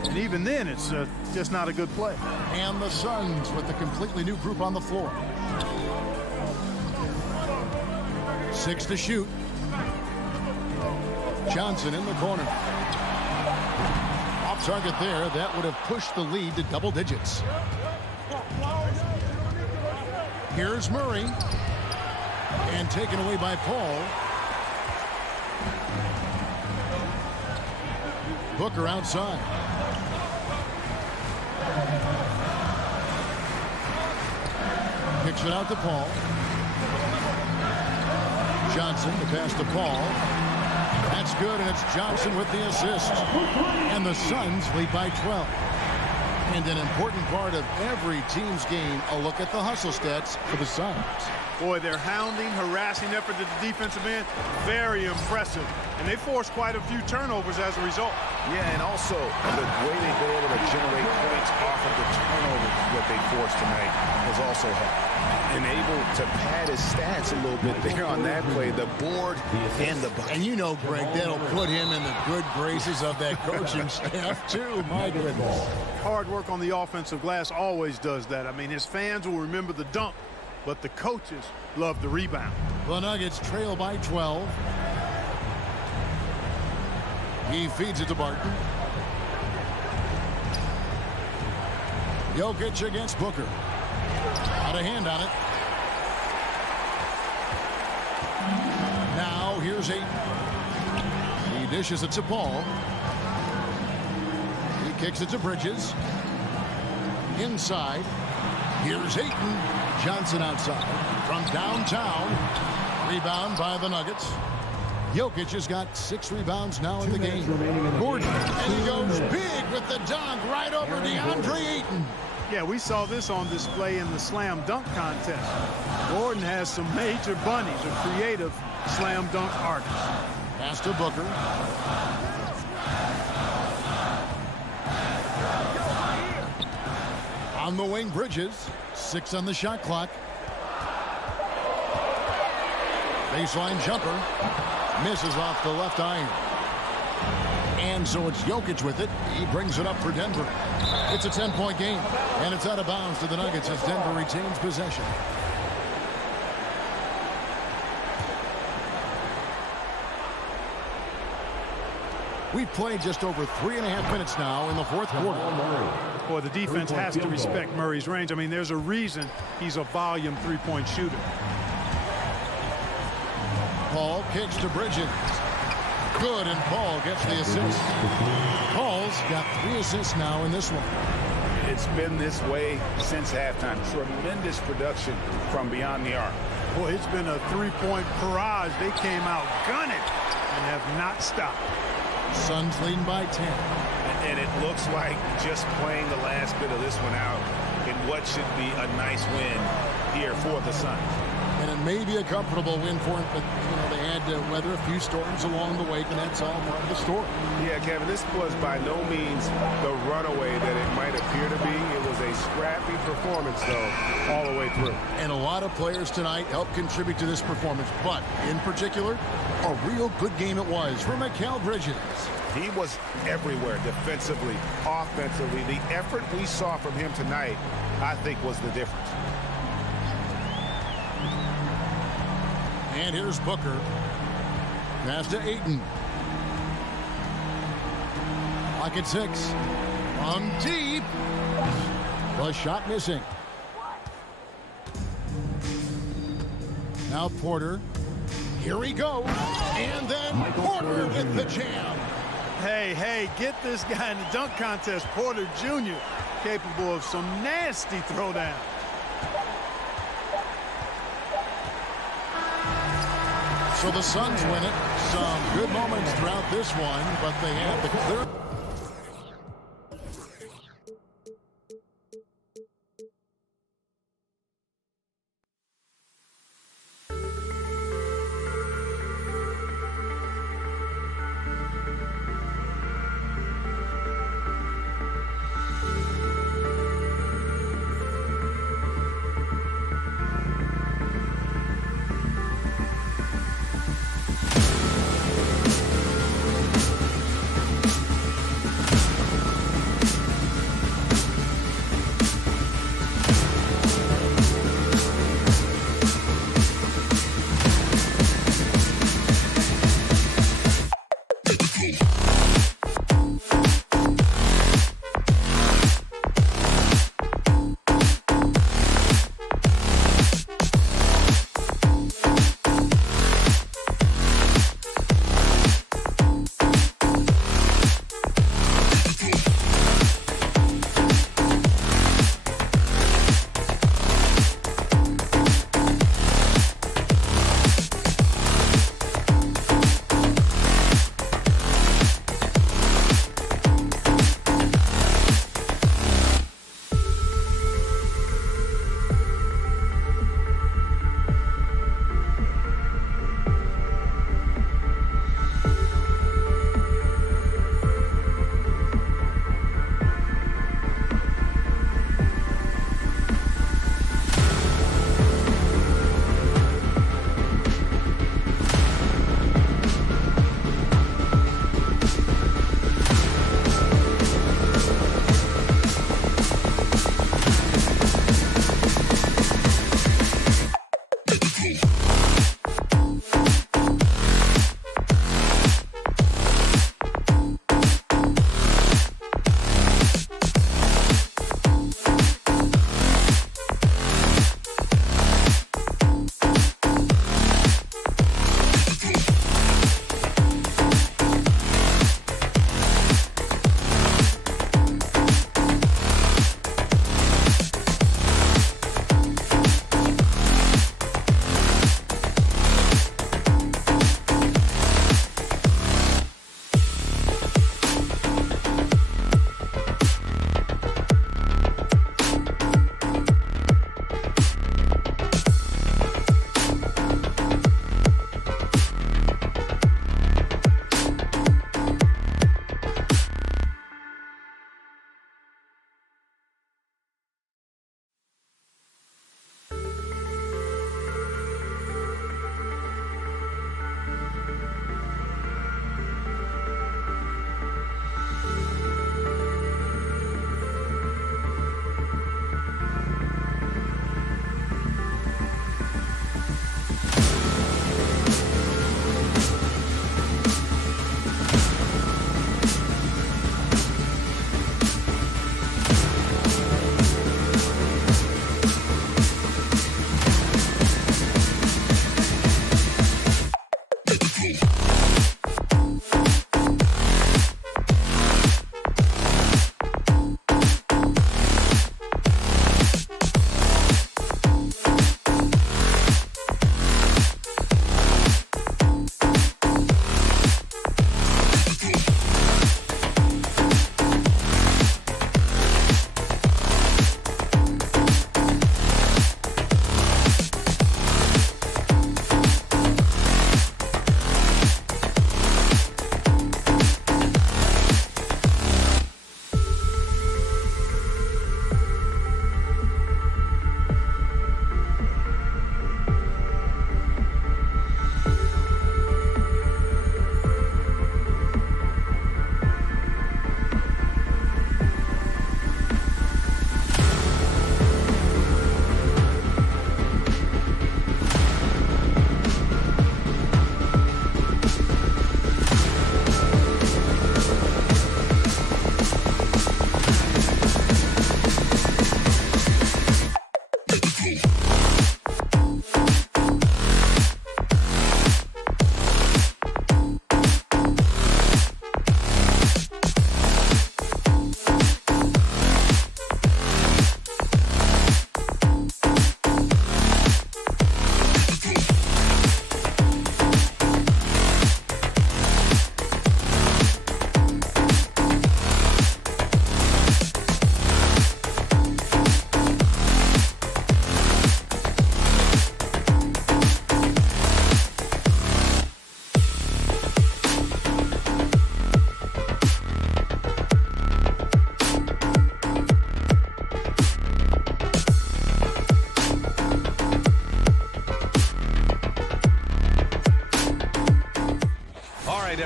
And even then, it's just not a good play. And the Suns with a completely new group on the floor. 6 to shoot. Johnson in the corner. Off target there. That would have pushed the lead to double digits. Here's Murray. And taken away by Paul. Booker outside. Kicks it out to Paul. Johnson, the pass to Paul. That's good, and it's Johnson with the assist. And the Suns lead by 12. And an important part of every team's game, a look at the hustle stats for the Suns. Boy, their hounding, harassing effort at the defensive end, very impressive. And they forced quite a few turnovers as a result. Yeah, and also the way they've been able to generate points off of the turnovers that they forced tonight has also helped. And able to pad his stats a little bit there on that play, the board and the bucket. And you know, Greg, that'll put him in the good graces of that coaching staff, too. My goodness. Hard work on the offensive glass always does that. I mean, his fans will remember the dunk, but the coaches love the rebound. The Nuggets trail by 12. He feeds it to Barton. Jokic against Booker. Got a hand on it. Now here's Ayton. He dishes it to Paul. He kicks it to Bridges. Inside. Here's Ayton. Johnson outside. From downtown. Rebound by the Nuggets. Jokic has got 6 rebounds now in the game. Gordon, and he goes big with the dunk right over DeAndre Ayton. Yeah, we saw this on display in the slam dunk contest. Gordon has some major bunnies, a creative slam dunk artist. Pass to Booker. On the wing, Bridges. 6 on the shot clock. Baseline jumper. Misses off the left iron. And so it's Jokic with it. He brings it up for Denver. It's a 10-point game. And it's out of bounds to the Nuggets as Denver retains possession. We've played just over 3.5 minutes now in the fourth quarter. Boy, the defense has to respect Murray's range. I mean, there's a reason he's a volume three-point shooter. Paul kicks to Bridges. Good, and Paul gets the assist. Paul's got 3 assists now in this one. It's been this way since halftime. Tremendous production from beyond the arc. Boy, it's been a three-point barrage. They came out gunning and have not stopped. Suns leading by 10. And it looks like just playing the last bit of this one out in what should be a nice win here for the Suns. And it may be a comfortable win for them, but they had to weather a few storms along the way, and that's all part of the story. Yeah, Kevin, this was by no means the runaway that it might appear to be. It was a scrappy performance, though, all the way through. And a lot of players tonight helped contribute to this performance, but in particular, a real good game it was for Mikal Bridges. He was everywhere, defensively, offensively. The effort we saw from him tonight, I think, was the difference. And here's Booker. Pass to Ayton. Pocket 6. From deep. The shot missing. Now Porter. Here he goes. And then Porter with the jam. Hey, get this guy in the dunk contest. Porter Jr. capable of some nasty throwdown. So the Suns win it. Some good moments throughout this one, but they have the clear.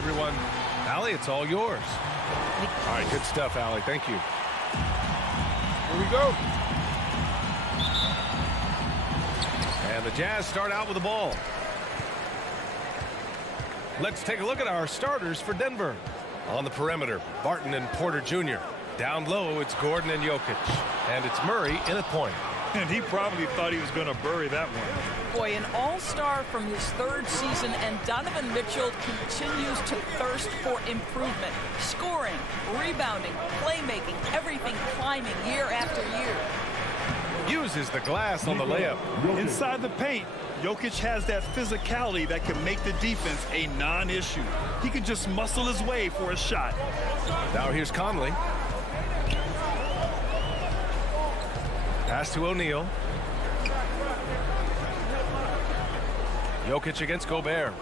everyone. Allie, it's all yours. All right, good stuff, Allie. Thank you. Here we go. And the Jazz start out with the ball. Let's take a look at our starters for Denver. On the perimeter, Barton and Porter Jr. Down low, it's Gordon and Jokic. And it's Murray in at point. And he probably thought he was going to bury that one. Boy, an all-star from his third season, and Donovan Mitchell continues to thirst for improvement. Scoring, rebounding, playmaking, everything climbing year after year. Uses the glass on the layup. Inside the paint, Jokic has that physicality that can make the defense a non-issue. He can just muscle his way for a shot. Now here's Conley. Pass to O'Neal. Jokic against Gobert.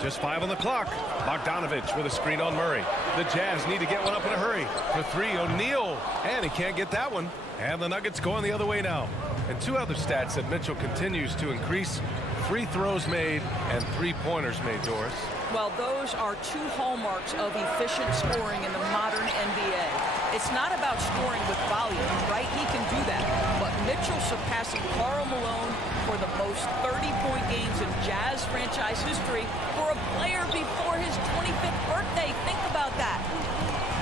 Just 5 on the clock. Bogdanovich with a screen on Murray. The Jazz need to get one up in a hurry. For 3, O'Neal. And he can't get that one. And the Nuggets going the other way now. And 2 other stats that Mitchell continues to increase. Free throws made and 3-pointers made, Doris. Well, those are 2 hallmarks of efficient scoring in the modern NBA. It's not about scoring with volume, right? He can do that. But Mitchell surpassing Karl Malone for the most 30-point games in Jazz franchise history for a player before his 25th birthday. Think about that.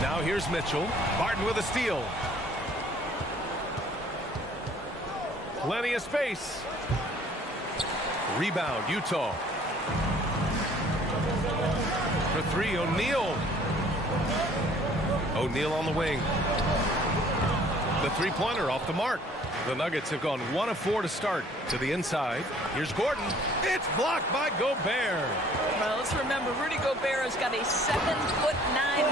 Now here's Mitchell. Barton with a steal. Plenty of space. Rebound, Utah. For 3, O'Neal. O'Neal on the wing. The 3-pointer off the mark. The Nuggets have gone 1 of 4 to start. To the inside. Here's Gordon. It's blocked by Gobert. Well, let's remember, Rudy Gobert has got a 7'9"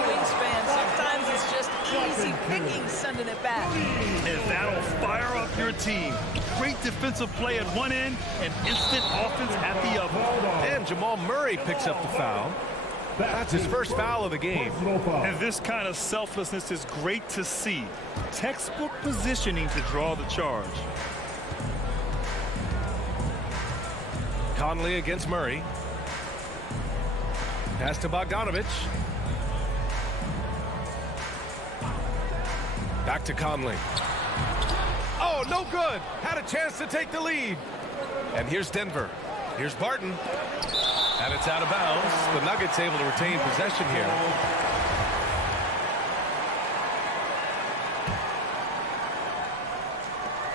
wingspan. Sometimes it's just easy picking sending it back. And that'll fire up your team. Great defensive play at one end and instant offense at the other. And Jamal Murray picks up the foul. That's his first foul of the game. And this kind of selflessness is great to see. Textbook positioning to draw the charge. Conley against Murray. Pass to Bogdanovich. Back to Conley. Oh, no good. Had a chance to take the lead. And here's Denver. Here's Barton. And it's out of bounds. The Nuggets able to retain possession here.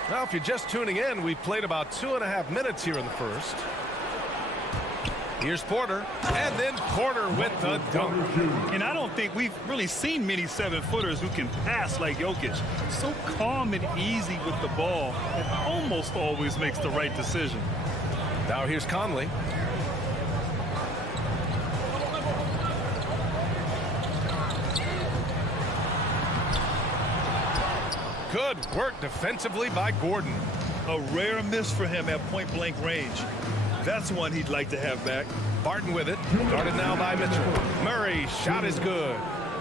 Now, if you're just tuning in, we've played about 2.5 minutes here in the first. Here's Porter, and then Porter with the dunk. And I don't think we've really seen many 7-footers who can pass like Jokic. So calm and easy with the ball, and almost always makes the right decision. Now here's Conley. Good work defensively by Gordon. A rare miss for him at point-blank range. That's one he'd like to have back. Barton with it. Guarded now by Mitchell. Murray, shot is good.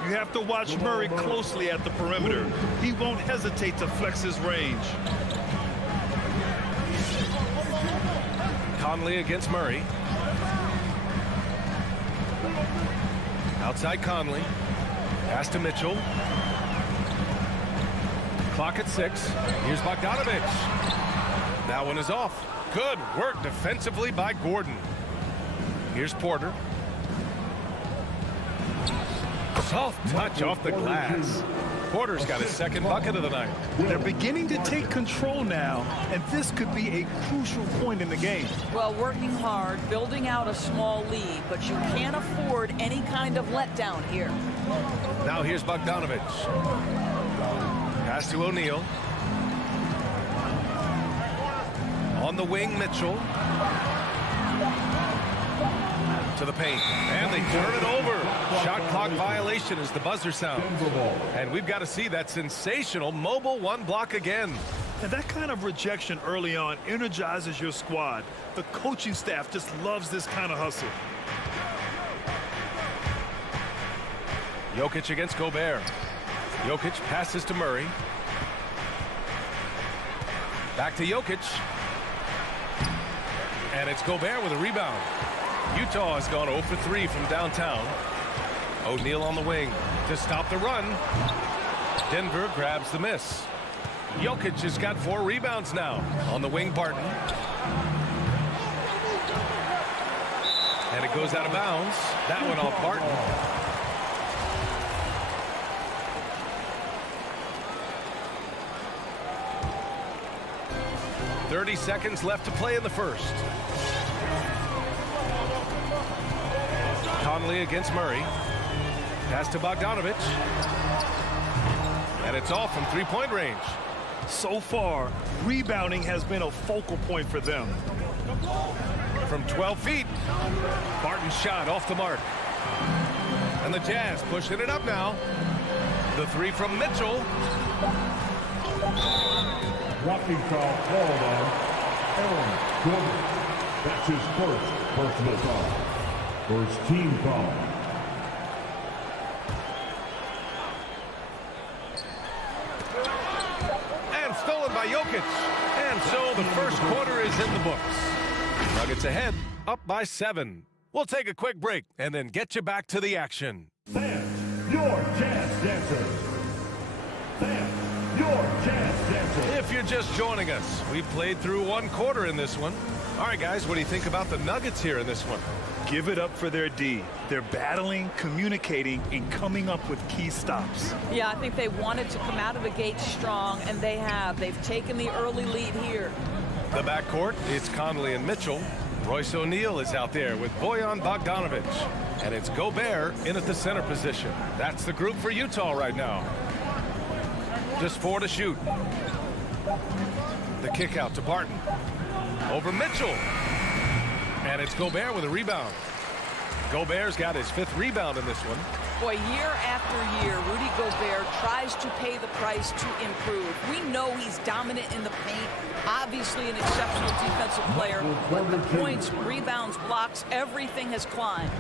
You have to watch Murray closely at the perimeter. He won't hesitate to flex his range. Conley against Murray. Outside Conley. Pass to Mitchell. Clock at 6. Here's Bogdanovich. That one is off. Good work defensively by Gordon. Here's Porter. Soft touch off the glass. Porter's got his second bucket of the night. They're beginning to take control now, and this could be a crucial point in the game. Well, working hard, building out a small lead, but you can't afford any kind of letdown here. Now here's Bogdanovich. Pass to O'Neal. On the wing, Mitchell. To the paint. And they turn it over. Shot clock violation as the buzzer sounds. And we've got to see that sensational mobile 1 block again. And that kind of rejection early on energizes your squad. The coaching staff just loves this kind of hustle. Jokic against Gobert. Jokic passes to Murray. Back to Jokic. And it's Gobert with a rebound. Utah has gone 0 for 3 from downtown. O'Neal on the wing to stop the run. Denver grabs the miss. Jokic has got 4 rebounds now. On the wing, Barton. And it goes out of bounds. That one off Barton. 30 seconds left to play in the first. Conley against Murray. Pass to Bogdanovich. And it's off from three-point range. So far, rebounding has been a focal point for them. From 12 feet, Barton's shot off the mark. And the Jazz pushing it up now. The three from Mitchell. Walking foul called on Aaron Gordon. That's his first personal foul. First team foul. And stolen by Jokic. And so the first quarter is in the books. Nuggets ahead, up by 7. We'll take a quick break and then get you back to the action. Fans, your Jazz Dancers. Fans, your Jazz Dancers. If you're just joining us, we've played through one quarter in this one. All right, guys, what do you think about the Nuggets here in this one? Give it up for their D. They're battling, communicating, and coming up with key stops. Yeah, I think they wanted to come out of the gate strong, and they have. They've taken the early lead here. The backcourt, it's Conley and Mitchell. Royce O'Neal is out there with Bojan Bogdanovich. And it's Gobert in at the center position. That's the group for Utah right now. Just 4 to shoot. The kick out to Barton. Over Mitchell. And it's Gobert with a rebound. Gobert's got his 5th rebound in this one. Boy, year after year, Rudy Gobert tries to pay the price to improve. We know he's dominant in the paint, obviously an exceptional defensive player, but the points, rebounds, blocks, everything has climbed.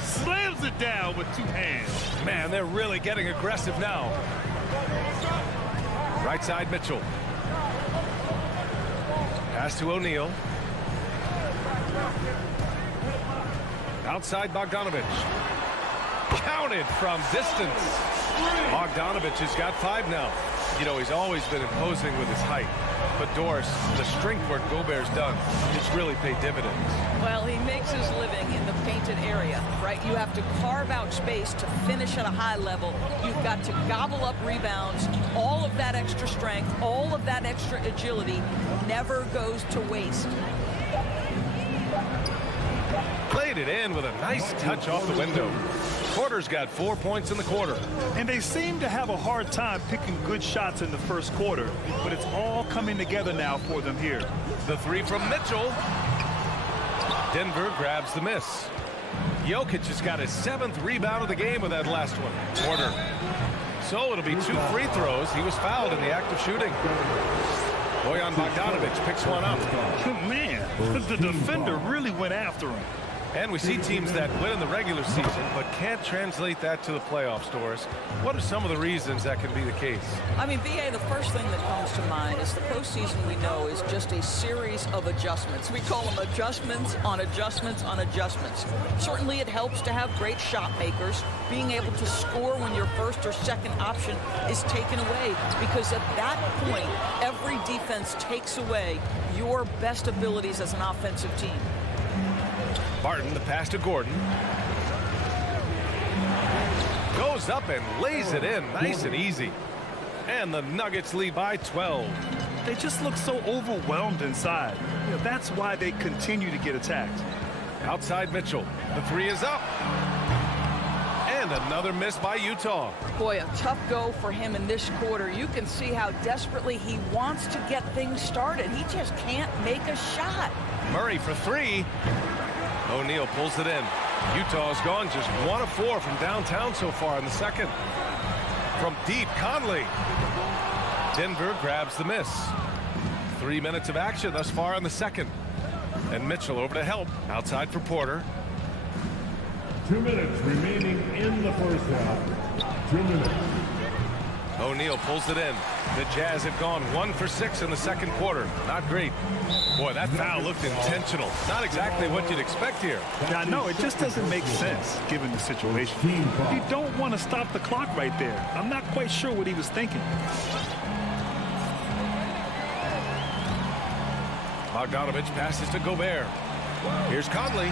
Slams it down with 2 hands. Man, they're really getting aggressive now. Right side, Mitchell. Pass to O'Neal. Outside, Bogdanovich. Counted from distance. Bogdanovich has got 5 now. You know, he's always been imposing with his height. But Doris, the strength work Gobert's done, it's really paid dividends. Well, he makes his living in the painted area, right? You have to carve out space to finish at a high level. You've got to gobble up rebounds. All of that extra strength, all of that extra agility never goes to waste. Played it in with a nice touch off the window. Porter's got 4 points in the quarter. And they seem to have a hard time picking good shots in the first quarter, but it's all coming together now for them here. The 3 from Mitchell. Denver grabs the miss. Jokic has got his 7th rebound of the game with that last one. Porter. So it'll be 2 free throws. He was fouled in the act of shooting. Bojan Bogdanovich picks one up. Man, the defender really went after him. And we see teams that win in the regular season but can't translate that to the playoffs, Doris. What are some of the reasons that can be the case? I mean, BA, the first thing that comes to mind is the postseason, we know, is just a series of adjustments. We call them adjustments on adjustments on adjustments. Certainly it helps to have great shot makers, being able to score when your first or second option is taken away, because at that point, every defense takes away your best abilities as an offensive team. Barton, the pass to Gordon. Goes up and lays it in nice and easy. And the Nuggets lead by 12. They just look so overwhelmed inside. You know, that's why they continue to get attacked. Outside Mitchell. The 3 is up. And another miss by Utah. Boy, a tough go for him in this quarter. You can see how desperately he wants to get things started. He just can't make a shot. Murray for 3. O'Neal pulls it in. Utah's gone just 1 of 4 from downtown so far in the second. From deep, Conley. Denver grabs the miss. 3 minutes of action thus far in the second. And Mitchell over to help. Outside for Porter. 2 minutes remaining in the first half. 2 minutes. O'Neal pulls it in. The Jazz have gone 1 for 6 in the second quarter. Not great. Boy, that foul looked intentional. Not exactly what you'd expect here. Yeah, no, it just doesn't make sense given the situation. You don't want to stop the clock right there. I'm not quite sure what he was thinking. Bogdanovich passes to Gobert. Here's Conley.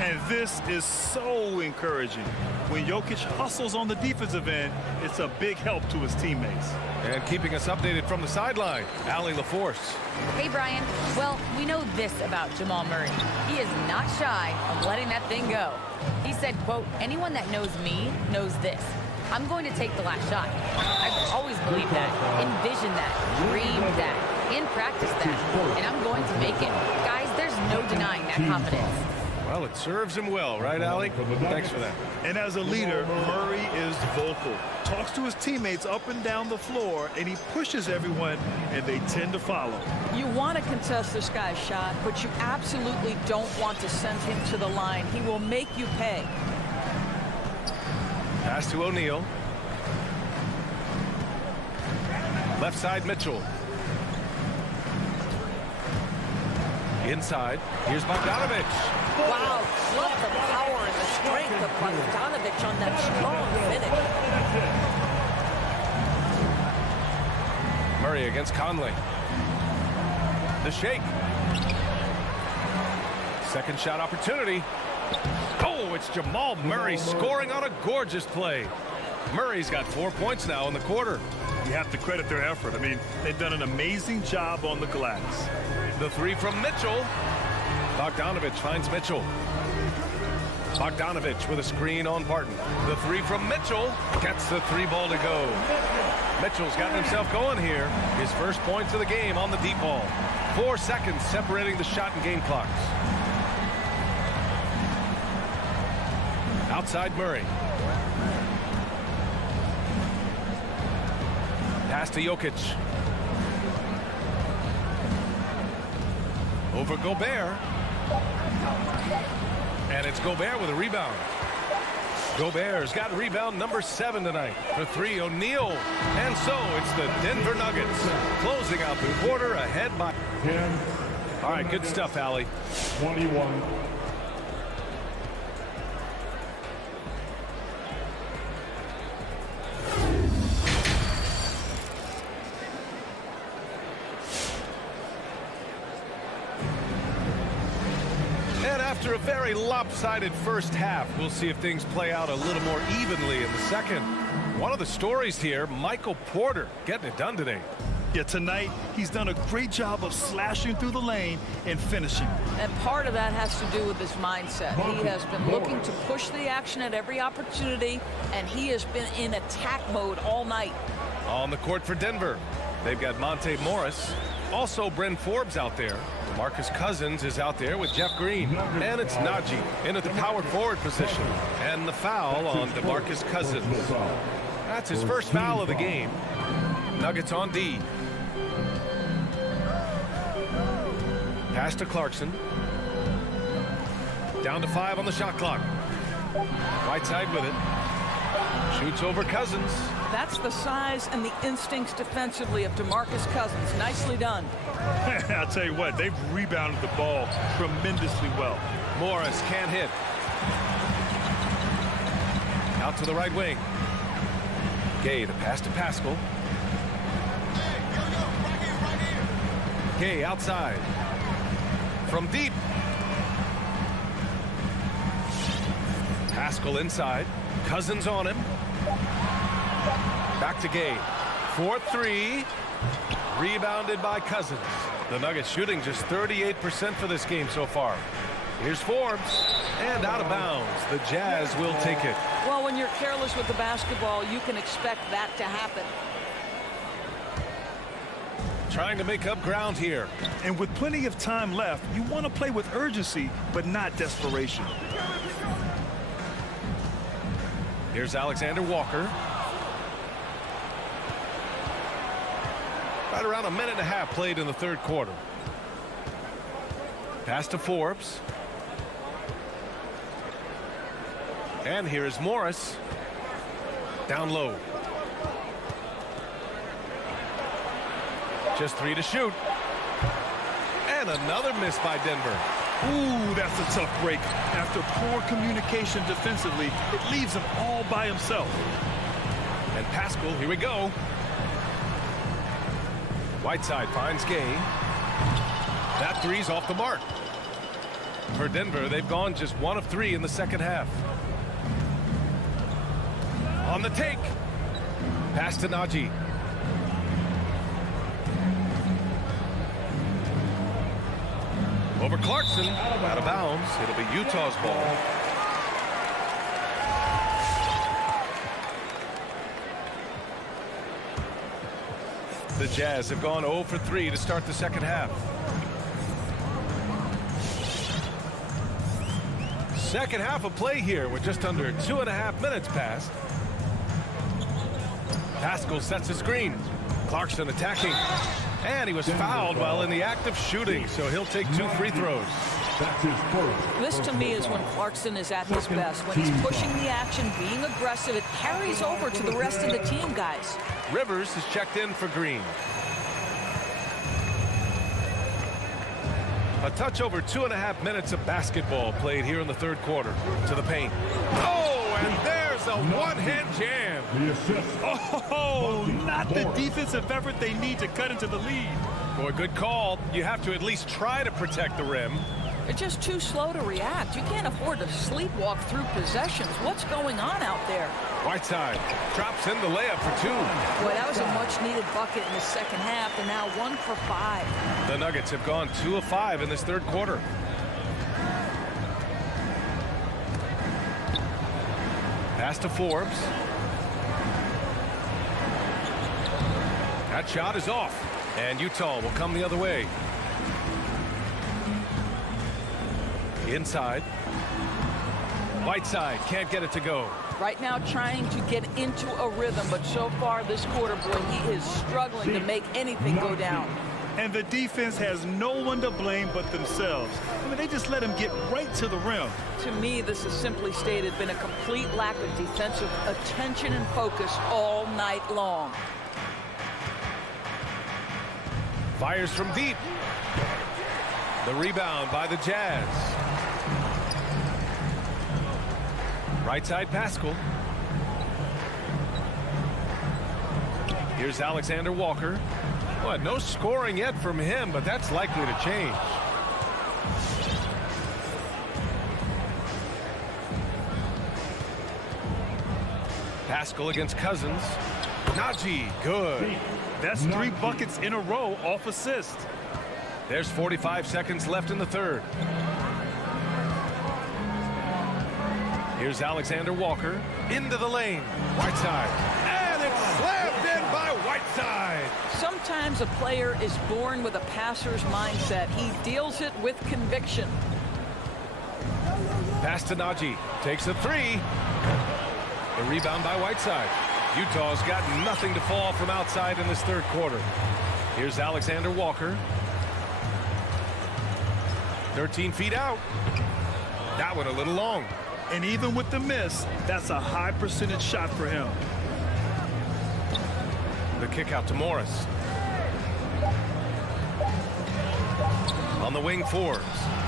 And this is so encouraging. When Jokic hustles on the defensive end, it's a big help to his teammates. And keeping us updated from the sideline, Allie LaForce. Hey, Brian. Well, we know this about Jamal Murray. He is not shy of letting that thing go. He said, quote, anyone that knows me knows this. I'm going to take the last shot. I've always believed that, envisioned that, dreamed that, and practiced that. And I'm going to make it. Guys, there's no denying that confidence. Well, it serves him well, right, Allie? Thanks for that. And as a leader, Murray is vocal. Talks to his teammates up and down the floor, and he pushes everyone, and they tend to follow. You want to contest this guy's shot, but you absolutely don't want to send him to the line. He will make you pay. Pass to O'Neal. Left side, Mitchell. Inside, here's Bogdanovich. Wow, love the power and the strength of Bogdanovich on that strong finish. Murray against Conley. The shake. Second shot opportunity. Oh, it's Jamal Murray scoring on a gorgeous play. Murray's got 4 points now in the quarter. You have to credit their effort. I mean, they've done an amazing job on the glass. The three from Mitchell. Bogdanovich finds Mitchell. Bogdanovich with a screen on Barton. The three from Mitchell gets the three ball to go. Mitchell's gotten himself going here. His first points of the game on the deep ball. 4 seconds separating the shot and game clocks. Outside Murray. Pass to Jokic. Over Gobert. And it's Gobert with a rebound. Gobert's got rebound number 7 tonight. For 3, O'Neal. And so it's the Denver Nuggets closing out the quarter ahead by 10. All right, good stuff, Allie. 21. After a very lopsided first half, we'll see if things play out a little more evenly in the second. One of the stories here, Michael Porter getting it done today. Yeah, tonight he's done a great job of slashing through the lane and finishing. And part of that has to do with his mindset. He has been looking to push the action at every opportunity, and he has been in attack mode all night. On the court for Denver, they've got Monte Morris. Also, Bryn Forbes out there. DeMarcus Cousins is out there with Jeff Green. And it's Najee in at the power forward position. And the foul on DeMarcus Cousins. That's his first foul of the game. Nuggets on D. Pass to Clarkson. Down to 5 on the shot clock. Right side with it. Shoots over Cousins. That's the size and the instincts defensively of DeMarcus Cousins. Nicely done. I'll tell you what, they've rebounded the ball tremendously well. Morris can't hit. Out to the right wing. Gay, the pass to Pascal. Gay outside. From deep. Pascal inside. Cousins on him. Back to Gay. 4-3. Rebounded by Cousins. The Nuggets shooting just 38% for this game so far. Here's Forbes. And out of bounds. The Jazz will take it. Well, when you're careless with the basketball, you can expect that to happen. Trying to make up ground here. And with plenty of time left, you want to play with urgency, but not desperation. Here's Alexander Walker. Right around a minute and a half played in the third quarter. Pass to Forbes. And here is Morris. Down low. Just 3 to shoot. And another miss by Denver. Ooh, that's a tough break. After poor communication defensively, it leaves him all by himself. And Pascal, here we go. Whiteside finds Gay. That three's off the mark. For Denver, they've gone just 1 of 3 in the second half. On the take. Pass to Najee. Over Clarkson, out of bounds. It'll be Utah's ball. The Jazz have gone 0 for 3 to start the second half. Second half of play here with just under 2.5 minutes passed. Pascal sets a screen. Clarkson attacking. And he was fouled while in the act of shooting, so he'll take 2 free throws. This to me is when Clarkson is at his best. When he's pushing the action, being aggressive, it carries over to the rest of the team, guys. Rivers is checked in for Green. A touch over 2.5 minutes of basketball played here in the third quarter. To the paint. Oh, and there's a one-hand jam. Oh, not the defensive effort they need to cut into the lead. Boy, good call. You have to at least try to protect the rim. They're just too slow to react. You can't afford to sleepwalk through possessions. What's going on out there? Whiteside drops in the layup for 2. Boy, that was a much-needed bucket in the second half, and now 1 for 5. The Nuggets have gone 2 of 5 in this third quarter. Pass to Forbes. That shot is off, and Utah will come the other way. Inside. Whiteside can't get it to go. Right now trying to get into a rhythm, but so far this quarter, boy, he is struggling to make anything go down. And the defense has no one to blame but themselves. I mean, they just let him get right to the rim. To me, this has simply stated been a complete lack of defensive attention and focus all night long. Fires from deep. The rebound by the Jazz. Right side Pascal. Here's Alexander Walker. Well, no scoring yet from him, but that's likely to change. Pascal against Cousins. Najee, good. That's 3 buckets in a row off assist. There's 45 seconds left in the third. Here's Alexander Walker into the lane. Whiteside. And it's slammed in by Whiteside. Sometimes a player is born with a passer's mindset. He deals it with conviction. Pass to Najee. Takes a 3. The rebound by Whiteside. Utah's got nothing to fall from outside in this third quarter. Here's Alexander Walker. 13 feet out. That one a little long. And even with the miss, that's a high percentage shot for him. The kick out to Morris. On the wing, Forbes.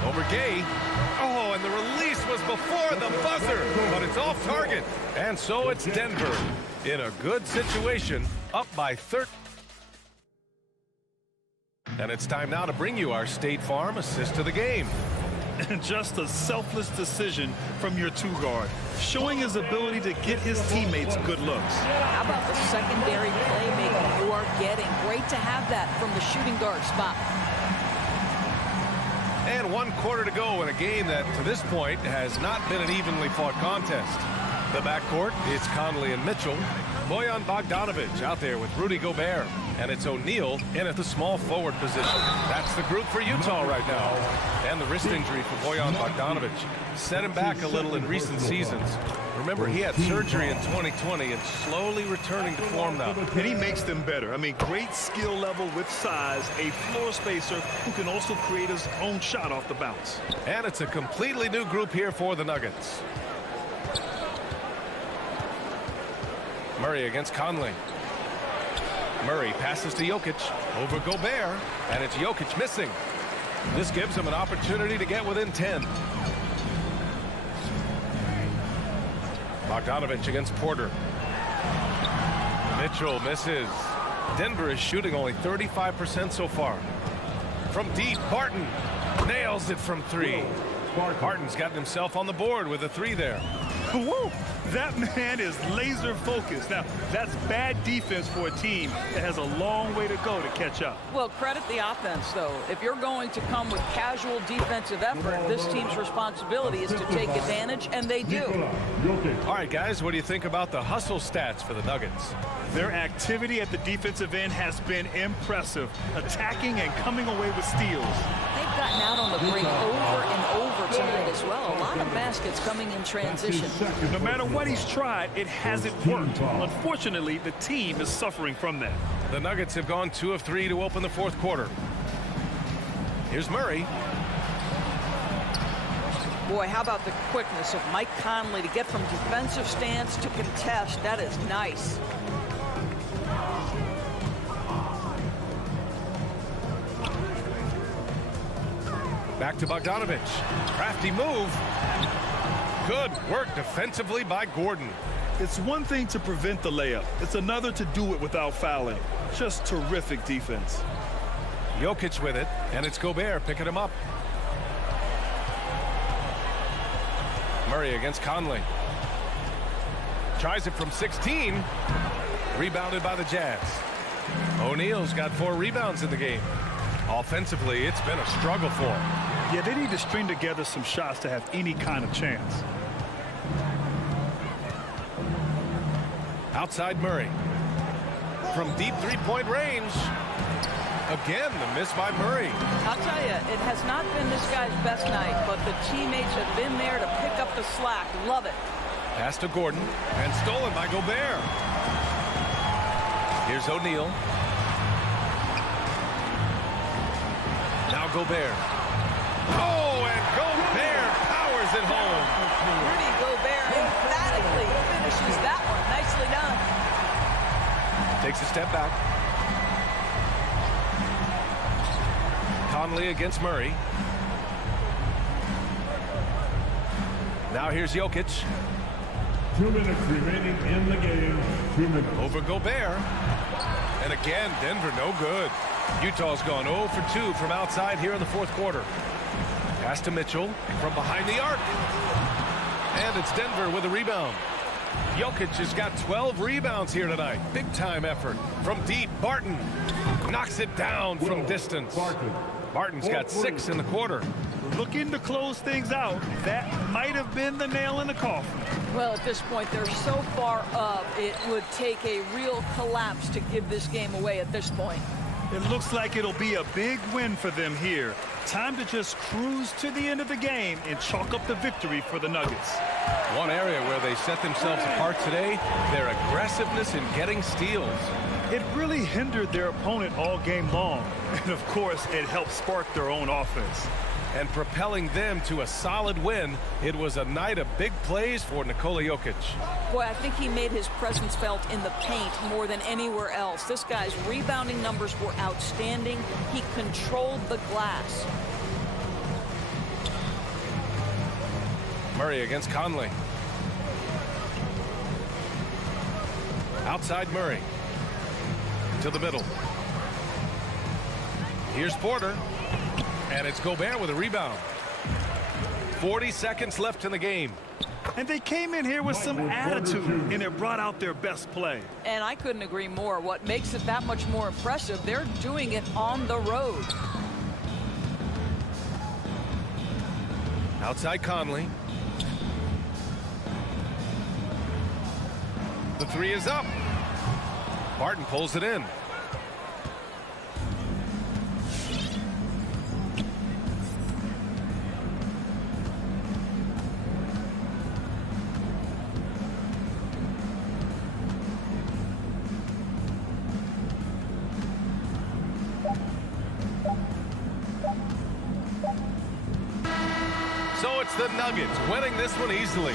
Over Gay. Oh, and the release was before the buzzer, but it's off target. And so it's Denver in a good situation, up by 13. And it's time now to bring you our State Farm assist of the game. And just a selfless decision from your 2-guard, showing his ability to get his teammates good looks. How about the secondary playmaking you are getting? Great to have that from the shooting guard spot. And 1 quarter to go in a game that, to this point, has not been an evenly fought contest. The backcourt, it's Conley and Mitchell. Bojan Bogdanovic out there with Rudy Gobert. And it's O'Neal in at the small forward position. That's the group for Utah right now. And the wrist injury for Bojan Bogdanovic set him back a little in recent seasons. Remember, he had surgery in 2020 and slowly returning to form now. And he makes them better. I mean, great skill level with size, a floor spacer who can also create his own shot off the bounce. And it's a completely new group here for the Nuggets. Murray against Conley. Murray passes to Jokic over Gobert, and it's Jokic missing. This gives him an opportunity to get within 10. Bogdanovich against Porter. Mitchell misses. Denver is shooting only 35% so far. From deep, Barton nails it from 3. Barton's gotten himself on the board with a 3 there. Whoa, that man is laser focused. Now, that's bad defense for a team that has a long way to go to catch up. Well, credit the offense, though. If you're going to come with casual defensive effort, this team's responsibility is to take advantage, and they do. All right, guys, what do you think about the hustle stats for the Nuggets? Their activity at the defensive end has been impressive, attacking and coming away with steals. They've gotten out on the break over and over tonight as well. A lot of baskets coming in transition. No matter what he's tried, it hasn't worked. Unfortunately, the team is suffering from that. The Nuggets have gone 2 of 3 to open the 4th quarter. Here's Murray. Boy, how about the quickness of Mike Conley to get from defensive stance to contest. That is nice. Back to Bogdanovich. Crafty move. Good work defensively by Gordon. It's one thing to prevent the layup. It's another to do it without fouling. Just terrific defense. Jokic with it, and it's Gobert picking him up. Murray against Conley. Tries it from 16. Rebounded by the Jazz. O'Neal's got 4 rebounds in the game. Offensively, it's been a struggle for him. Yeah, they need to string together some shots to have any kind of chance. Outside Murray. From deep three-point range. Again, the miss by Murray. I'll tell you, it has not been this guy's best night, but the teammates have been there to pick up the slack. Love it. Pass to Gordon, and stolen by Gobert. Here's O'Neal. Now Gobert. Oh, and Gobert powers it home. Rudy Gobert emphatically finishes that one. Nicely done. Takes a step back. Conley against Murray. Now here's Jokic. 2 minutes remaining in the game. 2 minutes. Over Gobert. And again, Denver no good. Utah's gone 0 for 2 from outside here in the 4th quarter. Pass to Mitchell from behind the arc. And it's Denver with a rebound. Jokic has got 12 rebounds here tonight. Big time effort. From deep, Barton knocks it down from distance. Barton's got 6 in the quarter. Looking to close things out. That might have been the nail in the coffin. Well, at this point, they're so far up, it would take a real collapse to give this game away at this point. It looks like it'll be a big win for them here. Time to just cruise to the end of the game and chalk up the victory for the Nuggets. One area where they set themselves apart today, their aggressiveness in getting steals. It really hindered their opponent all game long. And of course, it helped spark their own offense. And propelling them to a solid win, it was a night of big plays for Nikola Jokic. Boy, I think he made his presence felt in the paint more than anywhere else. This guy's rebounding numbers were outstanding. He controlled the glass. Murray against Conley. Outside Murray. To the middle. Here's Porter. And it's Gobert with a rebound. 40 seconds left in the game. And they came in here with some attitude, and it brought out their best play. And I couldn't agree more. What makes it that much more impressive, they're doing it on the road. Outside Conley. The 3 is up. Barton pulls it in. So it's the Nuggets winning this one easily.